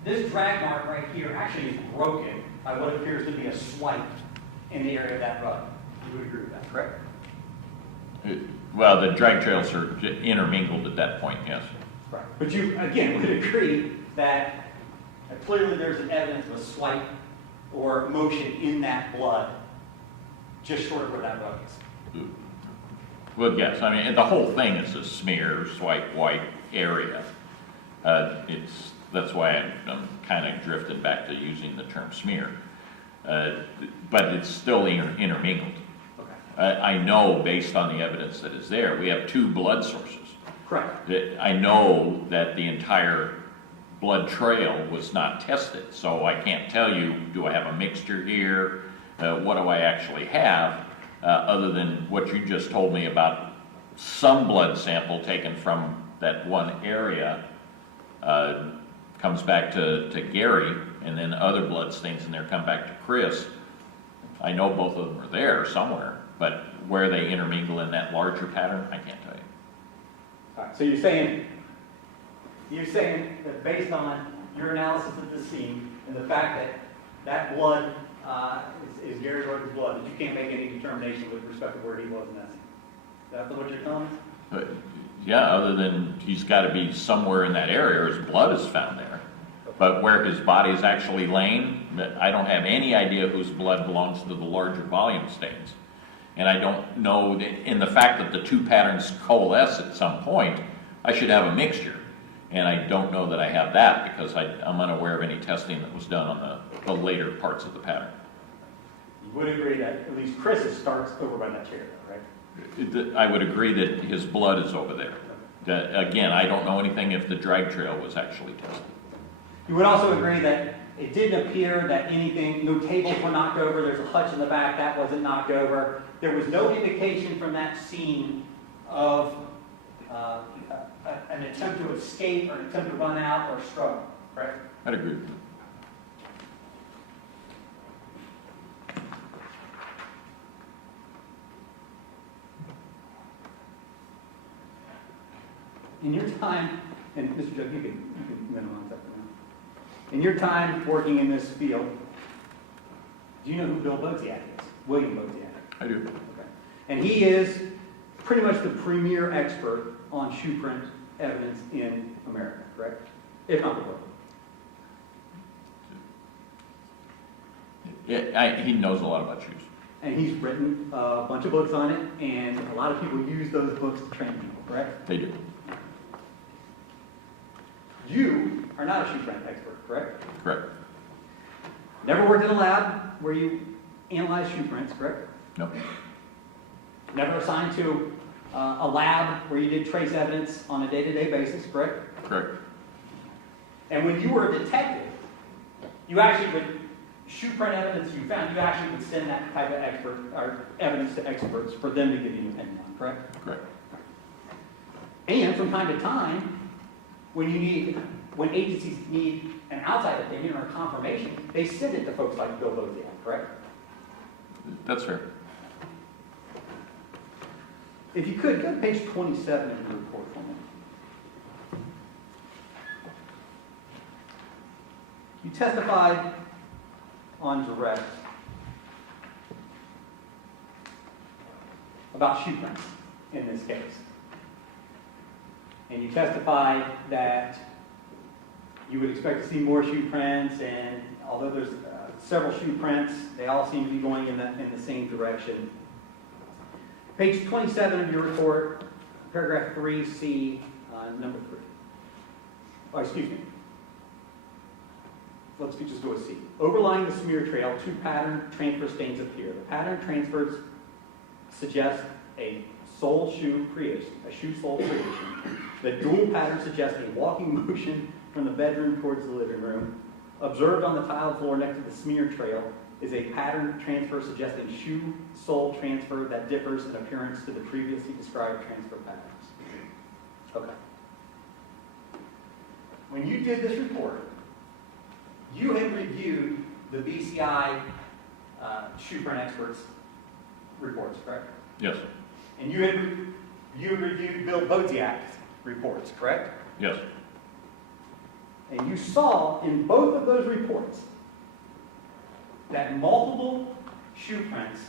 this drag mark right here actually is broken by what appears to be a swipe in the area of that rug. You would agree with that, correct? Well, the drag trails are intermingled at that point, yes. Right. But you, again, would agree that clearly there's an evidence of a swipe or motion in that blood just short of where that rug is. Well, yes, I mean, the whole thing is a smear, swipe, white area. That's why I'm kind of drifted back to using the term smear. But it's still intermingled. Okay. I know, based on the evidence that is there, we have 2 blood sources. Correct. I know that the entire blood trail was not tested, so I can't tell you, do I have a mixture here? What do I actually have? Other than what you just told me about some blood sample taken from that one area comes back to Gary, and then other blood stains in there come back to Chris. I know both of them are there somewhere, but where they intermingle in that larger pattern, I can't tell you. All right, so you're saying that based on your analysis of the scene and the fact that that blood is Gary Rhoden's blood, that you can't make any determination with respect to where he was in that scene. Is that what you're telling us? But, yeah, other than he's got to be somewhere in that area, or his blood is found there. But where his body is actually laying, I don't have any idea whose blood belongs to the larger volume stains. And I don't know, in the fact that the 2 patterns coalesce at some point, I should have a mixture. And I don't know that I have that because I'm unaware of any testing that was done on the later parts of the pattern. You would agree that at least Chris's starts over by that chair, though, right? I would agree that his blood is over there. Again, I don't know anything if the drag trail was actually tested. You would also agree that it didn't appear that no tables were knocked over, there's a hutch in the back, that wasn't knocked over. There was no indication from that scene of an attempt to escape or an attempt to run out or struggle, correct? I'd agree with that. In your time, and Mr. Judge, you can minimize that for now. In your time working in this field, do you know who Bill Boziak is? William Boziak. I do. Okay. And he is pretty much the premier expert on shoe print evidence in America, correct? If not the world. Yeah, he knows a lot about shoes. And he's written a bunch of books on it, and a lot of people use those books to train people, correct? They do. You are not a shoe print expert, correct? Correct. Never worked in a lab where you analyze shoe prints, correct? No. Never assigned to a lab where you did trace evidence on a day-to-day basis, correct? Correct. And when you were a detective, you actually would, shoe print evidence you found, you actually would send that type of expert or evidence to experts for them to give you an opinion on, correct? Correct. And from time to time, when agencies need an outside opinion or confirmation, they send it to folks like Bill Boziak, correct? That's fair. If you could, go to page 27 of your report for me. You testified on direct about shoe prints in this case. And you testified that you would expect to see more shoe prints, and although there's several shoe prints, they all seem to be going in the same direction. Page 27 of your report, paragraph 3C, number 3. Oh, excuse me. Let's just go with C. Overlying the smear trail, 2 pattern transfer stains appear. The pattern transfers suggest a sole shoe creation, a shoe sole creation. The dual pattern suggests a walking motion from the bedroom towards the living room. Observed on the tiled floor next to the smear trail is a pattern transfer suggesting shoe sole transfer that differs in appearance to the previously described transfer patterns. Okay. When you did this report, you had reviewed the BCI shoe print experts' reports, correct? Yes, And you had reviewed Bill Boziak's reports, correct? yes, And you saw in both of those reports that multiple shoe prints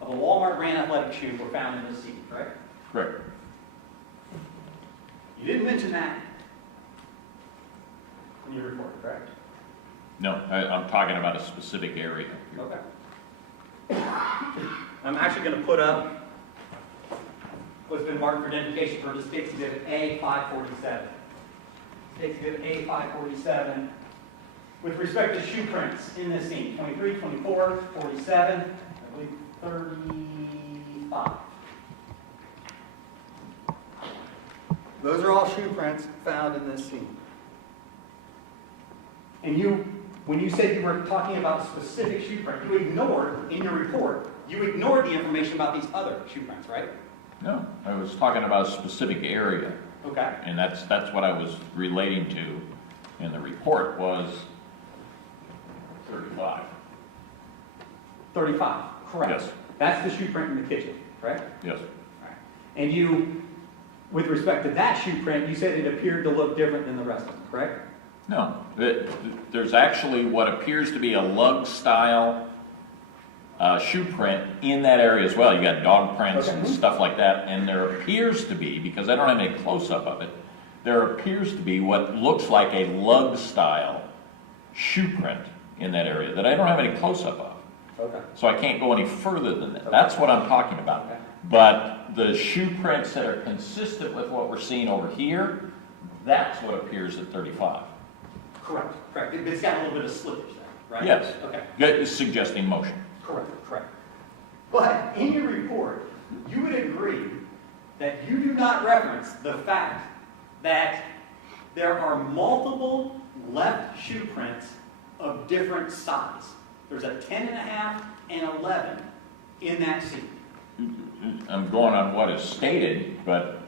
of a Walmart brand athletic shoe were found in the scene, correct? correct. You didn't mention that in your report, correct? No, I'm talking about a specific area. Okay. I'm actually going to put up what's been marked for identification for the State's Exhibit A547. State's Exhibit A547 with respect to shoe prints in this scene, 23, 24, 47, I believe 35. Those are all shoe prints found in this scene. And when you said you were talking about a specific shoe print, you ignored, in your report, you ignored the information about these other shoe prints, right? No, I was talking about a specific area, Okay. and that's what I was relating to in the report was 35. 35, correct. Yes. That's the shoe print in the kitchen, correct? Yes, All right. And you, with respect to that shoe print, you said it appeared to look different than the rest of them, correct? no, there's actually what appears to be a lug-style shoe print in that area as well. You got dog prints and stuff like that, and there appears to be, because I don't have any close-up of it, there appears to be what looks like a lug-style shoe print in that area that I don't have any close-up of. Okay. So I can't go any further than that. That's what I'm talking about. Okay. But the shoe prints that are consistent with what we're seeing over here, that's what appears at 35. Correct, correct. It's got a little bit of slippage there, right? Yes. Okay. Good, suggesting motion. Correct, correct. But in your report, you would agree that you do not reference the fact that there are multiple left shoe prints of different size. There's a 10.5 and 11 in that scene. I'm going on what is stated, but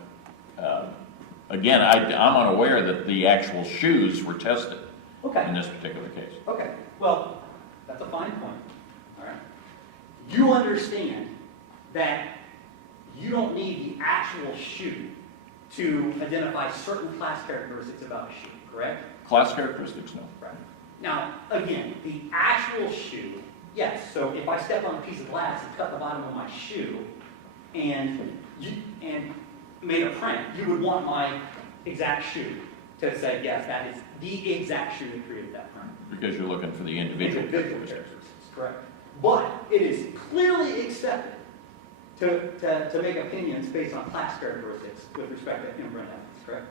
again, I'm unaware that the actual shoes were tested in Okay, this particular case. okay. Well, that's a fine point. All right. You understand that you don't need the actual shoe to identify certain class characteristics about a shoe, correct? Class characteristics, no. Right. Now, again, the actual shoe, yes. So if I step on a piece of glass and cut the bottom of my shoe and made a print, you would want my exact shoe to say, yes, that is the exact shoe that created that print. Because you're looking for the individual characteristics. Correct. But it is clearly accepted to make opinions based on class characteristics with respect to imprint evidence, correct?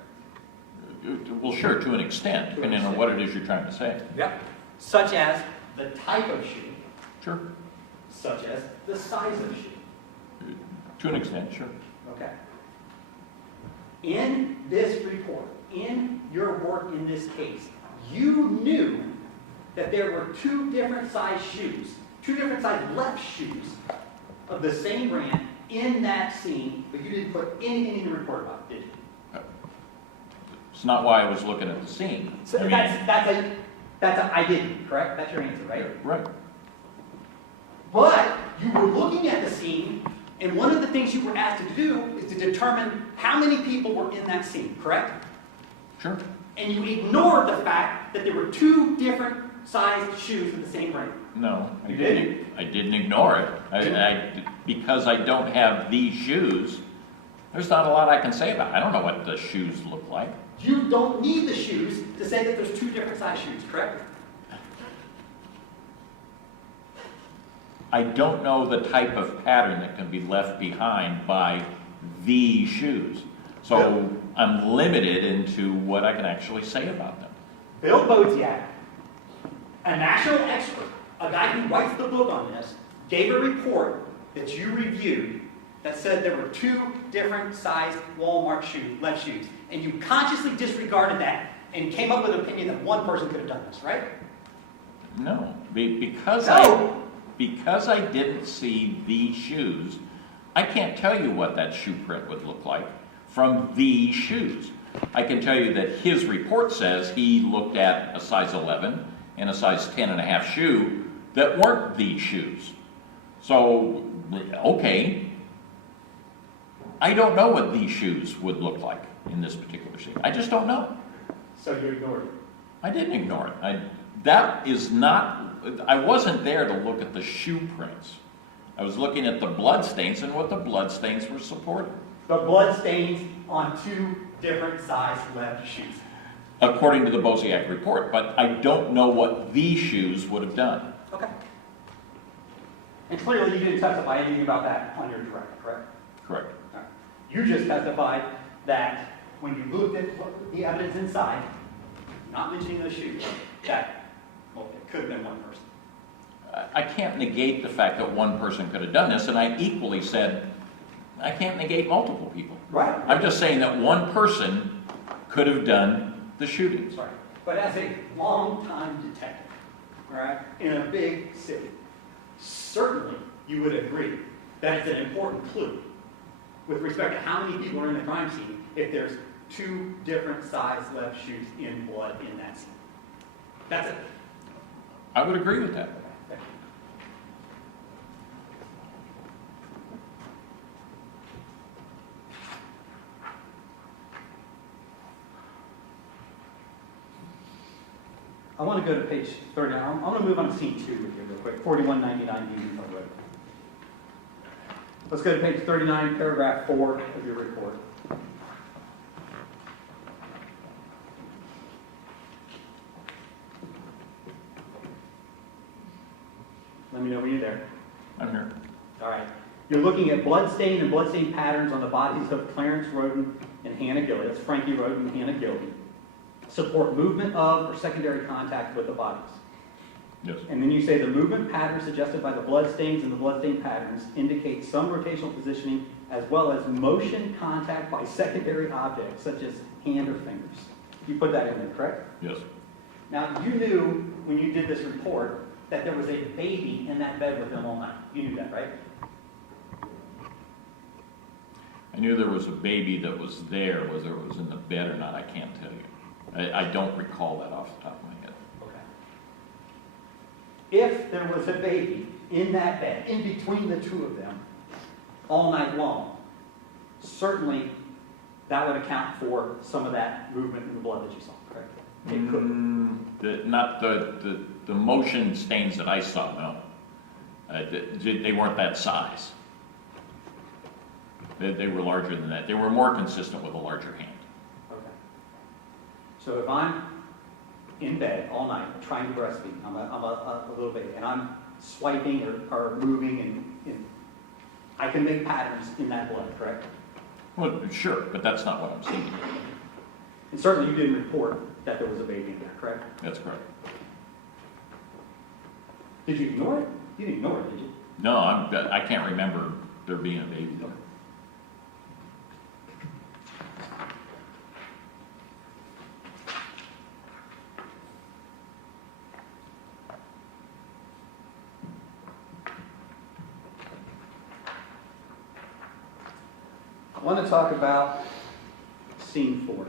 Well, sure, to an extent, depending on what it is you're trying to say. Yep. Such as the type of shoe, Sure. such as the size of shoe. To an extent, sure. Okay. In this report, in your work in this case, you knew that there were two different size shoes, two different size left shoes of the same brand in that scene, but you didn't put anything in the report about it, did you? It's not why I was looking at the scene. So I mean, that's a I didn't, correct? That's your answer, right? Right. But you were looking at the scene, and one of the things you were asked to do is to determine how many people were in that scene, correct? Sure. And you ignored the fact that there were two different sized shoes of the same brand. No, I You didn't. I didn't ignore it. Because I don't have these shoes, there's not a lot I can say about it. I don't know what the shoes look like. You don't need the shoes to say that there's two different size shoes, correct? I don't know the type of pattern that can be left behind by these shoes. So I'm limited into what I can actually say about them. Bill Boziak, a national expert, a guy who writes the book on this, gave a report that you reviewed that said there were two different sized Walmart left shoes. And you consciously disregarded that and came up with an opinion that one person could have done this, right? No, because I didn't see these shoes, I can't tell you what that shoe print would look like from these shoes. I can tell you that his report says he looked at a size 11 and a size 10.5 shoe that weren't these shoes. So, okay, I don't know what these shoes would look like in this particular scene. I just don't know. So you ignored it? I didn't ignore it. That is not, I wasn't there to look at the shoe prints. I was looking at the blood stains and what the blood stains were supporting. The blood stains on 2 different size left shoes. According to the Bosiak report, but I don't know what these shoes would have done. Okay. And clearly you didn't testify anything about that on your direct, correct? Correct. All right. You just testified that when you looked at the evidence inside, not mentioning those shoes, that, well, it could have been one person. I can't negate the fact that one person could have done this, and I equally said, I can't negate multiple people. Right. I'm just saying that one person could have done the shootings. Sorry. But as a long-time detective, all right, in a big city, certainly you would agree that it's an important clue with respect to how many people are in the crime scene if there's 2 different size left shoes in blood in that scene. That's it. I would agree with that. Thank you. I want to go to page 39. I'm going to move on to scene 2 with you real quick. 4199 Union Road. Let's go to page 39, paragraph 4 of your report. Let me know when you're there. I'm here. All right. You're looking at bloodstain and bloodstain patterns on the bodies of Clarence Rhoden and Hannah Gilly. That's Frankie Rhoden and Hannah Gilly. Support movement of or secondary contact with the bodies. Yes. And then you say the movement pattern suggested by the bloodstains and the bloodstain patterns indicate some rotational positioning as well as motion contact by secondary objects such as hand or fingers. You put that in there, correct? Yes. Now, you knew when you did this report that there was a baby in that bed with them all night. You knew that, right? I knew there was a baby that was there. Whether it was in the bed or not, I can't tell you. I don't recall that off the top of my head. Okay. If there was a baby in that bed, in between the 2 of them, all night long, certainly that would account for some of that movement in the blood that you saw, correct? It could. Not the motion stains that I saw, no. They weren't that size. They were larger than that. They were more consistent with a larger hand. Okay. So if I'm in bed all night trying to breastfeed, I'm a little baby, and I'm swiping or moving, and I can make patterns in that blood, correct? Well, sure, but that's not what I'm seeing. And certainly you didn't report that there was a baby in there, correct? That's correct. Did you ignore it? You didn't ignore it, did you? No, I can't remember there being a baby there. I want to talk about scene 4.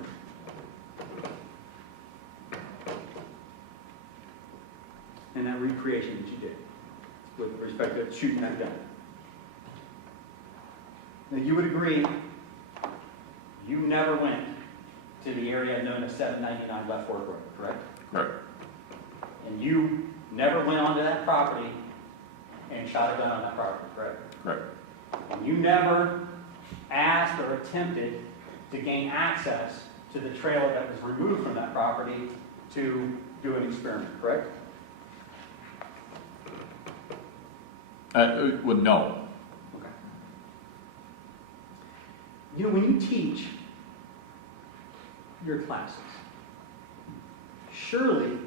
And that recreation that you did with respect to shooting that gun. Now, you would agree you never went to the area known as 799 Left Fork Road, correct? Correct. And you never went onto that property and shot a gun on that property, correct? Correct. And you never asked or attempted to gain access to the trailer that was removed from that property to do an experiment, correct? Well, no. Okay. You know, when you teach your classes, surely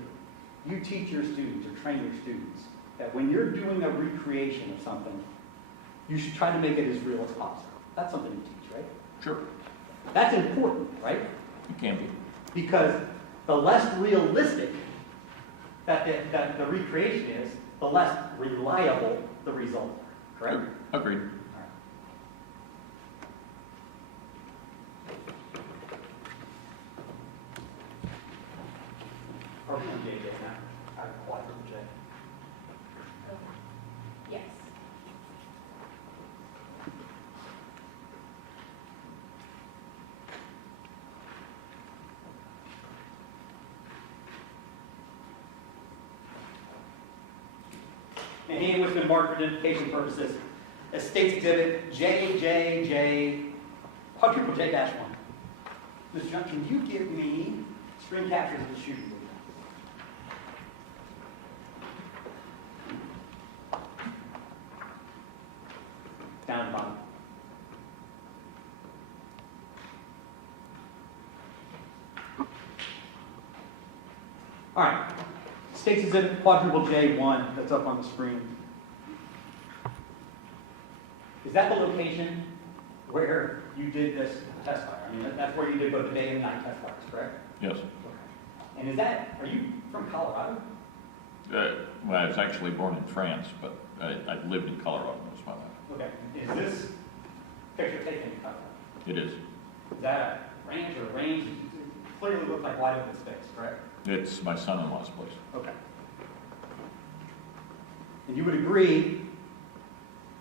you teach your students or train your students that when you're doing a recreation of something, you should try to make it as real as possible. That's something you teach, right? Sure. That's important, right? It can be. Because the less realistic that the recreation is, the less reliable the results are, correct? Agreed. Are we on JJ now? I have a quiet from Jay. and what's been marked for identification purposes as State's Exhibit JJJ, quadruple J-1. Mr. John, can you give me screen captures of the shooting? Down at the bottom. All right. State's Exhibit quadruple J1 that's up on the screen. Is that the location where you did this test fire? I mean, that's where you did both the day and night test fires, correct? Yes. And is that, are you from Colorado? Well, I was actually born in France, but I lived in Colorado most of my life. Okay. Is this picture taken in Colorado? It is. Is that a ranch or a range? It clearly looks like wide open space, correct? It's my son-in-law's place. Okay. And you would agree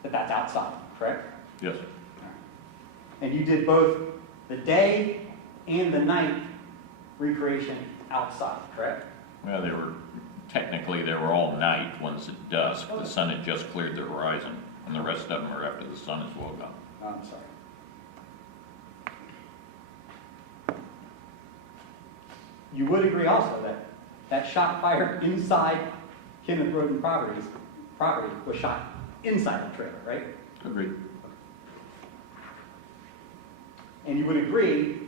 that that's outside, correct? Yes. And you did both the day and the night recreation outside, correct? Well, technically they were all night, one's at dusk. The sun had just cleared the horizon, and the rest of them are after the sun has woke up. I'm sorry. You would agree also that that shot fired inside Kenneth Rhoden property was shot inside the trailer, right? Agreed. And you would agree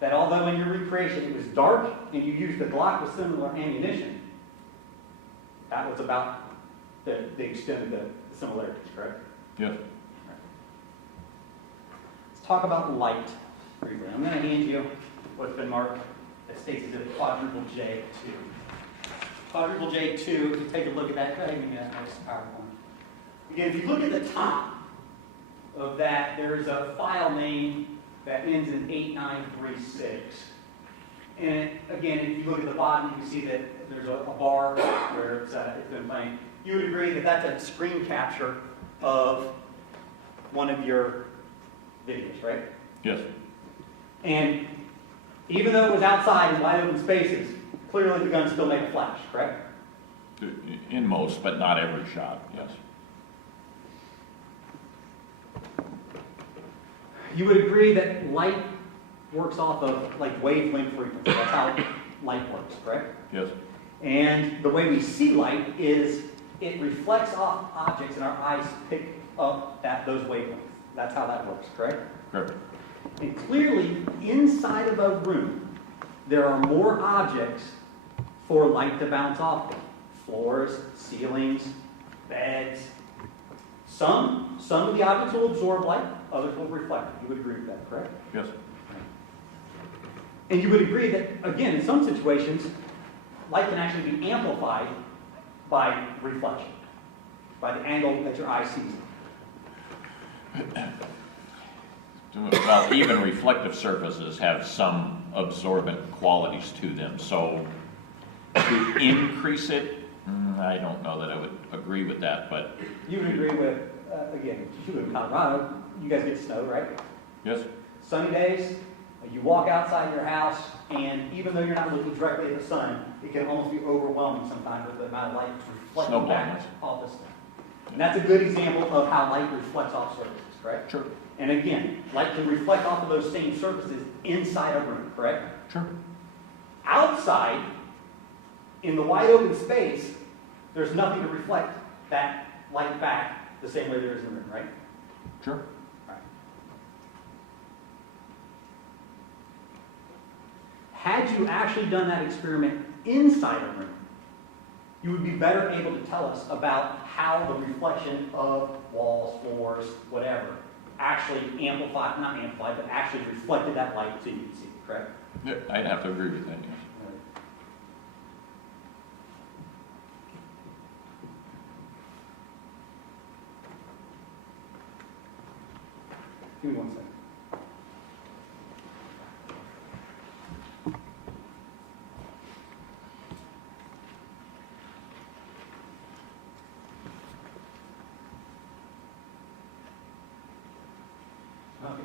that although in your recreation it was dark and you used a Glock with similar ammunition, that was about the extent of the similarities, correct? Yes. Let's talk about light briefly. I'm going to hand you what's been marked that states as a quadruple J2. Quadruple J2, if you take a look at that, go ahead and give me that nice PowerPoint. Again, if you look at the top of that, there's a file name that ends in 8936. And again, if you look at the bottom, you can see that there's a bar where it's been playing. You would agree that that's a screen capture of one of your videos, right? Yes. And even though it was outside in wide open spaces, clearly the gun still made a flash, correct? In most, but not every shot, yes. You would agree that light works off of like wavelength frequency. That's how light works, correct? Yes. And the way we see light is it reflects off objects and our eyes pick up those wavelengths. That's how that works, correct? Correct. And clearly, inside of a room, there are more objects for light to bounce off of. Floors, ceilings, beds. Some of the objects will absorb light, others will reflect it. You would agree with that, correct? Yes. And you would agree that, again, in some situations, light can actually be amplified by reflection, by the angle that your eye sees it. Well, even reflective surfaces have some absorbent qualities to them. So to increase it, I don't know that I would agree with that, but... You would agree with, again, you live in Colorado, you guys get snow, right? Yes. Sunny days, you walk outside your house, and even though you're not looking directly at the sun, it can almost be overwhelming sometimes with the amount of light that's reflecting back off the snow. And that's a good example of how light reflects off surfaces, correct? Sure. And again, light can reflect off of those same surfaces inside a room, correct? Sure. Outside, in the wide open space, there's nothing to reflect that light back the same way there is in the room, right? Sure. Right. Had you actually done that experiment inside a room, you would be better able to tell us about how the reflection of walls, floors, whatever, actually amplified, not amplified, but actually reflected that light so you could see it, correct? Yeah, I'd have to agree with that, yes. Give me 1 second. Okay.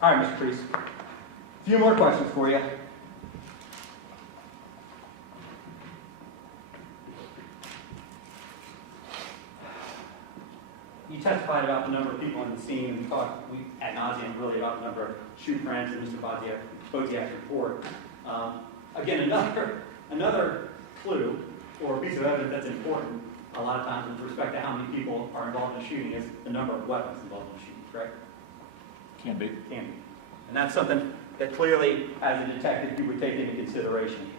All right, Mr. Priest. A few more questions for you. You testified about the number of people on the scene, and we talked ad nauseum really about the number of shoe prints in Mr. Boziak's report. Again, another clue or piece of evidence that's important a lot of times with respect to how many people are involved in a shooting is the number of weapons involved in a shooting, correct? Can be. Can be. And that's something that clearly, as a detective, you would take into consideration,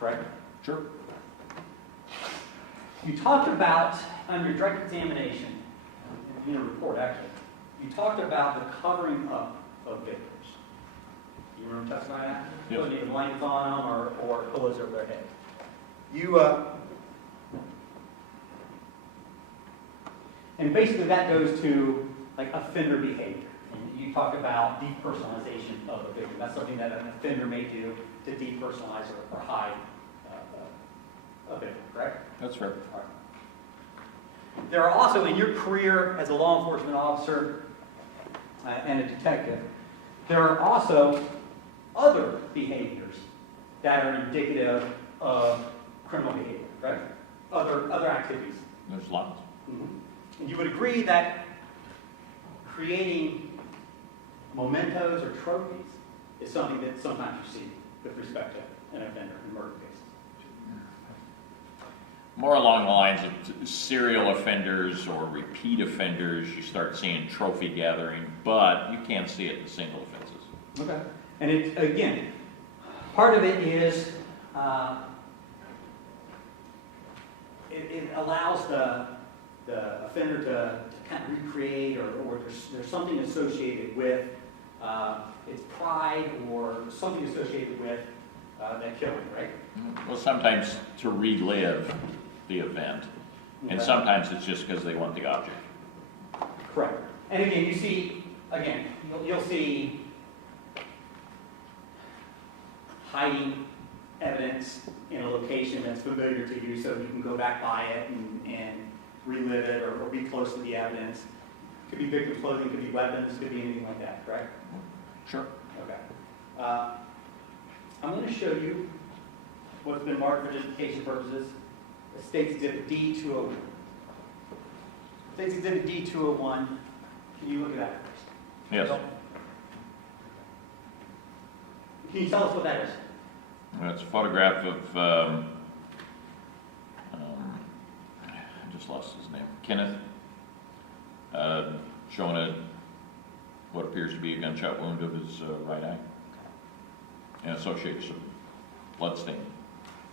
correct? Sure. You talked about, under direct examination, in your report actually, you talked about the covering up of victims. You remember testifying that? Yes. Putting either blankets on them or pillows over their head. And basically that goes to like offender behavior. And you talk about depersonalization of a victim. That's something that an offender may do to depersonalize or hide a victim, correct? That's fair. All right. There are also, in your career as a law enforcement officer and a detective, there are also other behaviors that are indicative of criminal behavior, right? Other activities. There's lots. Mm-hmm. And you would agree that creating mementos or trophies is something that sometimes you see with respect to an offender in murder cases. More along the lines of serial offenders or repeat offenders, you start seeing trophy gathering, but you can't see it in single offenses. Okay. And it, again, part of it is it allows the offender to kind of recreate or there's something associated with its pride or something associated with that killing, right? Well, sometimes to relive the event, and Okay. sometimes it's just because they want the object. Correct. And again, you see, you'll see hiding evidence in a location that's familiar to you so you can go back by it and relive it or be close to the evidence. Could be victim clothing, could be weapons, could be anything like that, correct? Sure. Okay. I'm going to show you what's been marked for identification purposes. The State's Exhibit D201. State's Exhibit D201. Can you look at that first? Yes. Can you tell us what that is? It's a photograph of, I just lost his name, Kenneth, showing what appears to be a gunshot wound of his right eye, and associated with some blood stain.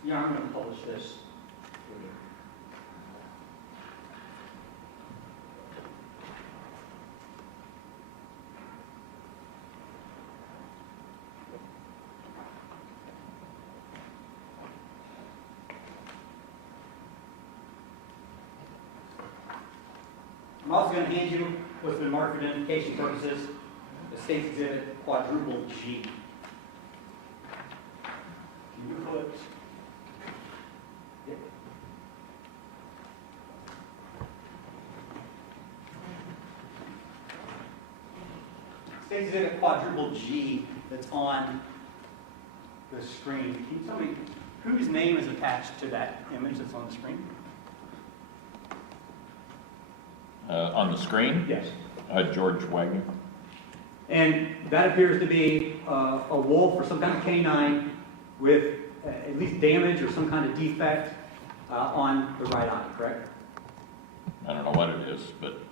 Yeah, I'm going to publish this. I'm also going to hand you what's been marked for identification purposes, the State's Exhibit Quadruple G. Can you put? Yep. State's Exhibit Quadruple G that's on the screen. Can you tell me whose name is attached to that image that's on the screen? On the screen, Yes. George Wagner. And that appears to be a wolf or some kind of canine with at least damage or some kind of defect on the right eye, correct? I don't know what it is, but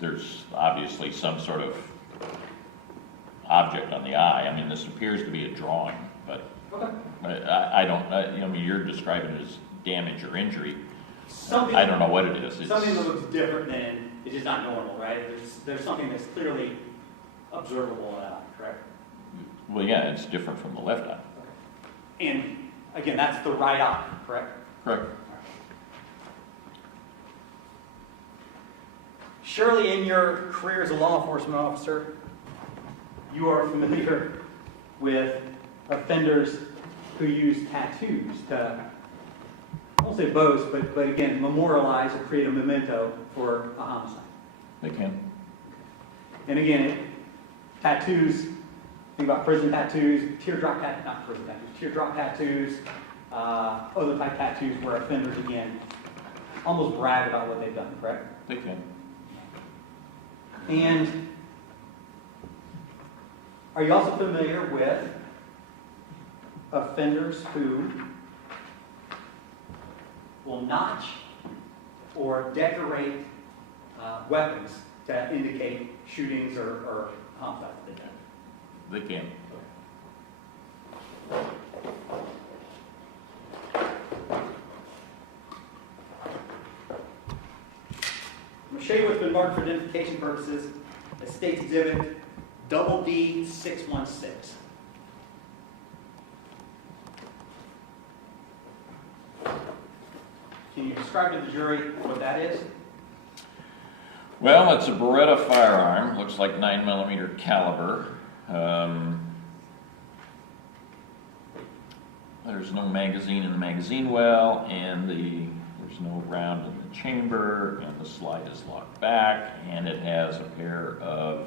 there's obviously some sort of object on the eye. I mean, this appears to be a drawing, but Okay. I don't, I mean, you're describing it as damage or injury. Something, I don't know what it is. something that looks different than, it's just not normal, right? There's something that's clearly observable in that eye, correct? Well, yeah, it's different from the left eye. And again, that's the right eye, correct? Correct. Surely in your career as a law enforcement officer, you are familiar with offenders who use tattoos to, I won't say boast, but again, memorialize or create a memento for a homicide. They can. And again, tattoos, think about prison tattoos, teardrop tattoos, not prison tattoos, teardrop tattoos, other type tattoos where offenders, again, almost brag about what they've done, correct? They can. And are you also familiar with offenders who will notch or decorate weapons to indicate shootings or homicides they've done? They can. I'm going to show you what's been marked for identification purposes as State's Exhibit Double D 616. Can you describe to the jury what that is? Well, it's a Beretta firearm, looks like 9mm caliber. There's no magazine in the magazine well, and there's no round in the chamber, and the slide is locked back, and it has a pair of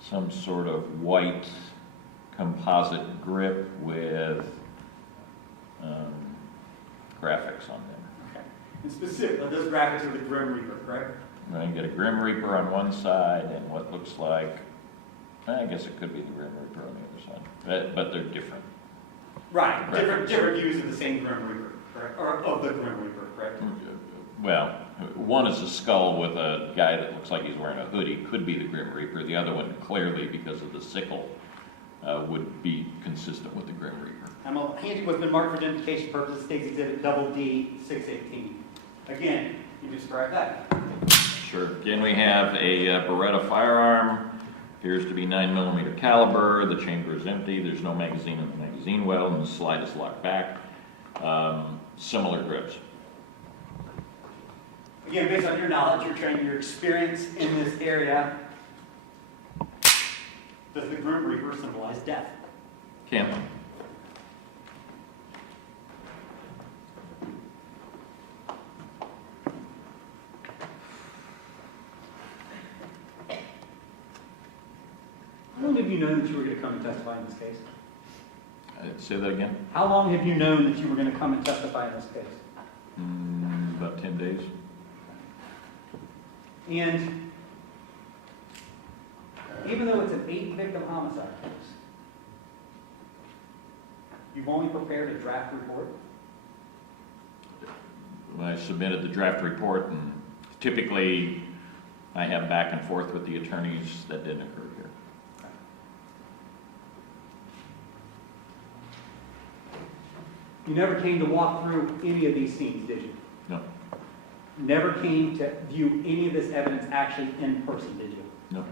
some sort of white composite grip with graphics on them. Okay. And specifically, those graphics are the Grim Reaper, correct? We're going to get a Grim Reaper on one side and what looks like, I guess it could be the Grim Reaper on the other side, but they're different. Right. Different views of the same Grim Reaper, correct? Or of the Grim Reaper, correct? Well, one is a skull with a guy that looks like he's wearing a hoodie, could be the Grim Reaper. The other one, clearly, because of the sickle, would be consistent with the Grim Reaper. I'm going to hand you what's been marked for identification purposes, State's Exhibit Double D 618. Again, you describe that. Sure. Again, we have a Beretta firearm. Appears to be 9mm caliber. The chamber is empty. There's no magazine in the magazine well, and the slide is locked back. Similar grips. Again, based on your knowledge, your training, your experience in this area, does the Grim Reaper symbolize death? Can. How long have you known that you were going to come and testify in this case? Say that again? How long have you known that you were going to come and testify in this case? About 10 days. And even though it's an 8-victim homicide case, you've only prepared a draft report? I submitted the draft report, and typically I have back and forth with the attorneys. That didn't occur here. You never came to walk through any of these scenes, did you? No. Never came to view any of this evidence actually in person, did you? No.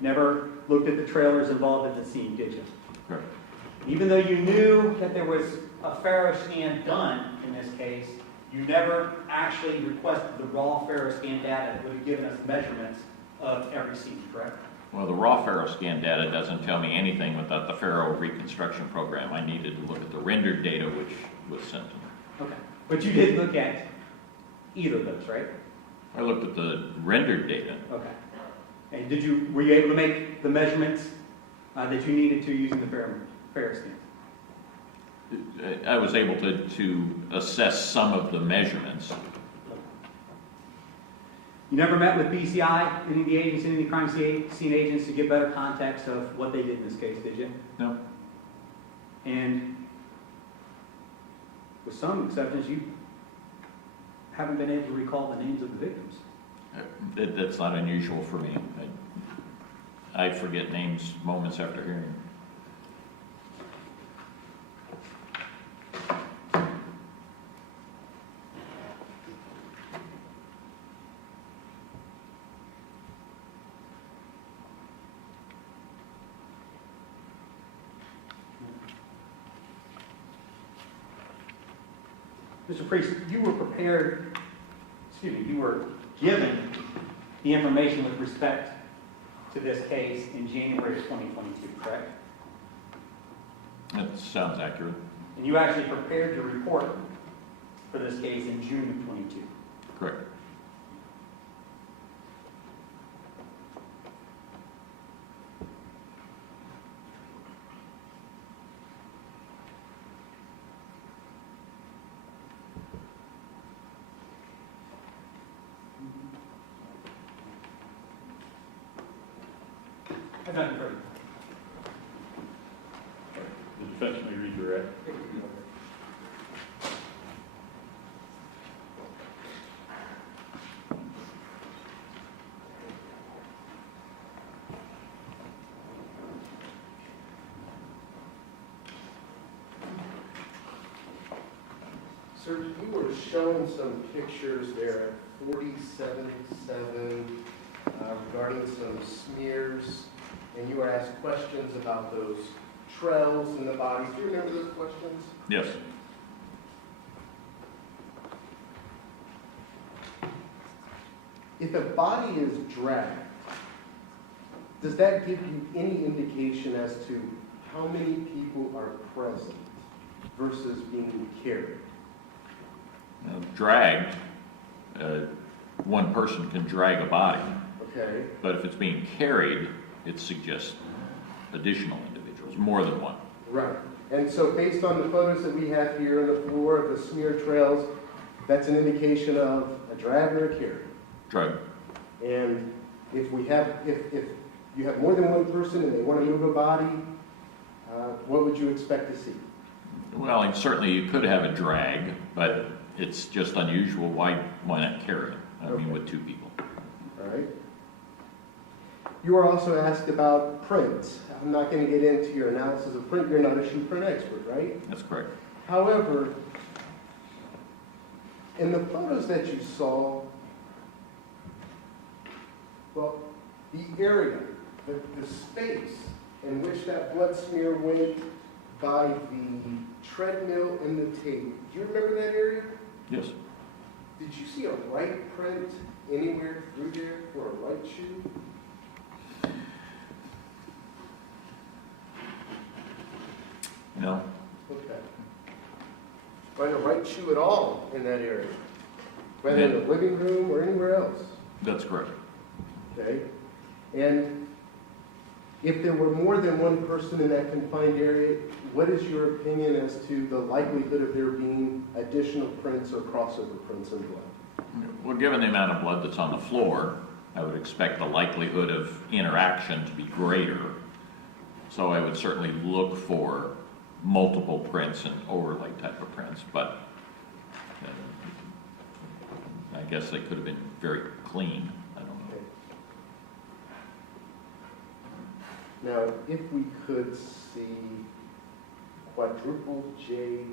Never looked at the trailers involved in the scene, did you? Correct. Even though you knew that there was a Faro scan done in this case, you never actually requested the raw Faro scan data that would have given us measurements of every scene, correct? Well, the raw Faro scan data doesn't tell me anything without the Faro reconstruction program. I needed to look at the rendered data, which was sent to me. Okay. But you did look at either of those, right? I looked at the rendered data. Okay. And were you able to make the measurements that you needed to using the Faro scan? I was able to assess some of the measurements. You never met with BCI, any of the agents, any of the crime scene agents to get better context of what they did in this case, did you? No. And with some exceptions, you haven't been able to recall the names of the victims. That's not unusual for me. I forget names moments after hearing them. Mr. Priest, you were given the information with respect to this case in January of 2022, correct? That sounds accurate. And you actually prepared your report for this case in June of 22. Correct. I've done it pretty. The defense may redirect. Sir, you were showing some pictures there at 47-7 regarding some smears, and you were asked questions about those trails in the body. Do you remember those questions? Yes. If a body is dragged, does that give you any indication as to how many people are present versus being carried? Dragged, one person can drag a body, Okay, but if it's being carried, it suggests additional individuals, more than one. right. And so based on the photos that we have here on the floor of the smear trails, that's an indication of a drag or a carry. Drug. And if you have more than one person and they want to move a body, what would you expect to see? Well, and certainly you could have a drag, but it's just unusual. Why not carry it? I mean, Okay. with two people. All right. You were also asked about print. I'm not going to get into your analysis of print. You're not a shoe print expert, right? That's correct. However, in the photos that you saw, well, the area, the space in which that blood smear went by the treadmill and the tape, do you remember that area? Yes. Did you see a right print anywhere through there for a right shoe? No. Okay. Find a right shoe at all in that area, whether in the living room or anywhere else. That's correct. Okay? And if there were more than one person in that confined area, what is your opinion as to the likelihood of there being additional prints or crossover prints in blood? Well, given the amount of blood that's on the floor, I would expect the likelihood of interaction to be greater. So I would certainly look for multiple prints and overlay type of prints, but I guess they could have been very clean. I don't know. Now, if we could see quadruple J2.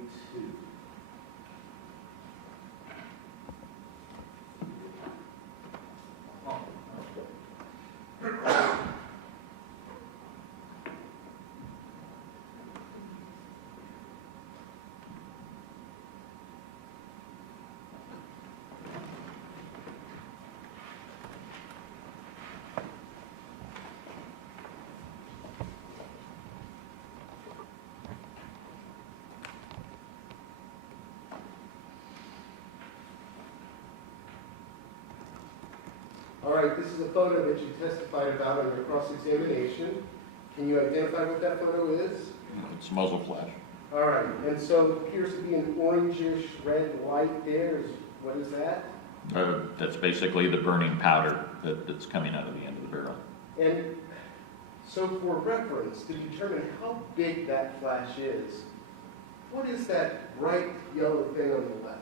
All right, this is a photo that you testified about on your cross-examination. Can you identify what that photo is? It's muzzle flash. All right, and so it appears to be an orangish red light there. What is that? That's basically the burning powder that's coming out of the end of the barrel. And so for reference, to determine how big that flash is, what is that bright yellow thing on the left?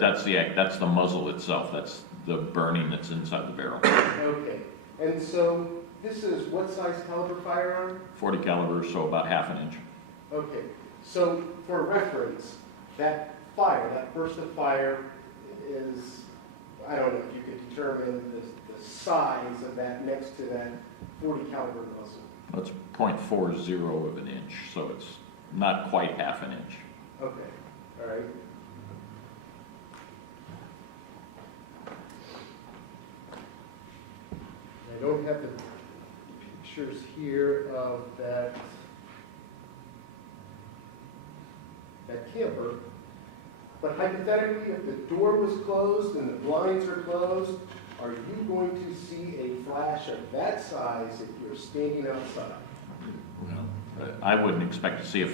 That's the muzzle itself. That's the burning that's inside the barrel. Okay, and so this is what size caliber firearm? 40 caliber, so about half an inch. Okay, so for reference, that fire, that burst of fire is, I don't know if you could determine the size of that next to that 40 caliber muzzle. That's 0.40 of an inch, so it's not quite half an inch. Okay, all right. I don't have the pictures here of that camper, but hypothetically, if the door was closed and the blinds are closed, are you going to see a flash of that size if you're standing outside? I wouldn't expect to see a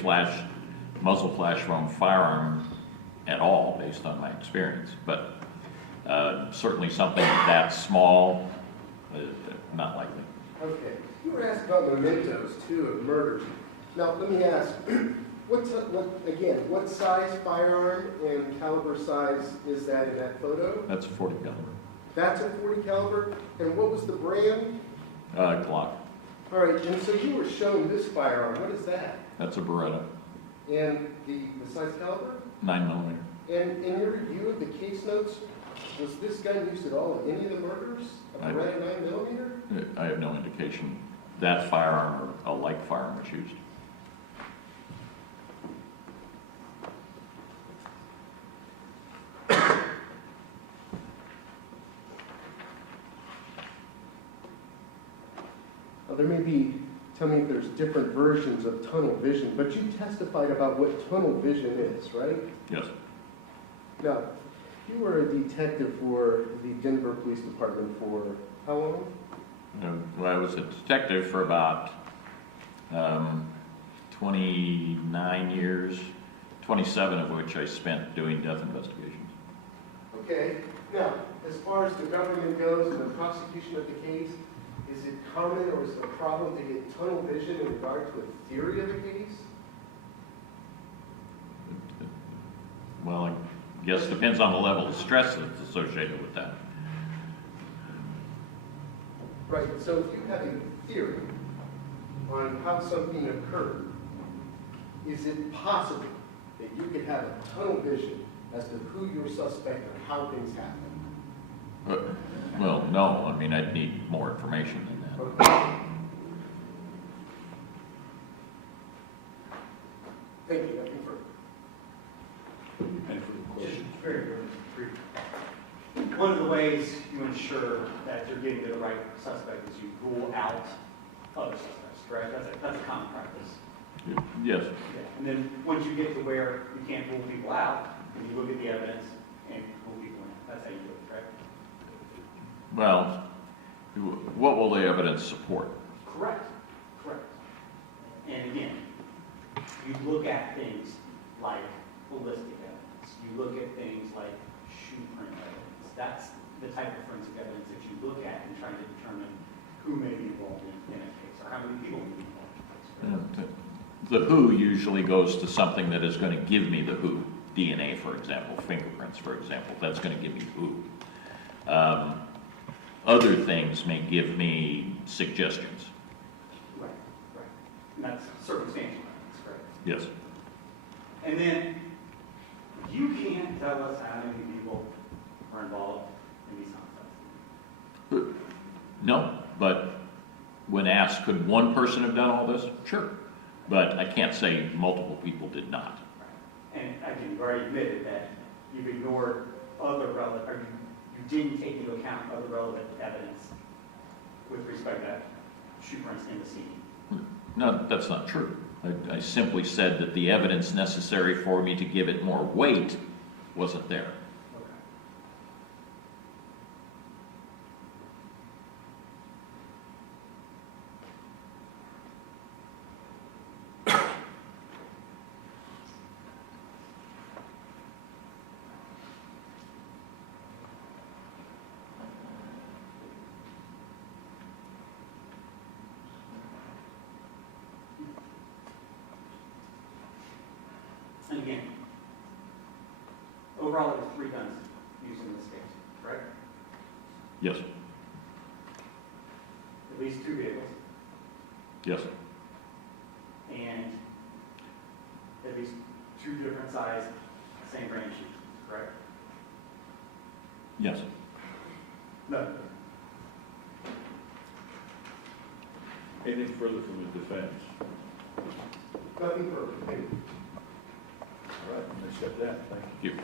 muzzle flash from a firearm at all, based on my experience, but certainly something that small, not likely. Okay. You were asked about mementos, too, of murders. Now, let me ask, what size firearm and caliber size is that in that photo? That's a 40 caliber. That's a .40 caliber? And what was the brand? Glock. All right, and so you were shown this firearm. What is that? That's a Beretta, And the size caliber? 9mm. And in your review of the case notes, was this gun used at all in any of the murders? A Beretta 9mm? I have no indication that firearm or a like firearm was used. There may be, tell me if there's different versions of tunnel vision, but you testified about what tunnel vision is, right? Yes. Now, you were a detective for the Denver Police Department for how long? Well, I was a detective for about 29 years, 27 of which I spent doing death investigations. Okay. Now, as far as the government goes and the prosecution of the case, is it common or is it a problem to get tunnel vision in regard to a theory of the case? Well, I guess it depends on the level of stress that's associated with that. Right, so if you have a theory on how something occurred, is it possible that you could have a tunnel vision as to who your suspect or how things happened? Well, no, I mean, I'd need more information than that. Okay. Thank you, nothing further. Any further Just questions? very, very brief. One of the ways you ensure that you're getting to the right suspect is you rule out other suspects, correct? That's a common practice. Yes. Yeah. And then once you get to where you can't rule people out, then you look at the evidence and rule people in. That's how you do it, correct? Well, what will the evidence support? Correct. Correct. And again, you look at things like ballistic evidence. You look at things like shoe print evidence. That's the type of forensic evidence that you look at in trying to determine who may be involved in a case or how many people may be involved in a case. The who usually goes to something that is going to give me the who. DNA, for example, fingerprints, for example. That's going to give me who. Other things may give me suggestions. Right, right. And that's circumstantial evidence, correct? Yes. And then you can't tell us how many people are involved in these homicides. No, but when asked, could one person have done all this? Sure. But I can't say multiple people did not. Right. And again, you've already admitted that you've ignored other relevant, or you didn't take into account other relevant evidence with respect to shoe prints in the scene. No, that's not true. I simply said that the evidence necessary for me to give it more weight wasn't there. Okay. And again, overall, there were 3 guns used in this case, correct? Yes. At least 2 vehicles, Yes. and at least 2 different size, same range shooters, correct? Yes. No. Anything further from the defense? Nothing further. Thank you. All right, I accept that. Thank you. You.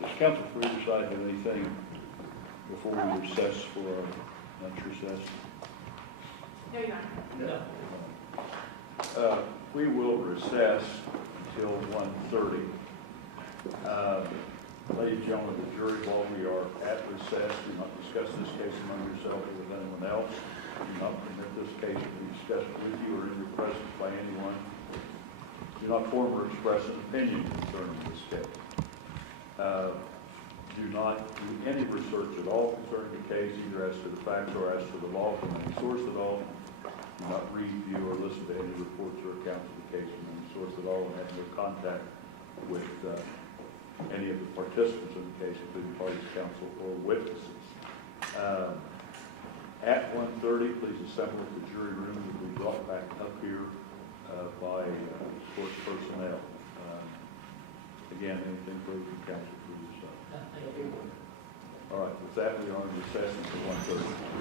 Does counsel for either side have anything before we recess for our lunch recess? No, Your Honor. No. We will recess until 1:30. Ladies and gentlemen of the jury, while we are at recess, do not discuss this case among yourself or with anyone else. Do not permit this case to be discussed with you or in your presence by anyone. Do not form or express an opinion concerning this case. do not do any research at all concerning the case, either as to the facts or as to the law from any source at all. Do not read, view, or listen to any reports or accounts of the case from any source at all, and have no contact with any of the participants in the case, including parties, counsel, or witnesses. At 1:30, please assemble at the jury room and be brought back up here by court personnel. Again, anything further from counsel, please. All right, with that, we are in recess until 1:30.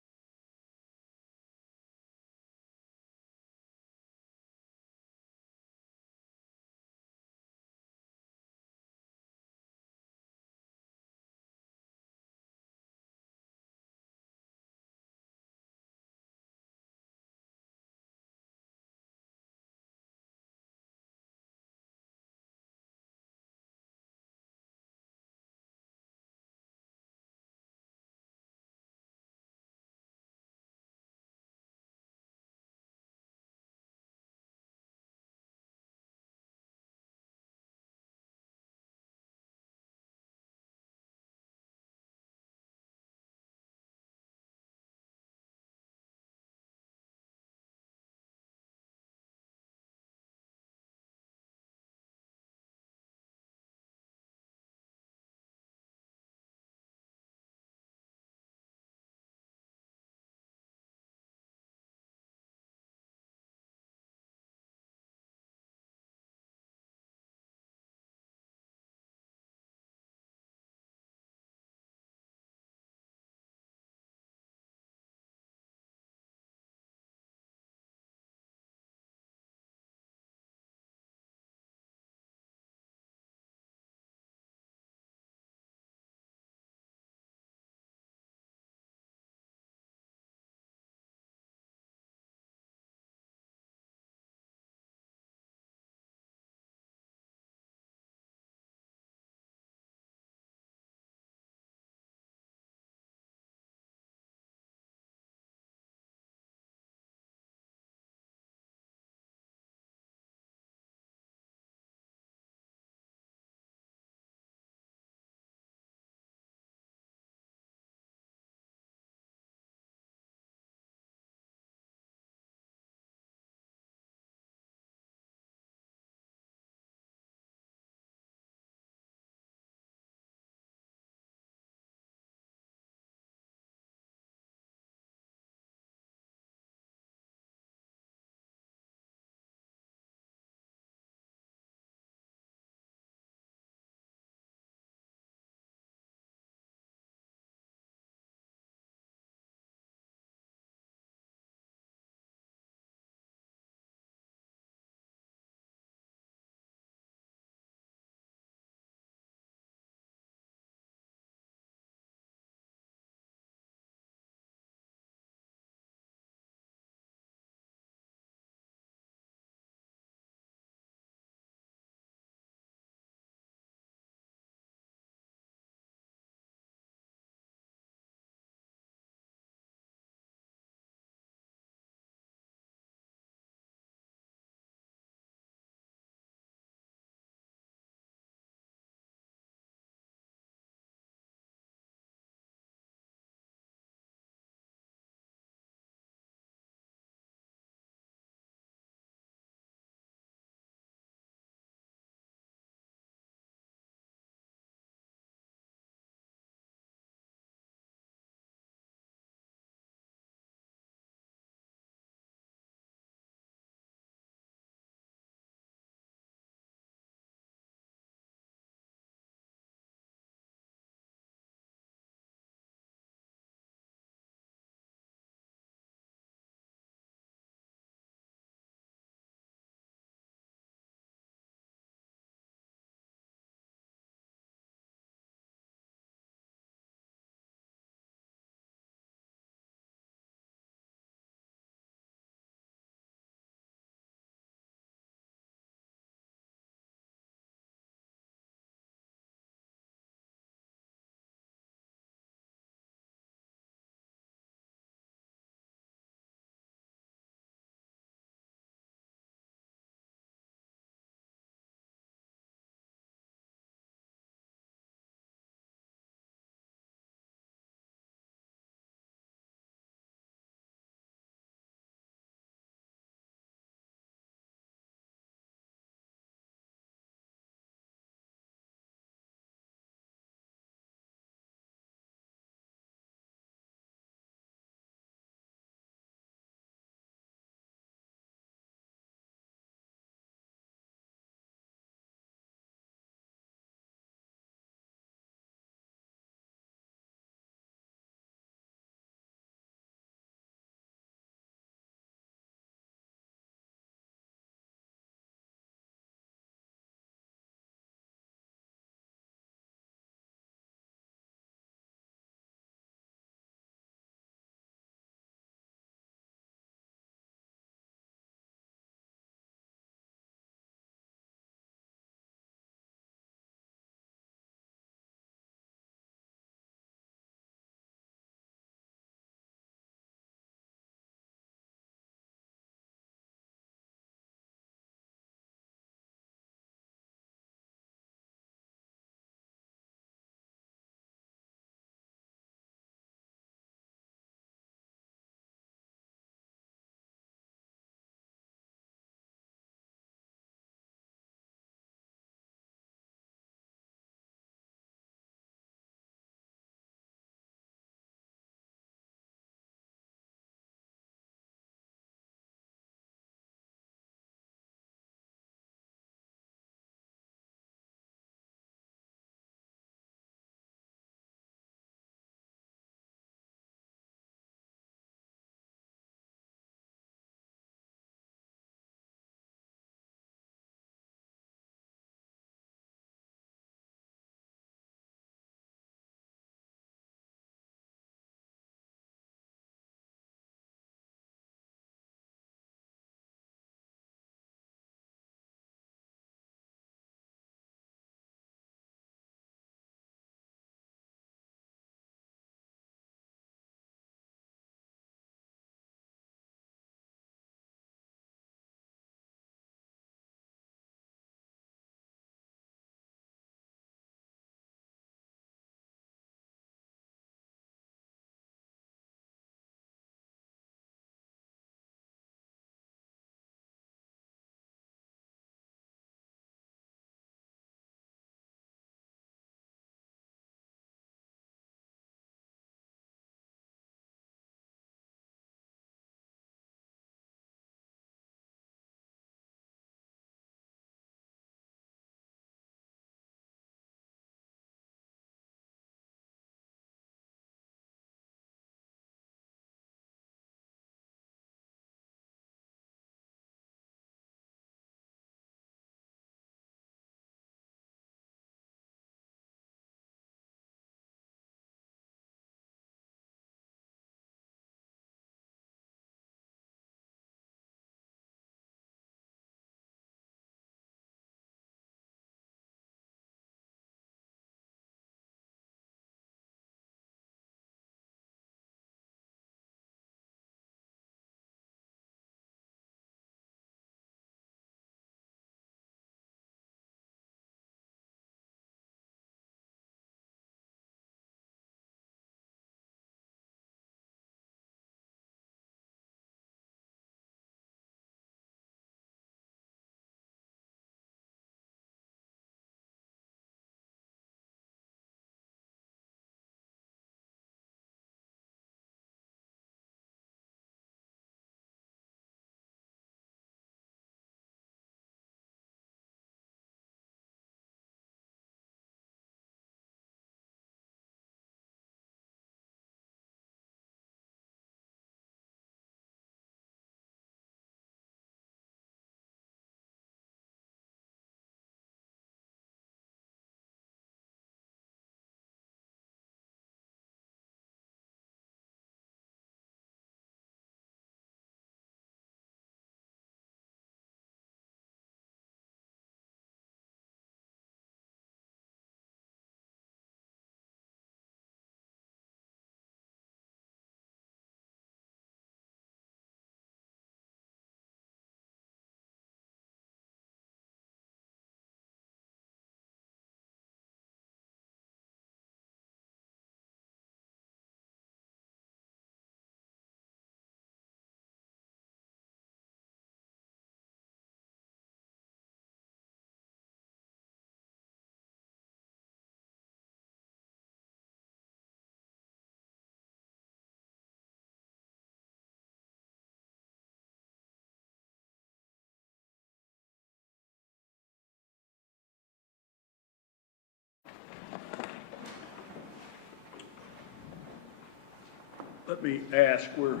Let me ask, we're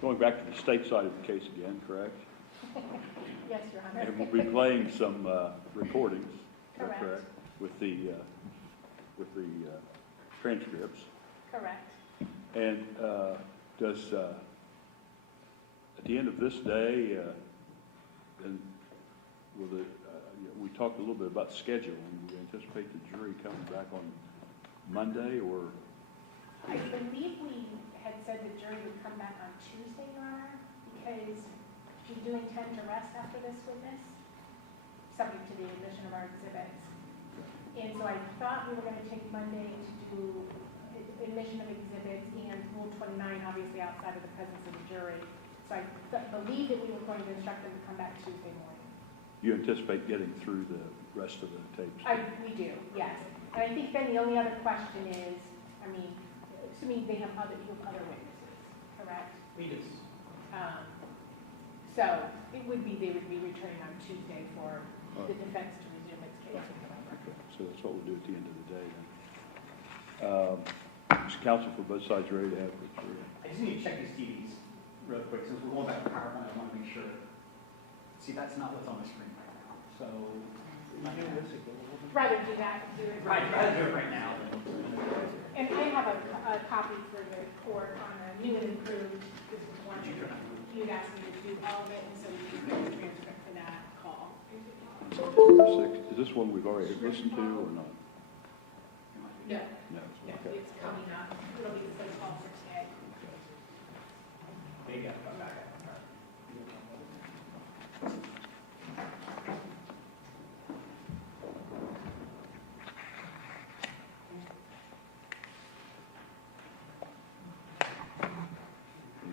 going back to the state side of the case again, correct? Yes, Your Honor. And we'll be playing some recordings, is that Correct. correct? With the transcripts. Correct. And does, at the end of this day, and will the, we talked a little bit about scheduling. We anticipate the jury coming back on Monday, or? I believe we had said the jury would come back on Tuesday, Your Honor, because we do intend to rest after this witness, subject to the admission of our exhibits. And so I thought we were going to take Monday to do admission of exhibits and Rule 29, obviously outside of the presence of the jury. So I believe that we were going to instruct them to come back Tuesday morning. You anticipate getting through the rest of the tapes? We do, yes. And I think then the only other question is, I mean, assuming they have other witnesses, correct? We do. So it would be, they would be returning on Tuesday for the defense to resume its case. Okay, so that's what we'll do at the end of the day then. Is counsel for both sides ready to have the jury? I just need to check these TVs real quick, since we're going back to PowerPoint, I want to make sure. See, that's not what's on the screen right now, so. Rather do that, do it. Right, rather do it right now than. And I have a copy for the court on a new and improved, this is one. You'd asked me to do all of it, and so we can get the transcript for that call. Number 6, is this one we've already listened to or not? No, No. no, Okay. it's coming up. It'll be the first call for today. There you go, I'm back.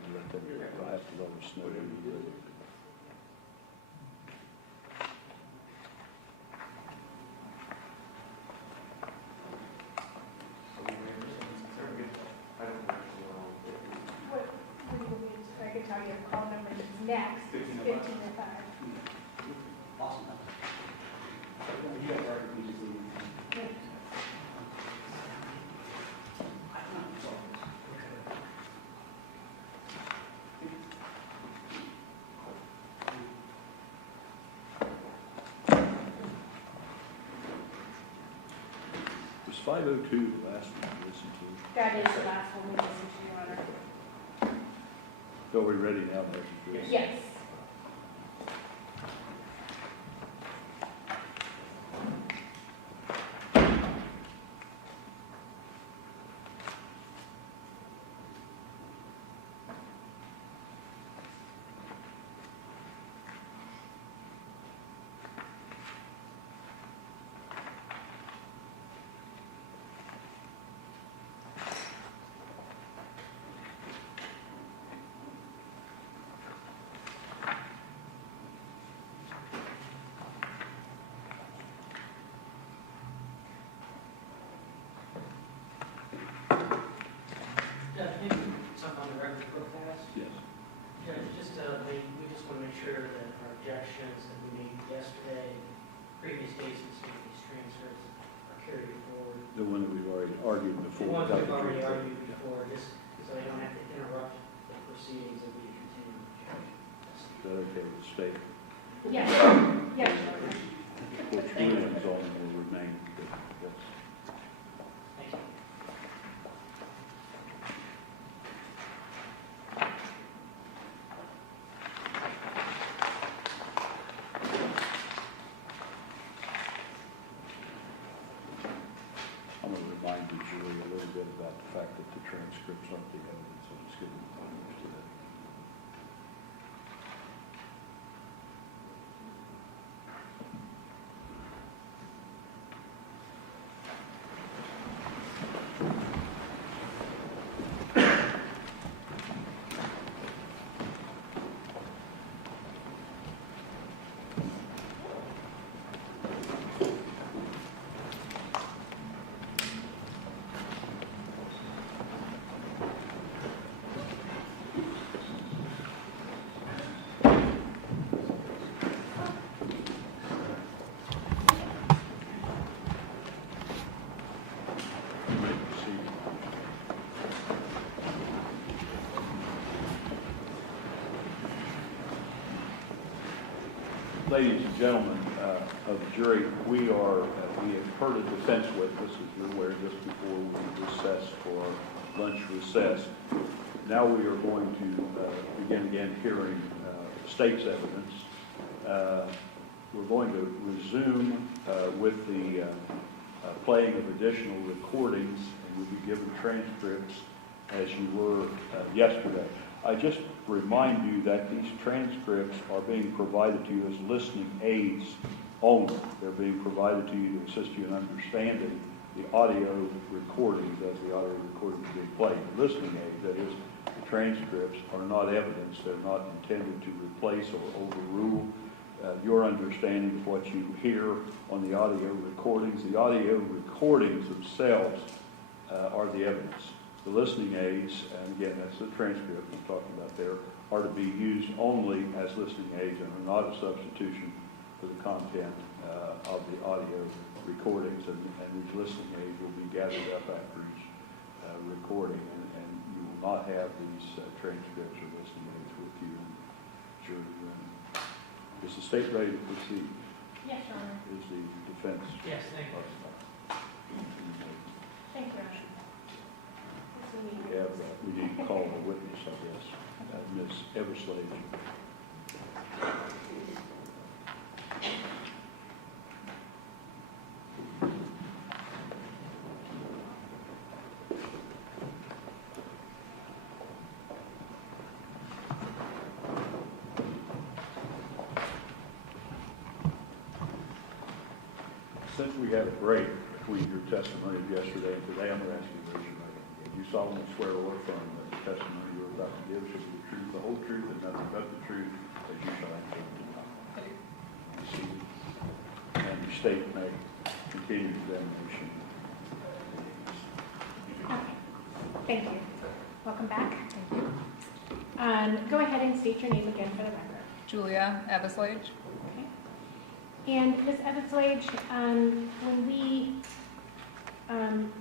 I'll have to let us know when you're ready. What do you need? I can tell you the call number is next, 1505. Awesome. You guys are usually. Was 502 the last one we listened to? That is the last one we listened to, Your Honor. So are we ready now, Mr. Yes. Something on the record real fast. Yes. Judge, we just want to make sure that our objections that we made yesterday, previous cases, these transcripts are carried forward. The one that we've already argued The before. ones without we've the already jury. argued before, just so they don't have to interrupt the proceedings that we continue, Judge. Is that okay with the state? Yes. Yes, Your Honor. Of course, rulings on them will remain, but that's. Thank you. I'm going to remind the jury a little bit about the fact that the transcripts aren't the evidence, so just give them time to that. Ladies and gentlemen of the jury, we have heard a defense witness, as you're aware, just before we recessed for our lunch recess. Now we are going to begin again hearing the state's evidence. We're going to resume with the playing of additional recordings, and we'll be given transcripts as you were yesterday. I just remind you that these transcripts are being provided to you as listening aids only. They're being provided to you to assist you in understanding the audio recordings as the audio recordings are being played. The listening aids, that is, the transcripts, are not evidence. They're not intended to replace or overrule your understanding of what you hear on the audio recordings. The audio recordings themselves are the evidence. The listening aids, and again, that's the transcript I'm talking about there, are to be used only as listening aids and are not a substitution for the content of the audio recordings. And these listening aids will be gathered up after each recording, and you will not have these transcripts or listening aids with you in the jury room. Is the state ready to proceed? Yes, Your Honor. Is the defense? Yes, thank you. Thank you, Your Honor. We need to call a witness, I guess, Ms. Everslade. Since we had a break between your testimony of yesterday and today, I'm going to ask you to raise your right hand. Do you solemnly swear or affirm that the testimony you are about to give shall be the truth, the whole truth, and nothing but the truth, as you shall answer to God? And the state may continue examination. Okay. Thank you. Welcome back. Thank you. Go ahead and state your name again for the record. Julia Everslade. Okay. And Ms. Everslade, when we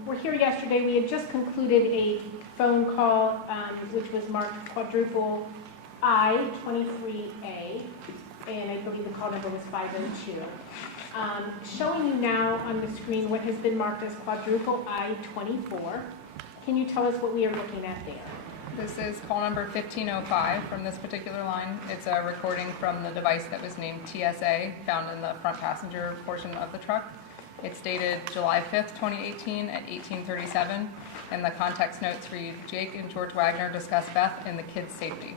were here yesterday, we had just concluded a phone call which was marked quadruple I-23A, and I believe the call number was 502. Showing you now on the screen what has been marked as quadruple I-24. Can you tell us what we are looking at there? This is call number 1505 from this particular line. It's a recording from the device that was named TSA, found in the front passenger portion of the truck. It's dated July 5th, 2018 at 18:37, and the context notes read, Jake and George Wagner discuss Beth and the kids' safety.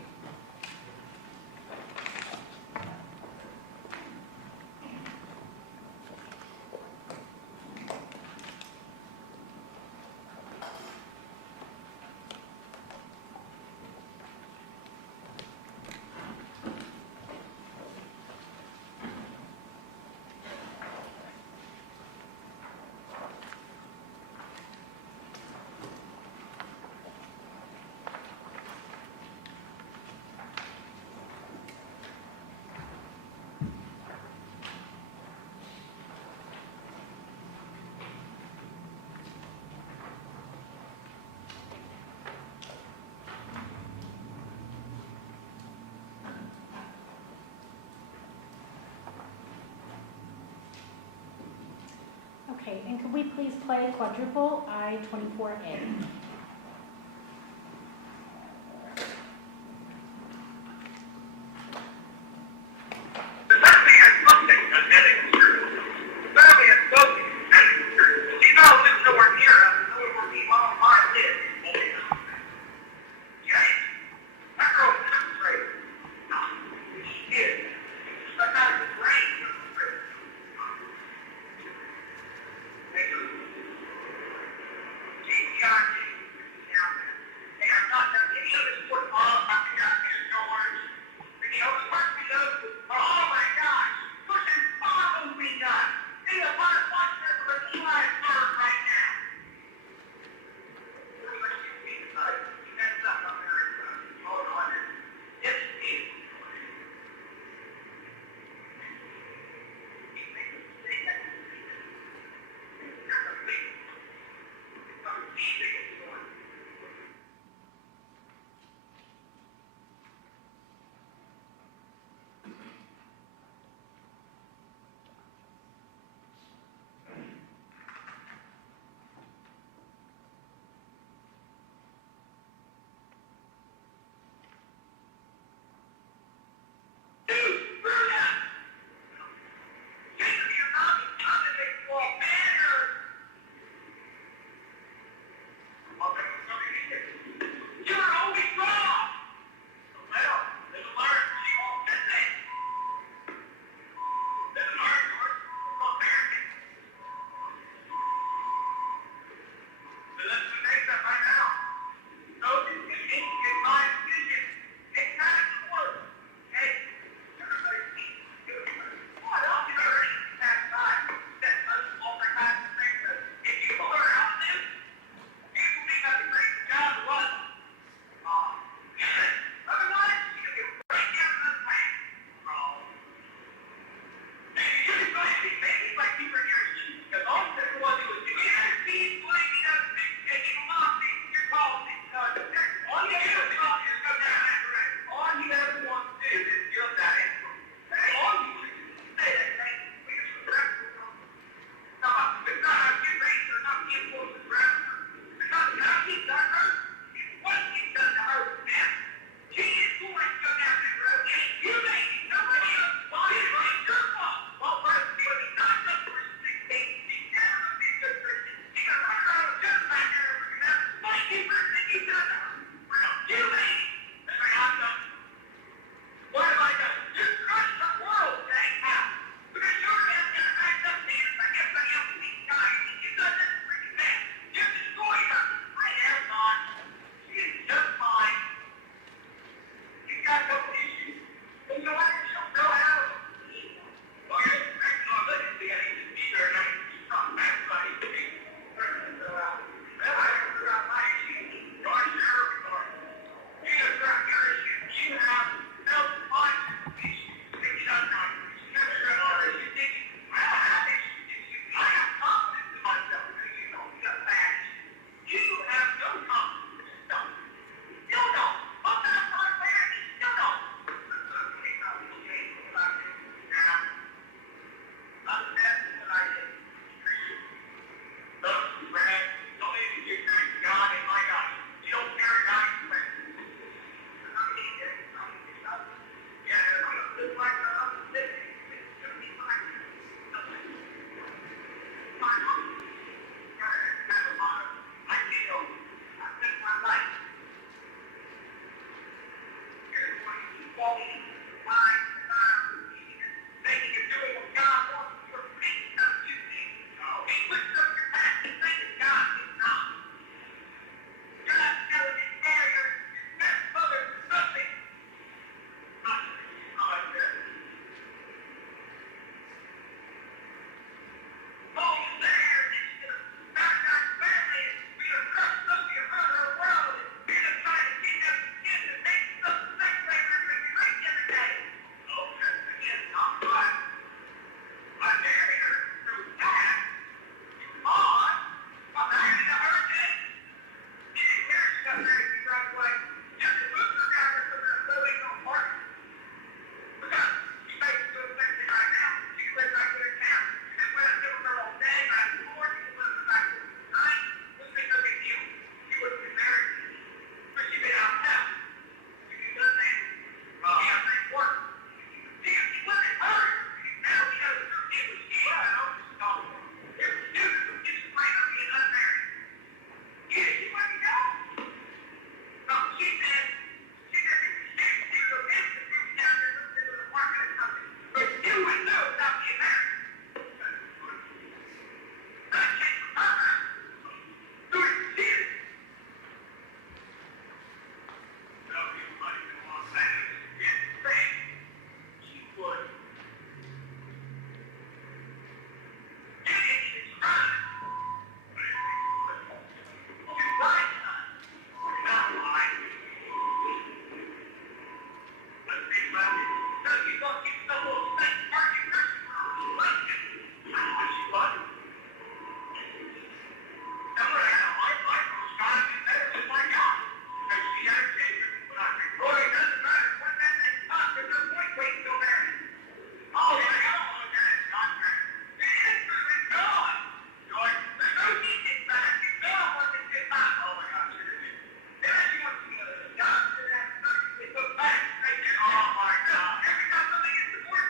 Okay, and could we please play quadruple I-24A? Gunshot. Every time something gets the board,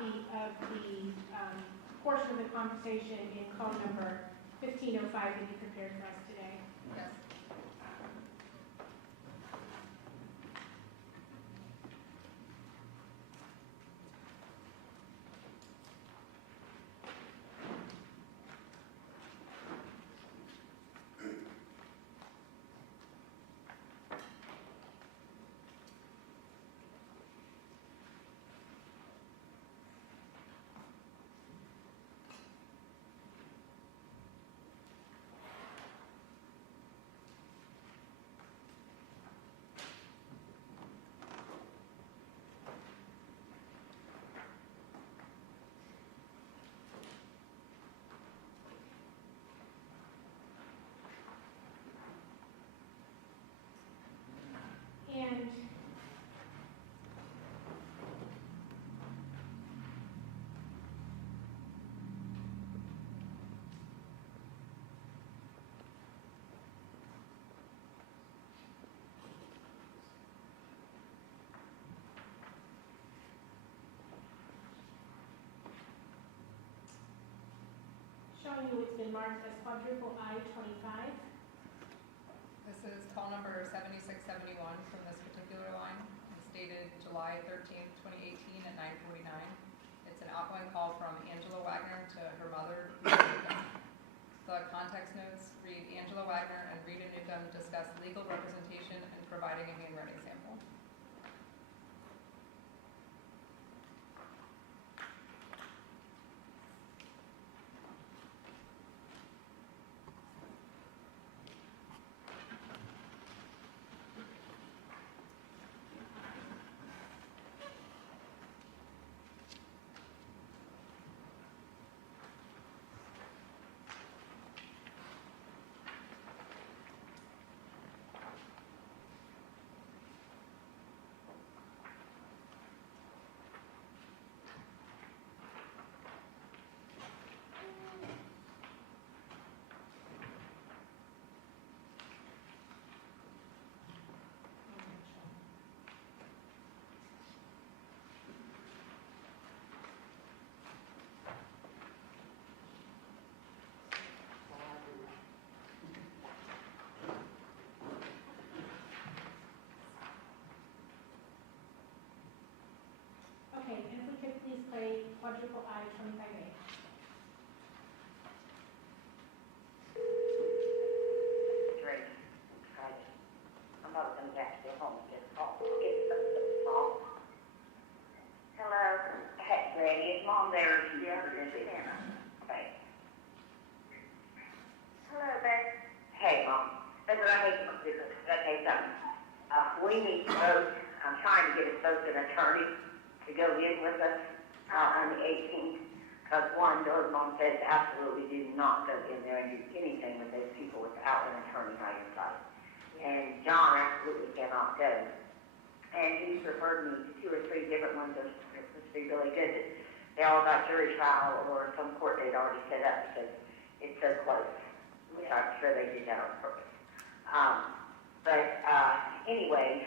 copy of the portion of the conversation in call number 1505 that you prepared for us today. Yes. And showing you it's been marked as quadruple I-25. This is call number 7671 from this particular line. It's dated July 13th, 2018 at 9:49. It's an outgoing call from Angela Wagner to her mother, Rita Newcomb. The context notes read, Angela Wagner and Rita Newcomb discuss legal representation and providing a handwriting sample. Okay, and if we could please play quadruple I-25A. Drink. I'm not going to back to home and get a call. Get the call. Hello. Hey, Granny, is Mom there? Yes, it's Anna. Okay. Hello, babe. Hey, Mom. Listen, I hate to do this. I tell you something. We need to vote. I'm trying to get us both an attorney to go in with us on the 18th. Because one, those Mom says absolutely do not go in there and do anything with those people without an attorney by your side. And John absolutely cannot go. And he's referred me to 2 or 3 different ones that are supposed to be really good. They all got jury trial or some court date already set up because it's so close, which I'm sure they did that on purpose. Anyway,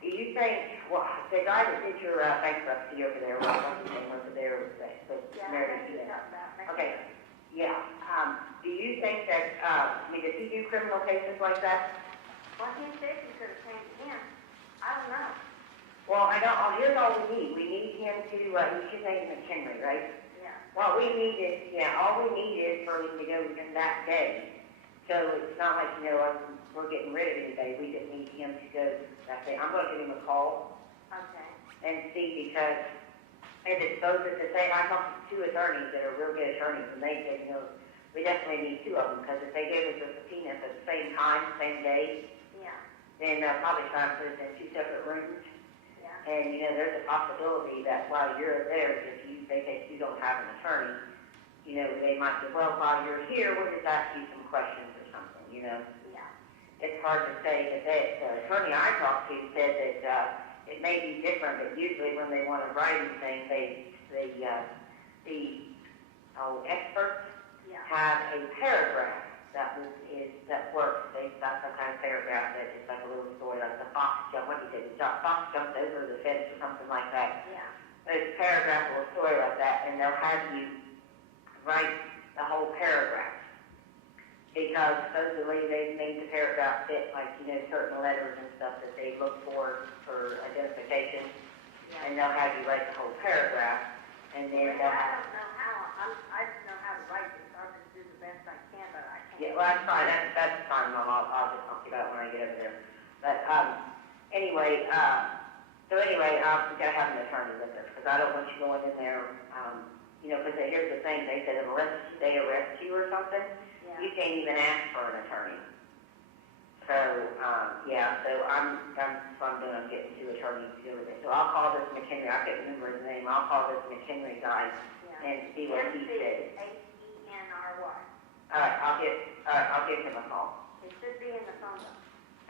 do you think, well, the guy that did your bankruptcy over there, what's his name over there, married you? Okay, yeah. Do you think that, does he do criminal cases like that? Well, he said you could have changed him. I don't know. Well, I don't, here's all we need. We need him to, his name is McHenry, right? Yeah. What we need is, all we need is for him to go in that day. So it's not like, we're getting rid of anybody. We just need him to go that day. I'm going to give him a call. Okay. And see, because if it's both at the same, I talked to 2 attorneys that are real good attorneys, and they said, we definitely need 2 of them, because if they gave us a subpoena at the same time, same day, Yeah. then they'll probably try and put us in 2 separate rooms. Yeah. And, there's a possibility that while you're there, if they think you don't have an attorney, they might say, well, while you're here, we'll just ask you some questions or something, Yeah. It's hard to say, but the attorney I talked to said that it may be different, but usually when they want to write anything, the experts Yeah. have a paragraph that works. They've got some kind of paragraph that is like a little story, like the fox jump. What do you say? The fox jumped over the fence or something like that. Yeah. a paragraph or a story like that, and they'll have you write the whole paragraph. Because supposedly they made the paragraph fit, like, you know, certain letters and stuff that they look for identification, and they'll have you write the whole paragraph, and then they'll have... I don't know how, I just know how to write it, so I'll just do the best I can, but I can't. Yeah, well, that's fine, that's fine, Mom, I'll just talk to you about it when I get over there. But, anyway, I'm gonna have an attorney with us, because I don't want you going in there, you know, because here's the thing, they said unless they arrest you or something, you can't even ask for an attorney. So, so I'm getting two attorneys to do with it. So I'll call this McHenry, I can't remember his name, I'll call this McHenry guy and see what he says. H-E-N-R-Y. All right, I'll give him a call. It should be in the phone book.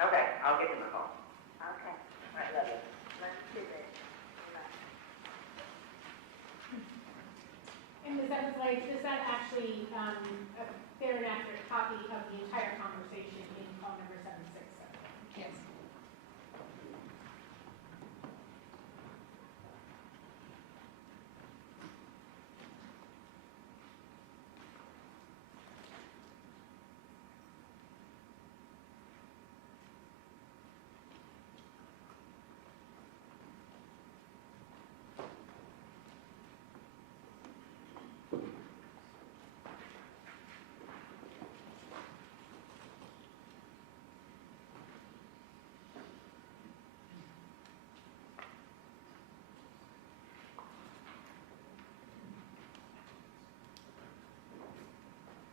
Okay, I'll give him a call. Okay. All right, love you. Let's do that. And Ms. Evans, like, does that actually, a fair and accurate copy of the entire conversation in call number 767? Yes.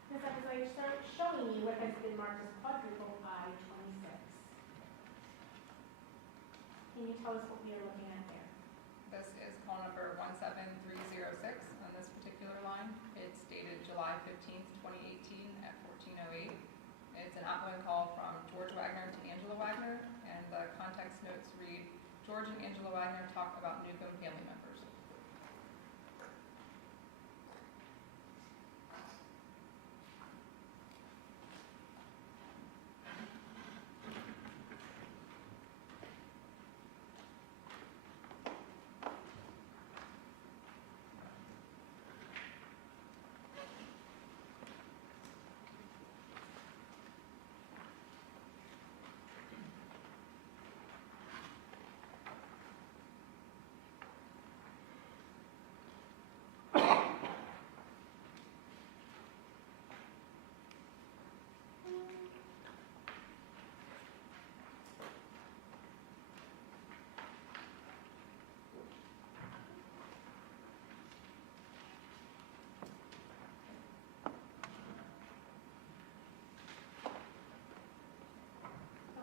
Ms. Evans, like, start showing me what has been marked as quadruple I-26. Can you tell us what we are looking at there? This is call number 17306 on this particular line. It's dated July 15th, 2018 at 14:08. It's an outgoing call from George Wagner to Angela Wagner, and the context notes read, George and Angela Wagner talk about Newcomb family members.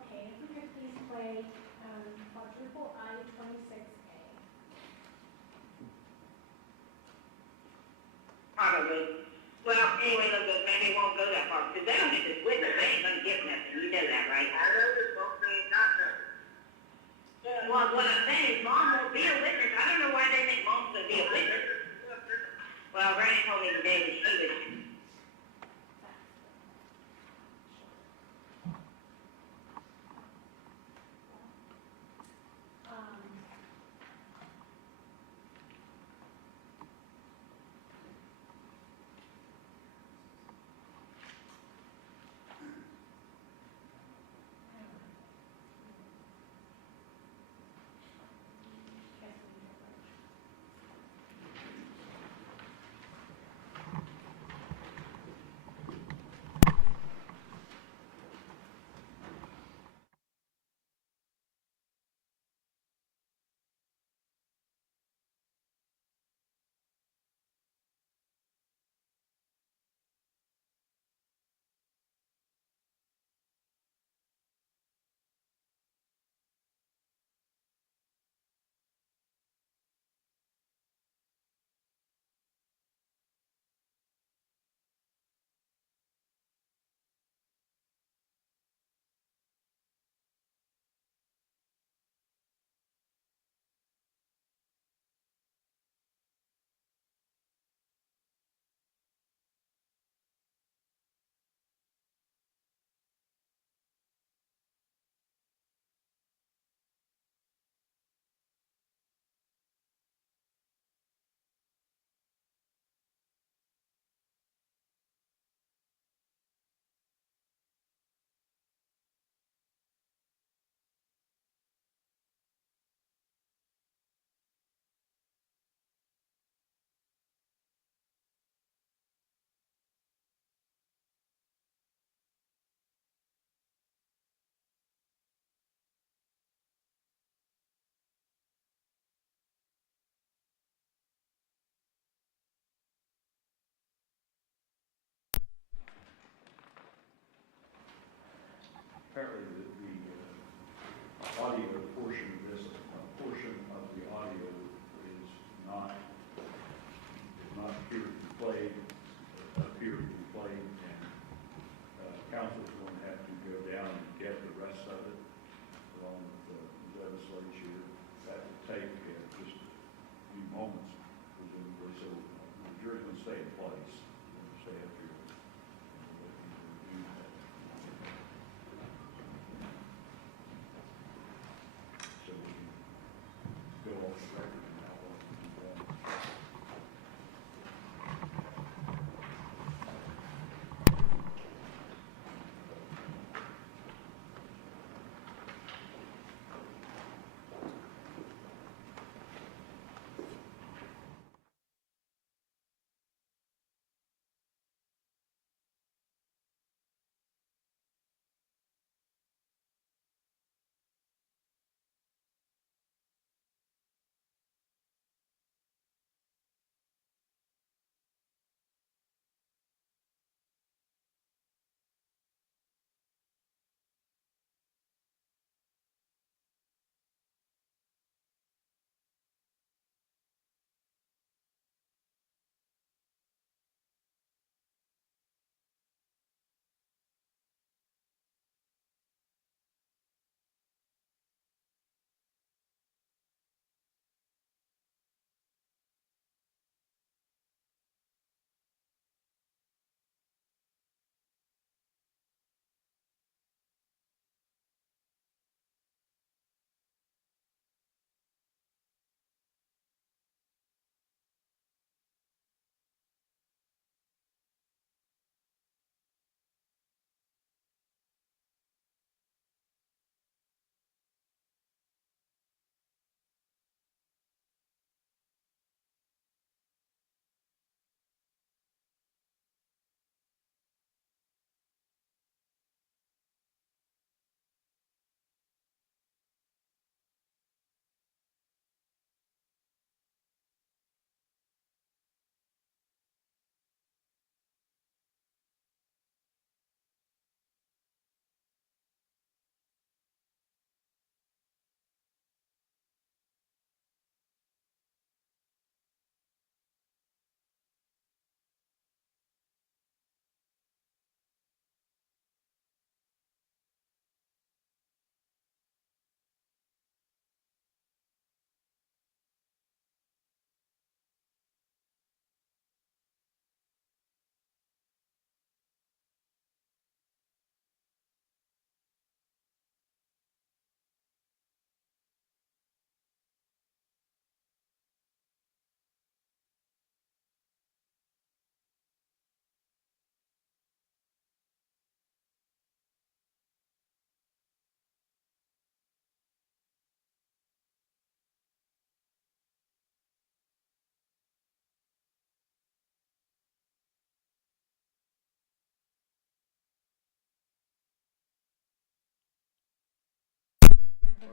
Okay, if we could please play quadruple I-26A. Probably. Well, anyway, look, maybe it won't go that far, because they don't get this witness, they ain't gonna get nothing, you know that, right? I know this won't be not nothing. Well, what I'm saying is Mom won't be a witness, I don't know why they think Mom's gonna be a witness. Well, Granny told me today that she was,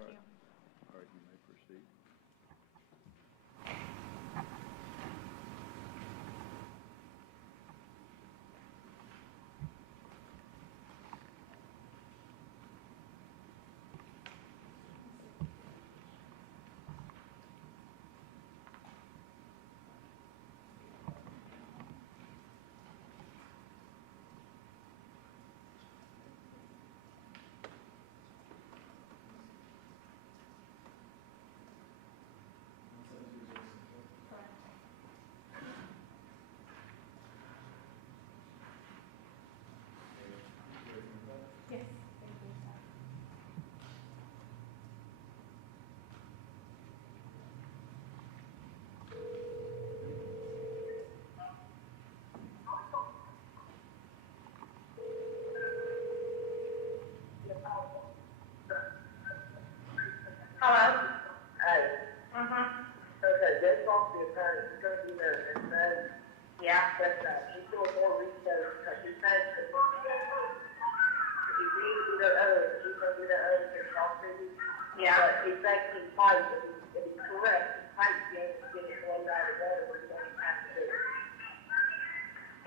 Thank you. All right, you may proceed. Yes, thank you. Hello? Hey. Okay, they talked to the attorney, she's gonna be there, and then, yeah, but, she's doing more research, because she's saying, if you need to be their own, she's gonna be their own, to talk to you. Yeah. But he's actually Pike, if he's correct, Pike's going to get it one out of the other, we're going to have to do it.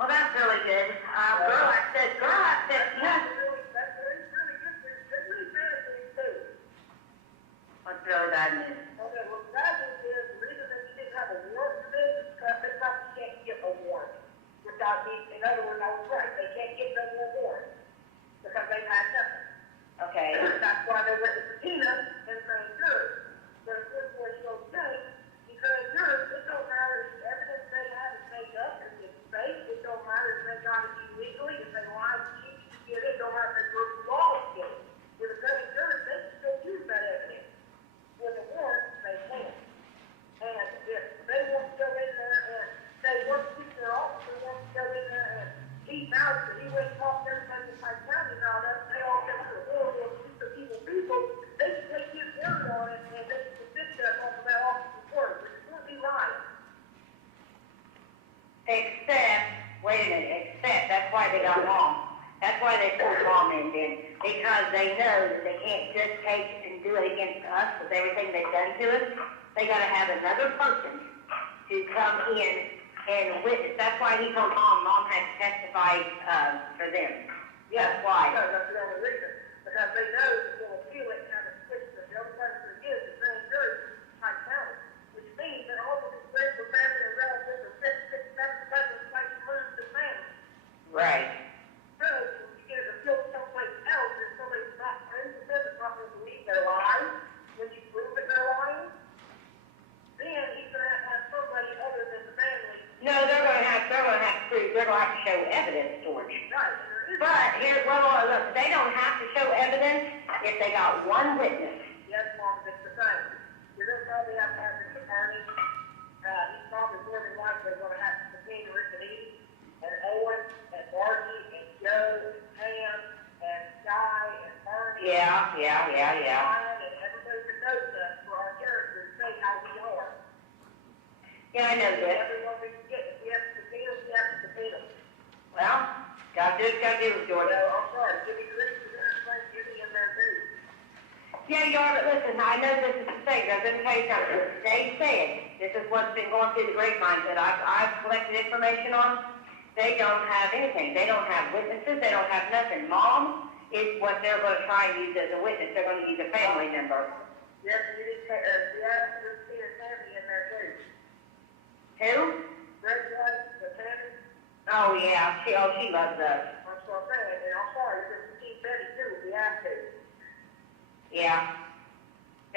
Well, that's really good. Girl, I said, yeah. That's really good, there's really bad news too. What's really bad news? Okay, well, bad news is, the reason that you didn't have a warrant for this is because they probably can't get a warrant. Without me, in other words, I was right, they can't get no more warrant, because they've had nothing. Okay. That's why they went to subpoena and grand jury. But of course, what you don't do, you grand jury, it don't matter if the evidence they have is made up, if it's fake, it don't matter if they got it illegally, if they lied, cheated, to get it, don't matter if they broke the law to get it. With a grand jury, they can still use that evidence. With a warrant, they can't. And if they want to go in there and say, what their officer wants to go in there and he vouched that he went and talked to everybody in Pike County and all that, they all said they're horrible, piece of evil people, they can take his word on it and they can convict us off of that officer's word, which would be right. Except, wait a minute, that's why they got Mom. That's why they pulled Mom in then, because they know that they can't just take and do it against us with everything they've done to us. They got to have another person to come in and witness. That's why he told Mom had to testify for them. Yeah, why? Because that's the only reason. Because they know that they'll appeal it and kind of switch the other person to give the grand jury Pike County, which means that all of his friends or family or relatives or 6, 7 cousins like to lose the family. Right. So, if you get it appealed someplace else, if somebody's not friends with them, is not going to believe their lies, when you prove that they're lying, then he's going to have somebody other than the family. No, they're going to have to prove, they're going to have to show evidence, George. Right. But here's look, they don't have to show evidence if they got one witness. Yes, Mom, it's the same. You're going to probably have to have the attorney. He's probably more than likely going to have to subpoena Rick and Edie, and Owen, and Margie, and Joe, and Pam, and Sky, and Bernie. Yeah. Ryan, and everybody that knows us for our characters say how we are. Yeah, I know that. Everyone we can get, if we have to subpoena, we have to subpoena. Well, gotta do it, George. No, I'm sorry. Jimmy Griggs is going to explain Jimmy in there too. Yeah, you are, but listen, I know this is a mistake. I'm going to tell you something. They said, this is what's been going through the grapevine that I've collected information on. They don't have anything. They don't have witnesses. They don't have nothing. Mom is what they're going to try and use as a witness. They're going to use a family member. Yes, you need to see her family in there too. Who? Greg White, the family. Oh, yeah. She loves us. That's what I'm saying. And I'm sorry, because we keep Betty too if we have to. Yeah.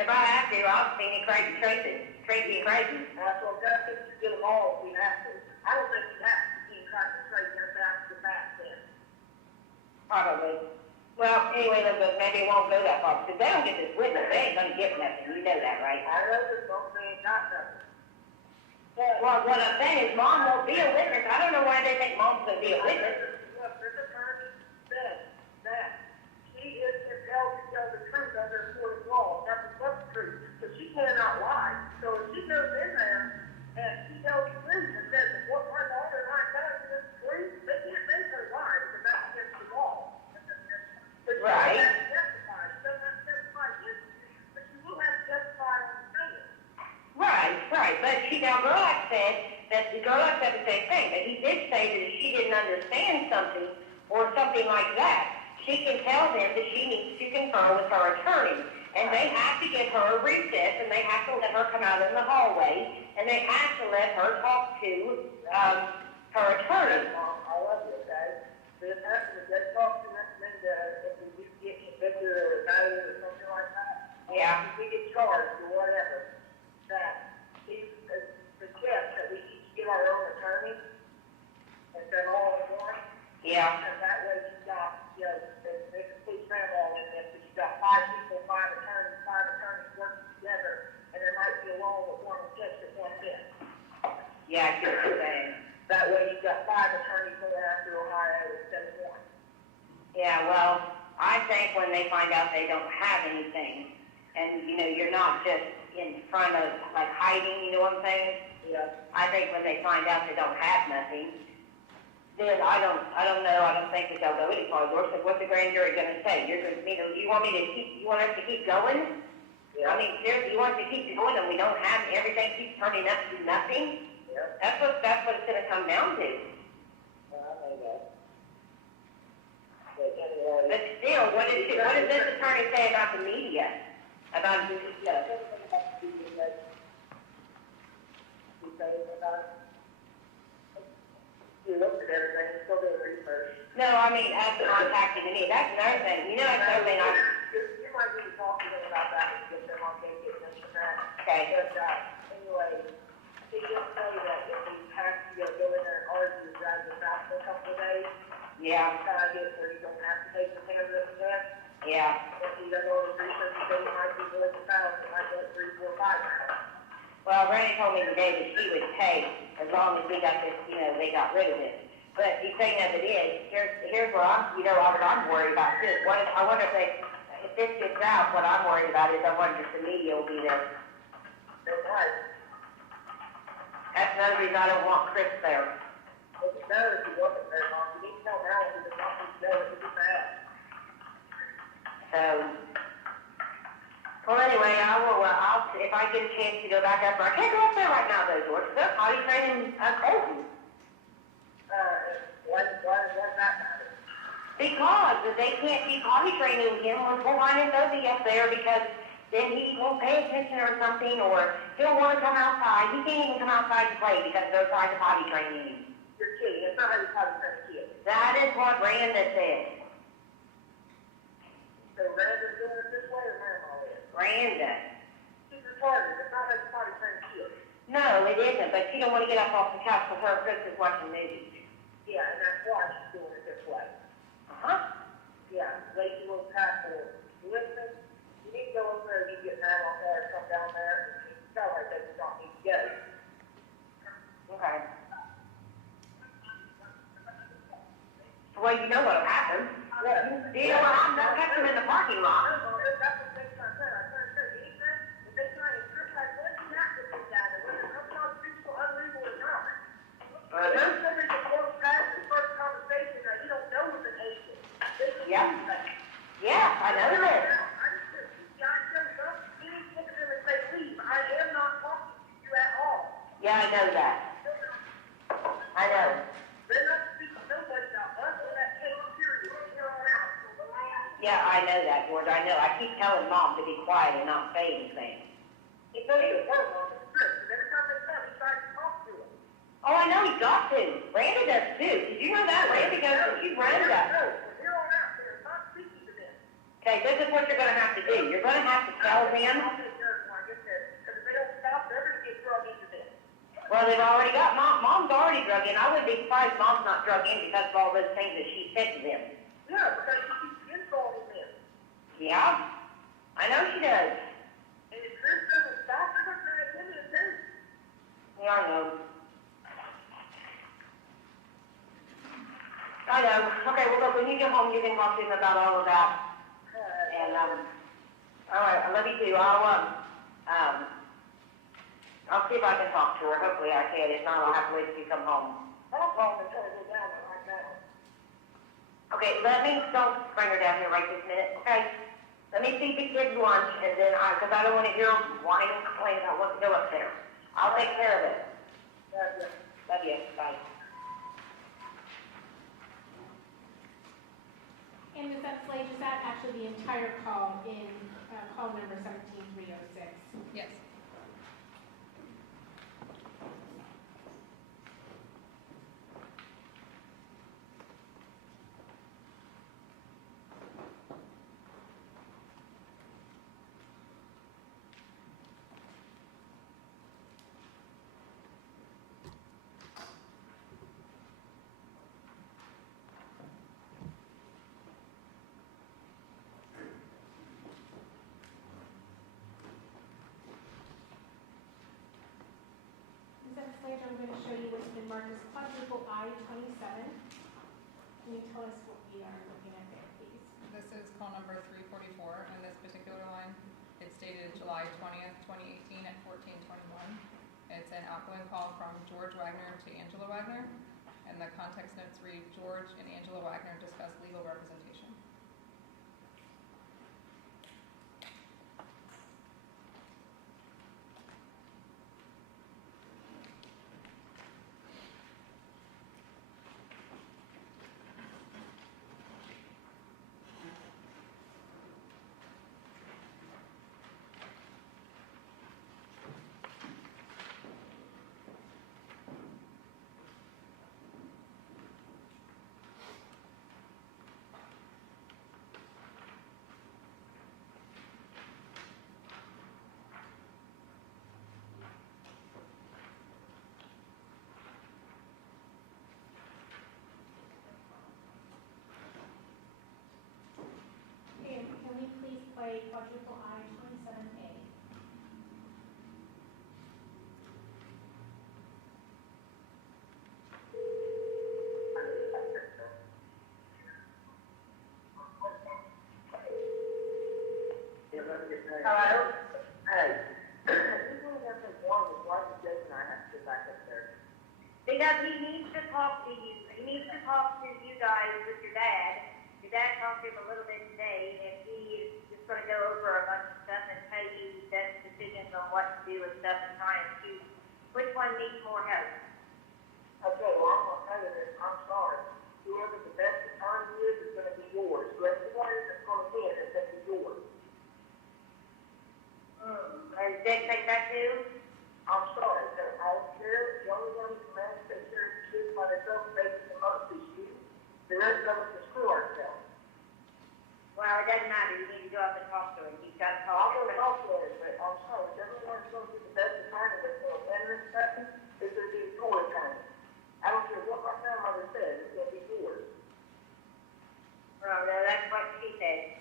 If I have to, I'll see you crazy. That's what I'm saying. You get them all if we have to. I don't think you have to see Tracy and back to back then. Probably. Well, anyway, look, maybe it won't go that far. Because they don't get this witness, they ain't going to get nothing. You know that, right? I know this, folks. They ain't got nothing. Well, what I'm saying is Mom won't be a witness. I don't know why they think Mom's going to be a witness. Look, this attorney said that she is compelled to tell the truth under a court of law. That's what's the truth. So she cannot lie. So if she goes in there and she tells the truth and says that what my daughter and I done is truth, they can't make her lie because that's against the law. But she doesn't have to testify. She doesn't have to testify against you, but she now Gerlach said that Gerlach said the same thing, but he did say that if she didn't understand something or something like that, she can tell them that she needs to confer with her attorney. And they have to give her a recess, and they have to let her come out in the hallway, and they have to let her talk to her attorney. I love you, okay? But if they talk to Linda, if we get convicted or indicted or something like that, Yeah. if we get charged or whatever, that he suggests that we each get our own attorney and then all in one. Yeah. And that way you've got, they complete grandma in this, but you've got 5 people, 5 attorneys working together, and there might be a law with one judge that one bit. Yeah, I see what you're saying. That way you've got 5 attorneys going after Ohio instead of one. Yeah, well, I think when they find out they don't have anything, and, you're not just in front of, like, hiding, you know what I'm saying? Yeah. I think when they find out they don't have nothing, then I don't know, I don't think that they'll go any farther. So what's the grand jury gonna say? You want us to keep going? Yeah. I mean, seriously, you want us to keep going and we don't have, everything keeps turning up to nothing? Yeah. That's what it's gonna come down to. I know that. But anyway. But still, what does this attorney say about the media? About, Yeah. You looked at everything, you still doing research. no, I mean, us contacting me, that's another thing. That's another thing You might need to talk to them about that and get them on getting this and that. okay. But, anyway, he did say that if he has to go in there and argue, drive this out for a couple of days, Yeah, try to get where you don't have to take the handwritten test. yeah. If he does all the research, he said he might be worth $1,000, it might go 3, 4, 5 hours. Well, Randy told me today that she would pay as long as we got this, they got rid of it. But the thing of it is, here's what I'm worried about too. I wonder if this gets out, what I'm worried about is I wonder if the media will be there. That's right. That's another reason I don't want Chris there. It doesn't matter if he wasn't very long. You need to tell Alan he does not need to know it. It's bad. So, well, anyway, if I get a chance to go back up, I can't go up there right now, though, George. They're potty training Colton. Why does that matter? Because they can't be potty training him with Hawaiian and Sophie up there because then he won't pay attention or something, or he'll want to come outside. He can't even come outside to play because they're trying to potty train him. You're kidding. That's not how you potty train kids. That is what Randa said. So Randa's doing it this way or Grandma is? Randa. She's retarded. It's not how you potty train kids. No, it isn't, but she don't want to get up off the couch with her and Chris is watching movies. Yeah, and that's why she's doing it this way. Uh-huh. Yeah, lazy little passport. Listen, you need to go over there and you get mad on there, come down there, and you tell her that you don't need to go. Okay. Well, you know what'll happen. Yeah. You know what? I'm not catching him in the parking lot. That's what they said. I said, anything, if they try to trip like this, you have to get down there. Whether it comes out peaceful, unlegal or not. There's somebody that goes past the first conversation that you don't know is an agent. Yeah. Yeah, I know this. I just said, John shows up, you need to look at them and say, leave. I am not talking to you at all. Yeah, I know that. I know. They're not speaking to nobody about us or that case, period, from here on out. Yeah, I know that, George. I know. I keep telling Mom to be quiet and not say anything. He knows the word on the script, and every time they come, he tries to talk to him. Oh, I know he's got to. Randy does too. Did you know that? Randy goes to, she's Randa. No, from here on out, they're not speaking to them. Okay, this is what you're going to have to do. You're going to have to tell them. I'll take care of it when I get there, because if they don't stop, they're going to get drug into this. Well, they've already got, Mom's already drug in. I wouldn't be surprised Mom's not drug in because of all those things that she said to them. Yeah, because she keeps insulting them. Yeah, I know she does. And if Chris doesn't stop, they're going to drag him in too. Yeah, I know. I know. Okay, well, look, when you get home, you can talk to him about all of that. And, all right, I love you too. I'll see if I can talk to her. Hopefully I can. If not, I'll have to wait till you come home. I'll call him and tell her to go down there right now. Okay, don't bring her down here right this minute, okay? Let me feed the kids lunch, and then because I don't want to hear them whine and complain about what to go up there. I'll take care of it. Love you, bye. And Ms. Slade, is that actually the entire call in call number 17306? Yes. Ms. Slade, I'm going to show you what's been marked as quadruple I-27. Can you tell us what we are looking at there, please? This is call number 344 in this particular line. It's dated July 20th, 2018 at 14:21. It's an outgoing call from George Wagner to Angela Wagner, and the context notes read, George and Angela Wagner discuss legal representation. And can we please play quadruple I-27A? Hello? Hey. He's going to have to warn us why the judge and I have to go back up there. Because he needs to talk to you, he needs to talk to you guys with your dad. Your dad talked to him a little bit today, and he is just gonna go over a bunch of stuff and tell you best decisions on what to do and stuff and try and choose which one needs more help. Okay, well, I'm going to tell you this, I'm sorry. Whoever the best attorney is going to be yours. Whoever the one that's going to win is going to be yours. And Dick think that too? I'm sorry, I don't care. The only one who can manage to take care of the shit by themselves making the most is you. The rest of us can screw ourselves. Well, it doesn't matter, you need to go up and talk to him, he's gotta I'll talk go to him. talk to him, but I'm sorry. Everyone's going to be the best attorney that's going to win this session is going to be your attorney. I don't care what my grandmother said, it's going to be yours. Well, no, that's what she said.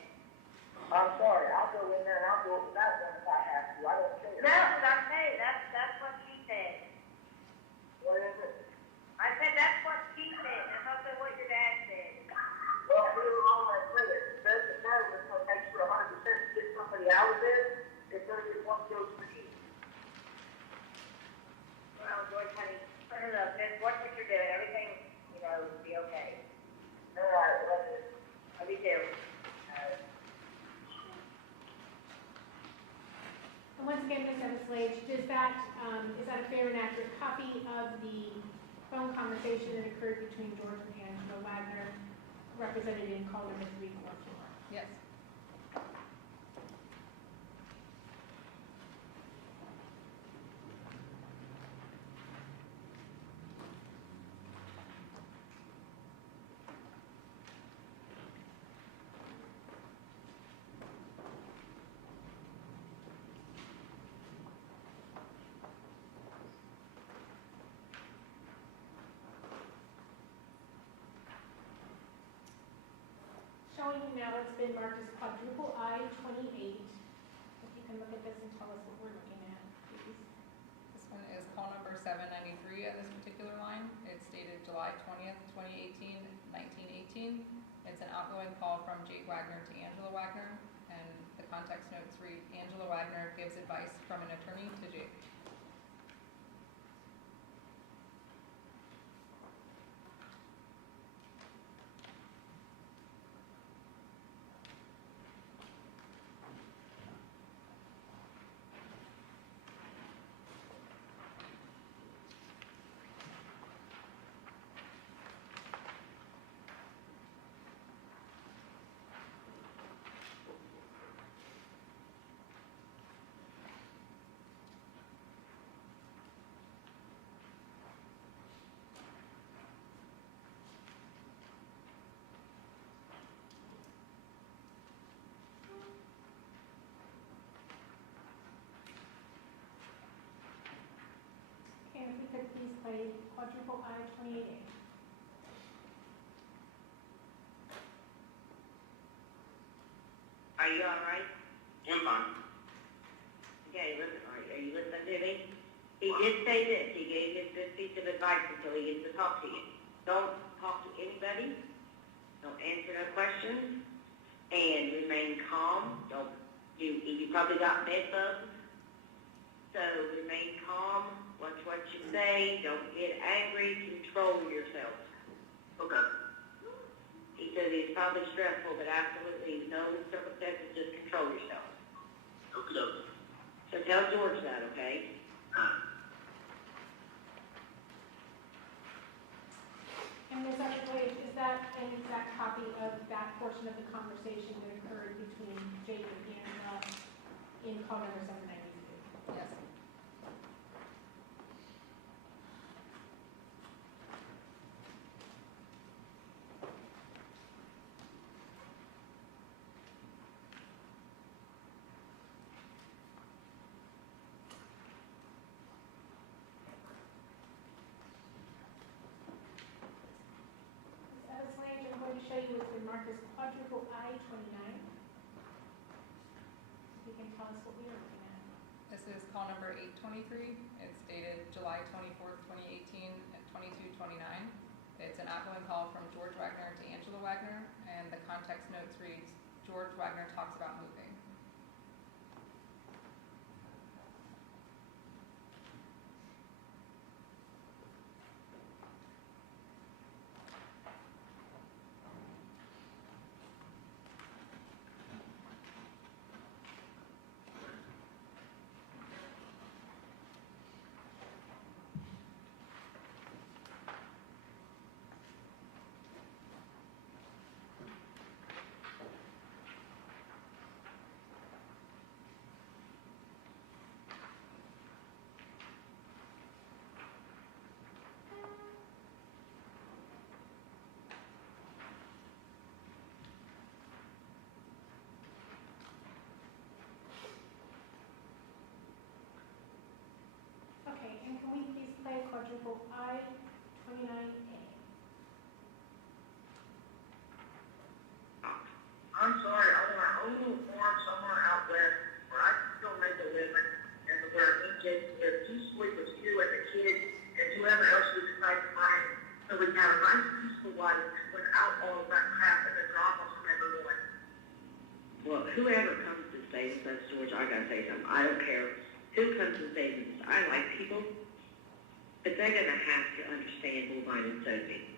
I'm sorry, I'll go in there and I'll do it without one if I have to. I don't care. No, but I'm saying, that's what she said. What is it? I said that's what she said, that's not what your dad said. Well, we were all like, wait, the best attorney is going to make sure 100% to get somebody out of this. It's going to be one goes for you. Well, George, honey, look, just watch what you're doing, everything, will be okay. All right, love you. Love you too. And once again, Ms. Slade, is that a fair and accurate copy of the phone conversation that occurred between George and Angela Wagner, represented in call number 344? Yes. Showing you now it's been marked as quadruple I-28. If you can look at this and tell us what we're looking at, please. This one is call number 793 at this particular line. It's dated July 20th, 2018, 1918. It's an outgoing call from Jake Wagner to Angela Wagner, and the context notes read, Angela Wagner gives advice from an attorney to Jake. play quadruple I 28A. Are you all right? I'm fine. Okay, listen, are you listening to me? He did say this, he gave his good piece of advice until he gets to talk to you. Don't talk to anybody, don't answer no questions, and remain calm. Don't, you probably got bed bugs, so remain calm, watch what you say, don't get angry, control yourself. Okay. He says it's probably stressful, but absolutely no circumstances, just control yourself. Okay. So tell George that, okay? And Ms. Everglade, is that an exact copy of that portion of the conversation that occurred between Jacob and Angela in call number 792? Yes. Ms. Lange, I'm going to show you what's been marked as quadruple I-29. You can tell us what we are looking at. This is call number 823. It's dated July 24th, 2018 at 22:29. It's an outgoing call from George Wagner to Angela Wagner, and the context notes reads, George Wagner talks about moving. Okay, and can we please play quadruple I-29A? I'm sorry, I want our own little farm somewhere out west where I can still make a living and where me and Jason live peacefully with you as a kid and whoever else we decide to find. So we can have a nice peaceful life without all of that crap and the drama from everyone. Well, whoever comes to stay with us, George, I gotta say something. I don't care who comes to stay with us. I like people, but they're gonna have to understand Bullvine and Sophie.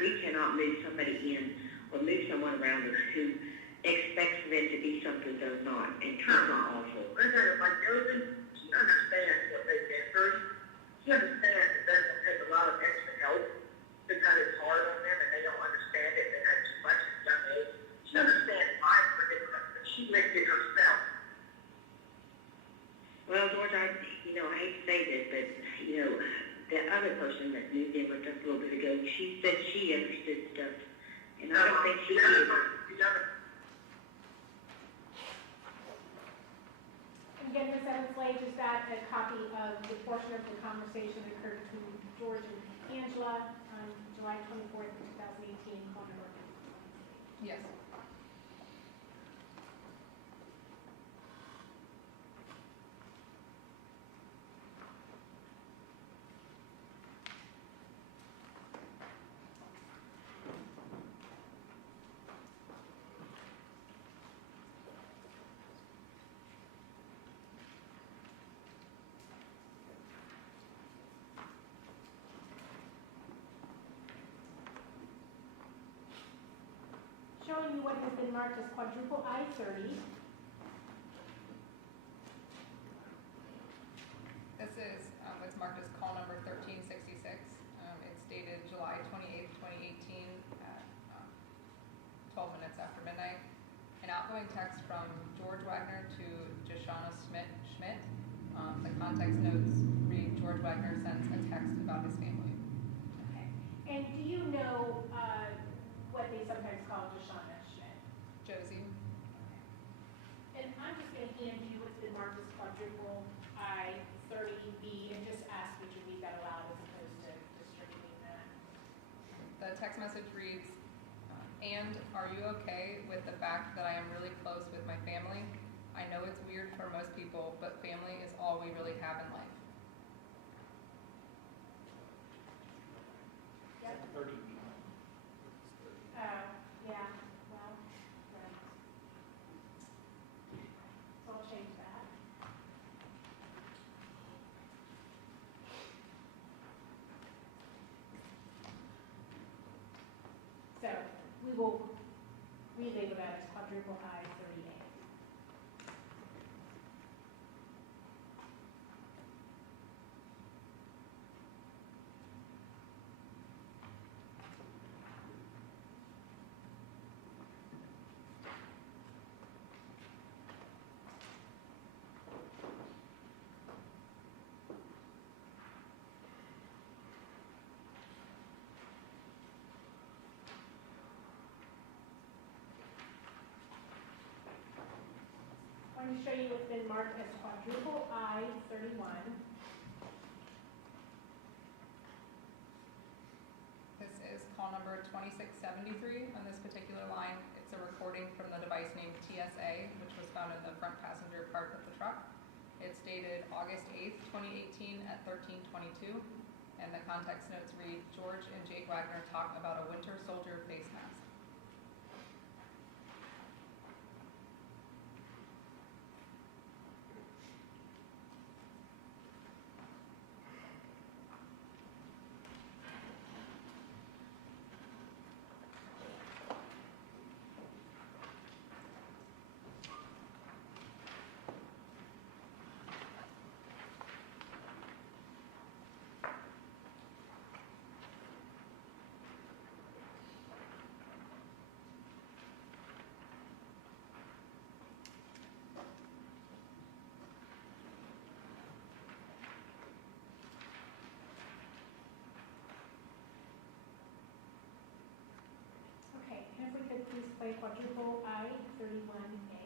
We cannot move somebody in or move someone around us who expects them to be something they're not, and kind of awful. Listen, like Rhoden, she understands what they've been through. She understands that they're gonna take a lot of extra help because it's hard on them and they don't understand it. They have too much at a young age. She understands my predicament, but she lived it herself. Well, George, I hate to say this, but, the other person that moved in with us a little bit ago, she said she understood stuff, and I don't think she did. Again, Ms. Everglade, is that a copy of the portion of the conversation that occurred between George and Angela on July 24th, 2018, call number? Yes. Showing you what has been marked as quadruple I-30. This is what's marked as call number 1366. It's dated July 28th, 2018 at 12 minutes after midnight. An outgoing text from George Wagner to Joshana Schmidt. The context notes read, George Wagner sends a text about his family. Okay. And do you know what they sometimes call Joshana Schmidt? Josie. And I'm just going to hand you what's been marked as quadruple I-30B and just ask that you read that aloud as opposed The text message reads, "And are you okay with the fact that I am really close with my family? I know it's weird for most people, but family is all we really have in life." Yep. 30. Yeah, well, right. So I'll change that. So we will relabel that as quadruple I-30A. I'm going to show you what's been marked as quadruple I-31. This is call number 2673 on this particular line. It's a recording from the device named TSA, which was found in the front passenger part of the truck. It's dated August 8th, 2018 at 13:22, and the context notes read, "George and Jake Wagner talk about a winter soldier face mask." Okay, and if we could please play quadruple I-31A.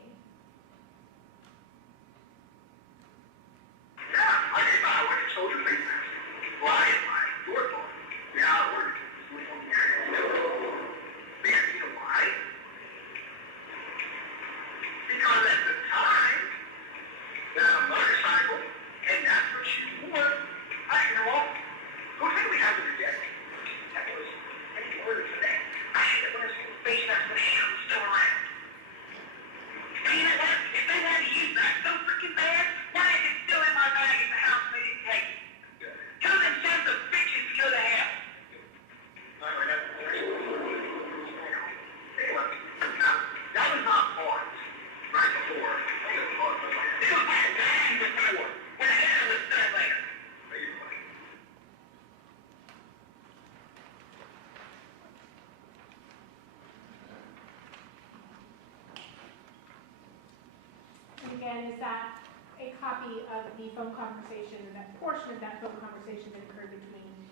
And again, is that a copy of the phone conversation, that portion of that phone conversation that occurred between,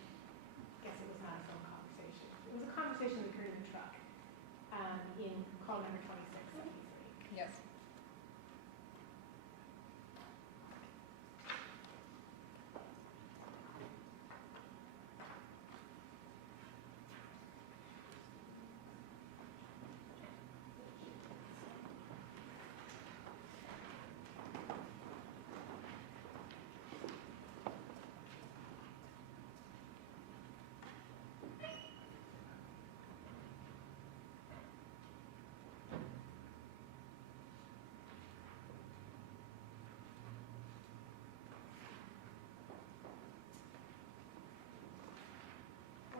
I guess it was not a phone conversation. It was a conversation that occurred in the truck in call number 2673. Yes.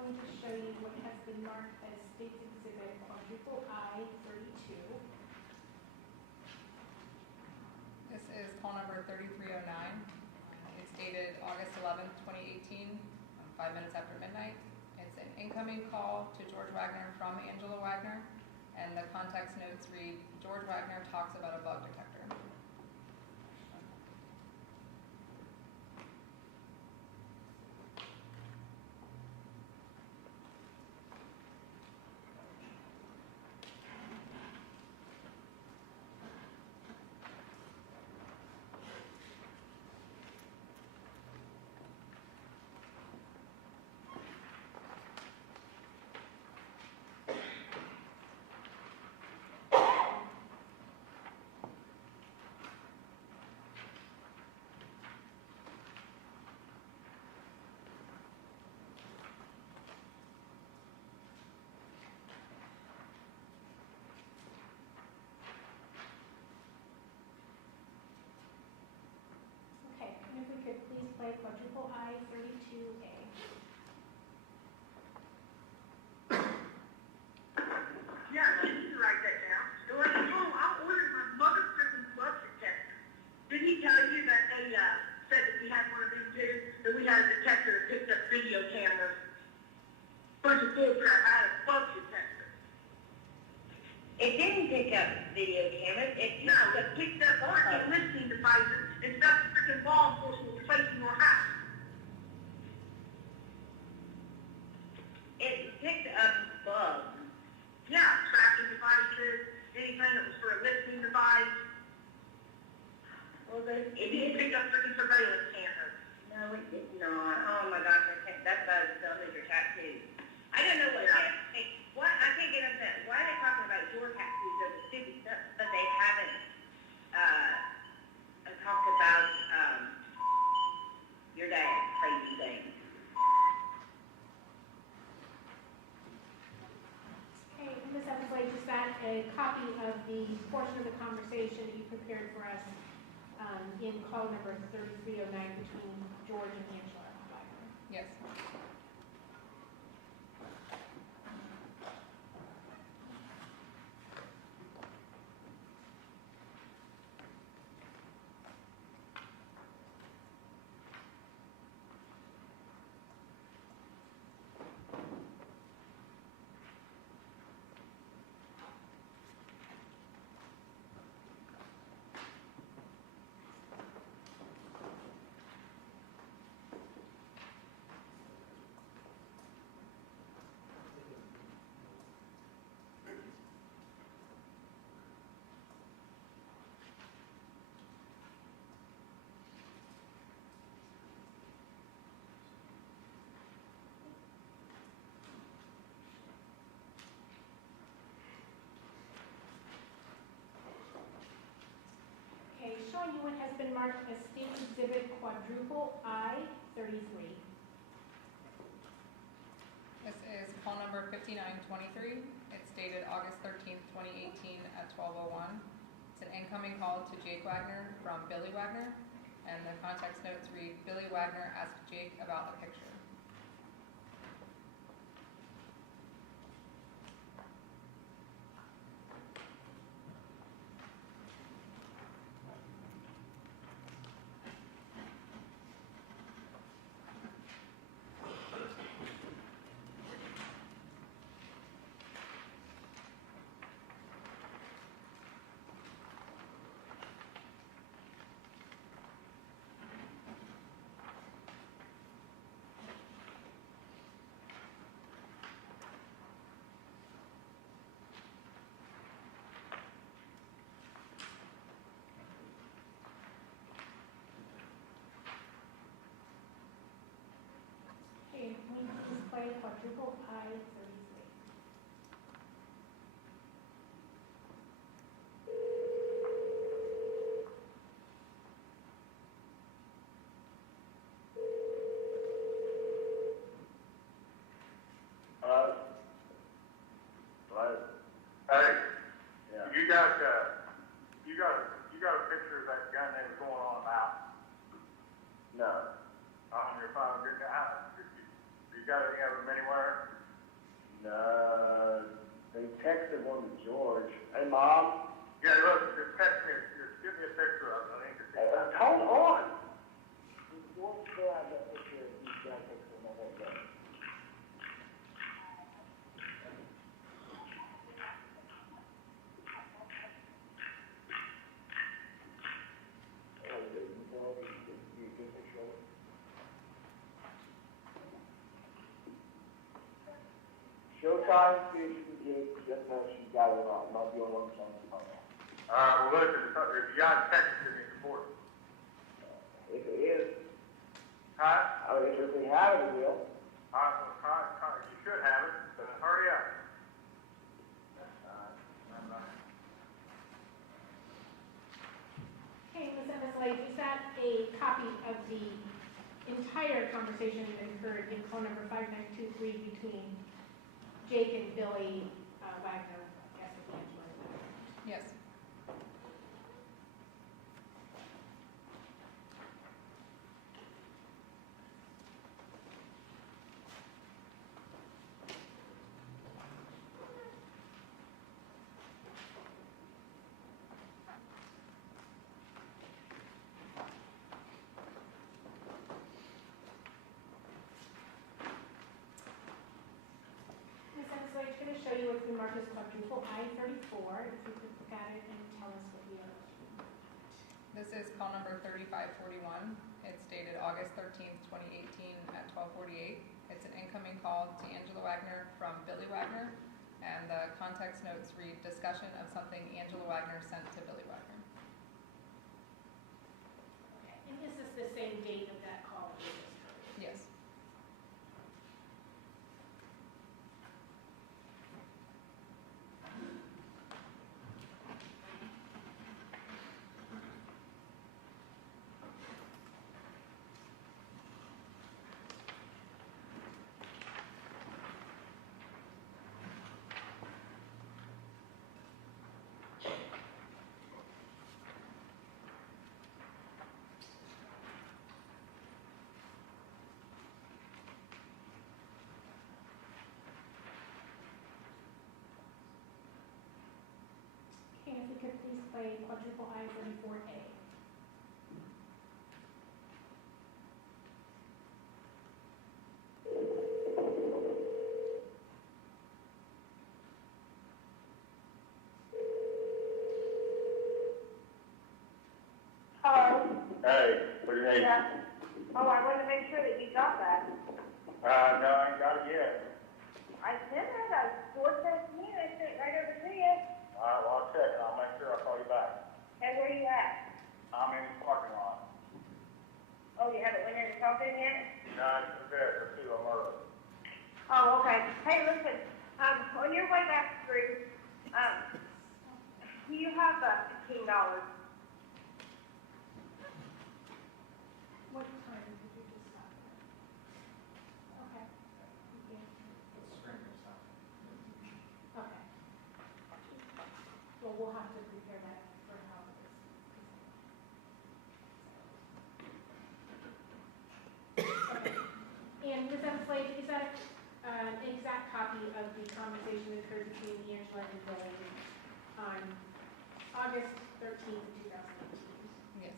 I'm going to show you what has been marked as State's Exhibit quadruple I-32. This is call number 3309. It's dated August 11th, 2018, 5 minutes after midnight. It's an incoming call to George Wagner from Angela Wagner, and the context notes read, "George Wagner talks about a bug detector." quadruple I-32A. Yeah, you need to write that down. And when I home, I ordered my mother's freaking blood detector. Did he tell you that they said that we had one of these too? That we had a detector that picked up video cameras? Bunch of bull crap. I had a bug detector. It didn't pick up video cameras, No, it picked up freaking listening devices and stuff that freaking law enforcement was placing in your house. it picked up bugs. Yeah, tracking devices, anything that was for a listening device. Well, It didn't pick up freaking surveillance cameras. no, it did not. Oh my gosh, I can't, that's about as dumb as your tattoo. I don't know what, hey, what, I can't get into that. Why are they talking about your tattoos of the stupid stuff, but they haven't, talked about, your dad's crazy thing? Okay, Ms. Eversley just got a copy of the portion of the conversation that you prepared for us in call number 3309 between George and Angela Wagner. Yes. Okay, showing you what has been marked as State Exhibit quadruple I-33. This is call number 5923. It's dated August 13th, 2018 at 12:01. It's an incoming call to Jake Wagner from Billy Wagner, and the context notes read, Billy Wagner asked Jake about a picture. Okay, we display quadruple I-33. Hey, you got a picture of that gun they was going on about? No. On your phone, you got any of them anywhere? No, they texted one to George. Hey, Mom. Yeah, look, just text me, just give me a picture of it, I need to see that. Hold on. George grabbed that picture of these guys texting one that day. Showtime, see if you can get it, just know she's got it wrong, not the only one who's on the phone. Well, listen, if you got a text to me, support it. If it is, Huh? I would certainly have it, it will. You should have it, but hurry up. Okay, Ms. Eversley just got a copy of the entire conversation that occurred in call number 5923 between Jake and Billy Wagner, I guess it's Angela. Yes. marked as quadruple I-34, if you could look at it and tell us what we are looking at. This is call number 3541. It's dated August 13th, 2018 at 12:48. It's an incoming call to Angela Wagner from Billy Wagner, and the context notes read discussion of something Angela Wagner sent to Billy Wagner. Okay, and is this the same date of that call we just heard? Yes. Okay, if we could please play quadruple I-34A. Hello? Hey, what do you need? Yeah. Oh, I wanted to make sure that you got that. No, I ain't got it yet. I sent it, I forwarded it to you, I sent it right over to you. All right, well, I'll check and I'll make sure I call you back. And where you at? I'm in the parking lot. Oh, you haven't went in and talked to him yet? No, it's there for 2, I'm early. Oh, okay. Hey, listen, on your way back through, you have $15. What time did you just stop there? Okay. Okay. Well, we'll have to prepare that for how it is. Okay. And Ms. Everslade, is that an exact copy of the conversation that occurred between Angela and Billy on August 13th, 2018? Yes.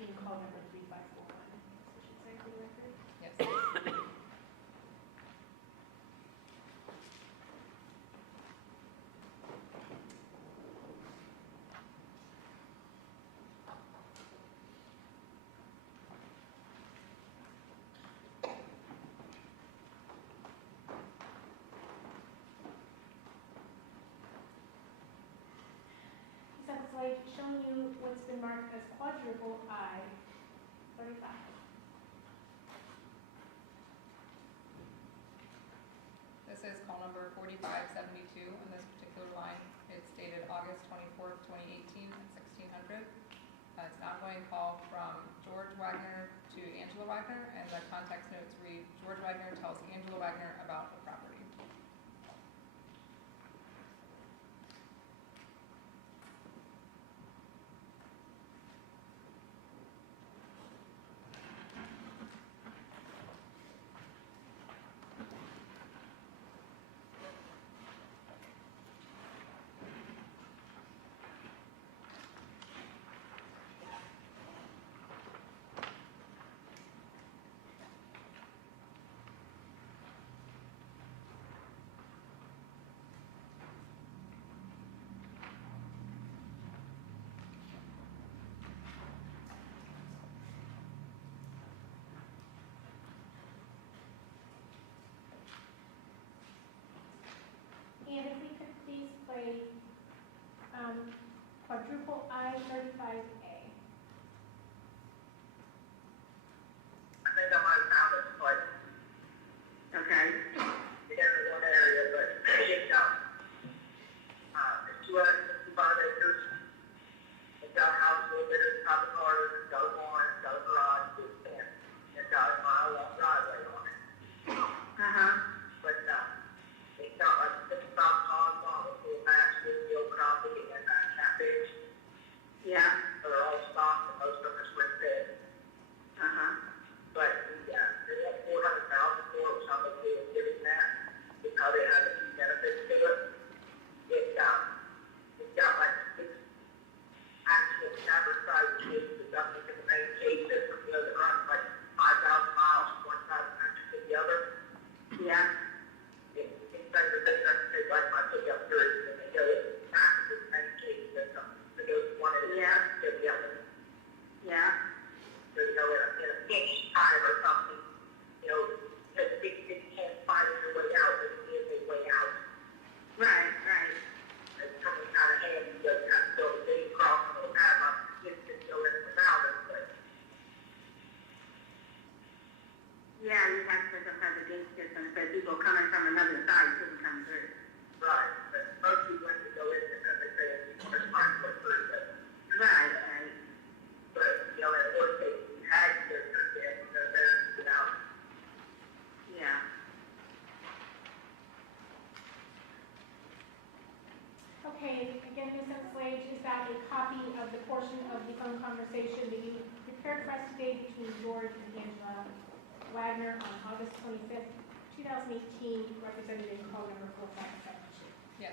You can call number 3541, I should say, for the record. Yes. Ms. Everslade, showing you what's been marked as quadruple I-35. This is call number 4572 on this particular line. It's dated August 24th, 2018 at 1600. It's an outgoing call from George Wagner to Angela Wagner, and the context notes read, George Wagner tells Angela Wagner about the property. And if we could please play quadruple I-35A. I think I might have found this place. Okay. It's in one area, but it's not. It's 265 acres. It's got a house a little bit at the top of the garden. It's got a barn, it's got a garage, it's fenced. It's got a mile-long driveway on it. But it's not like it's about hogs on it. It's actually real crappie and catfish. Yeah. They're all telephone conversation that you prepared for us today between George and Angela Wagner on August 25th, 2018, represented in call number 4572. Yes.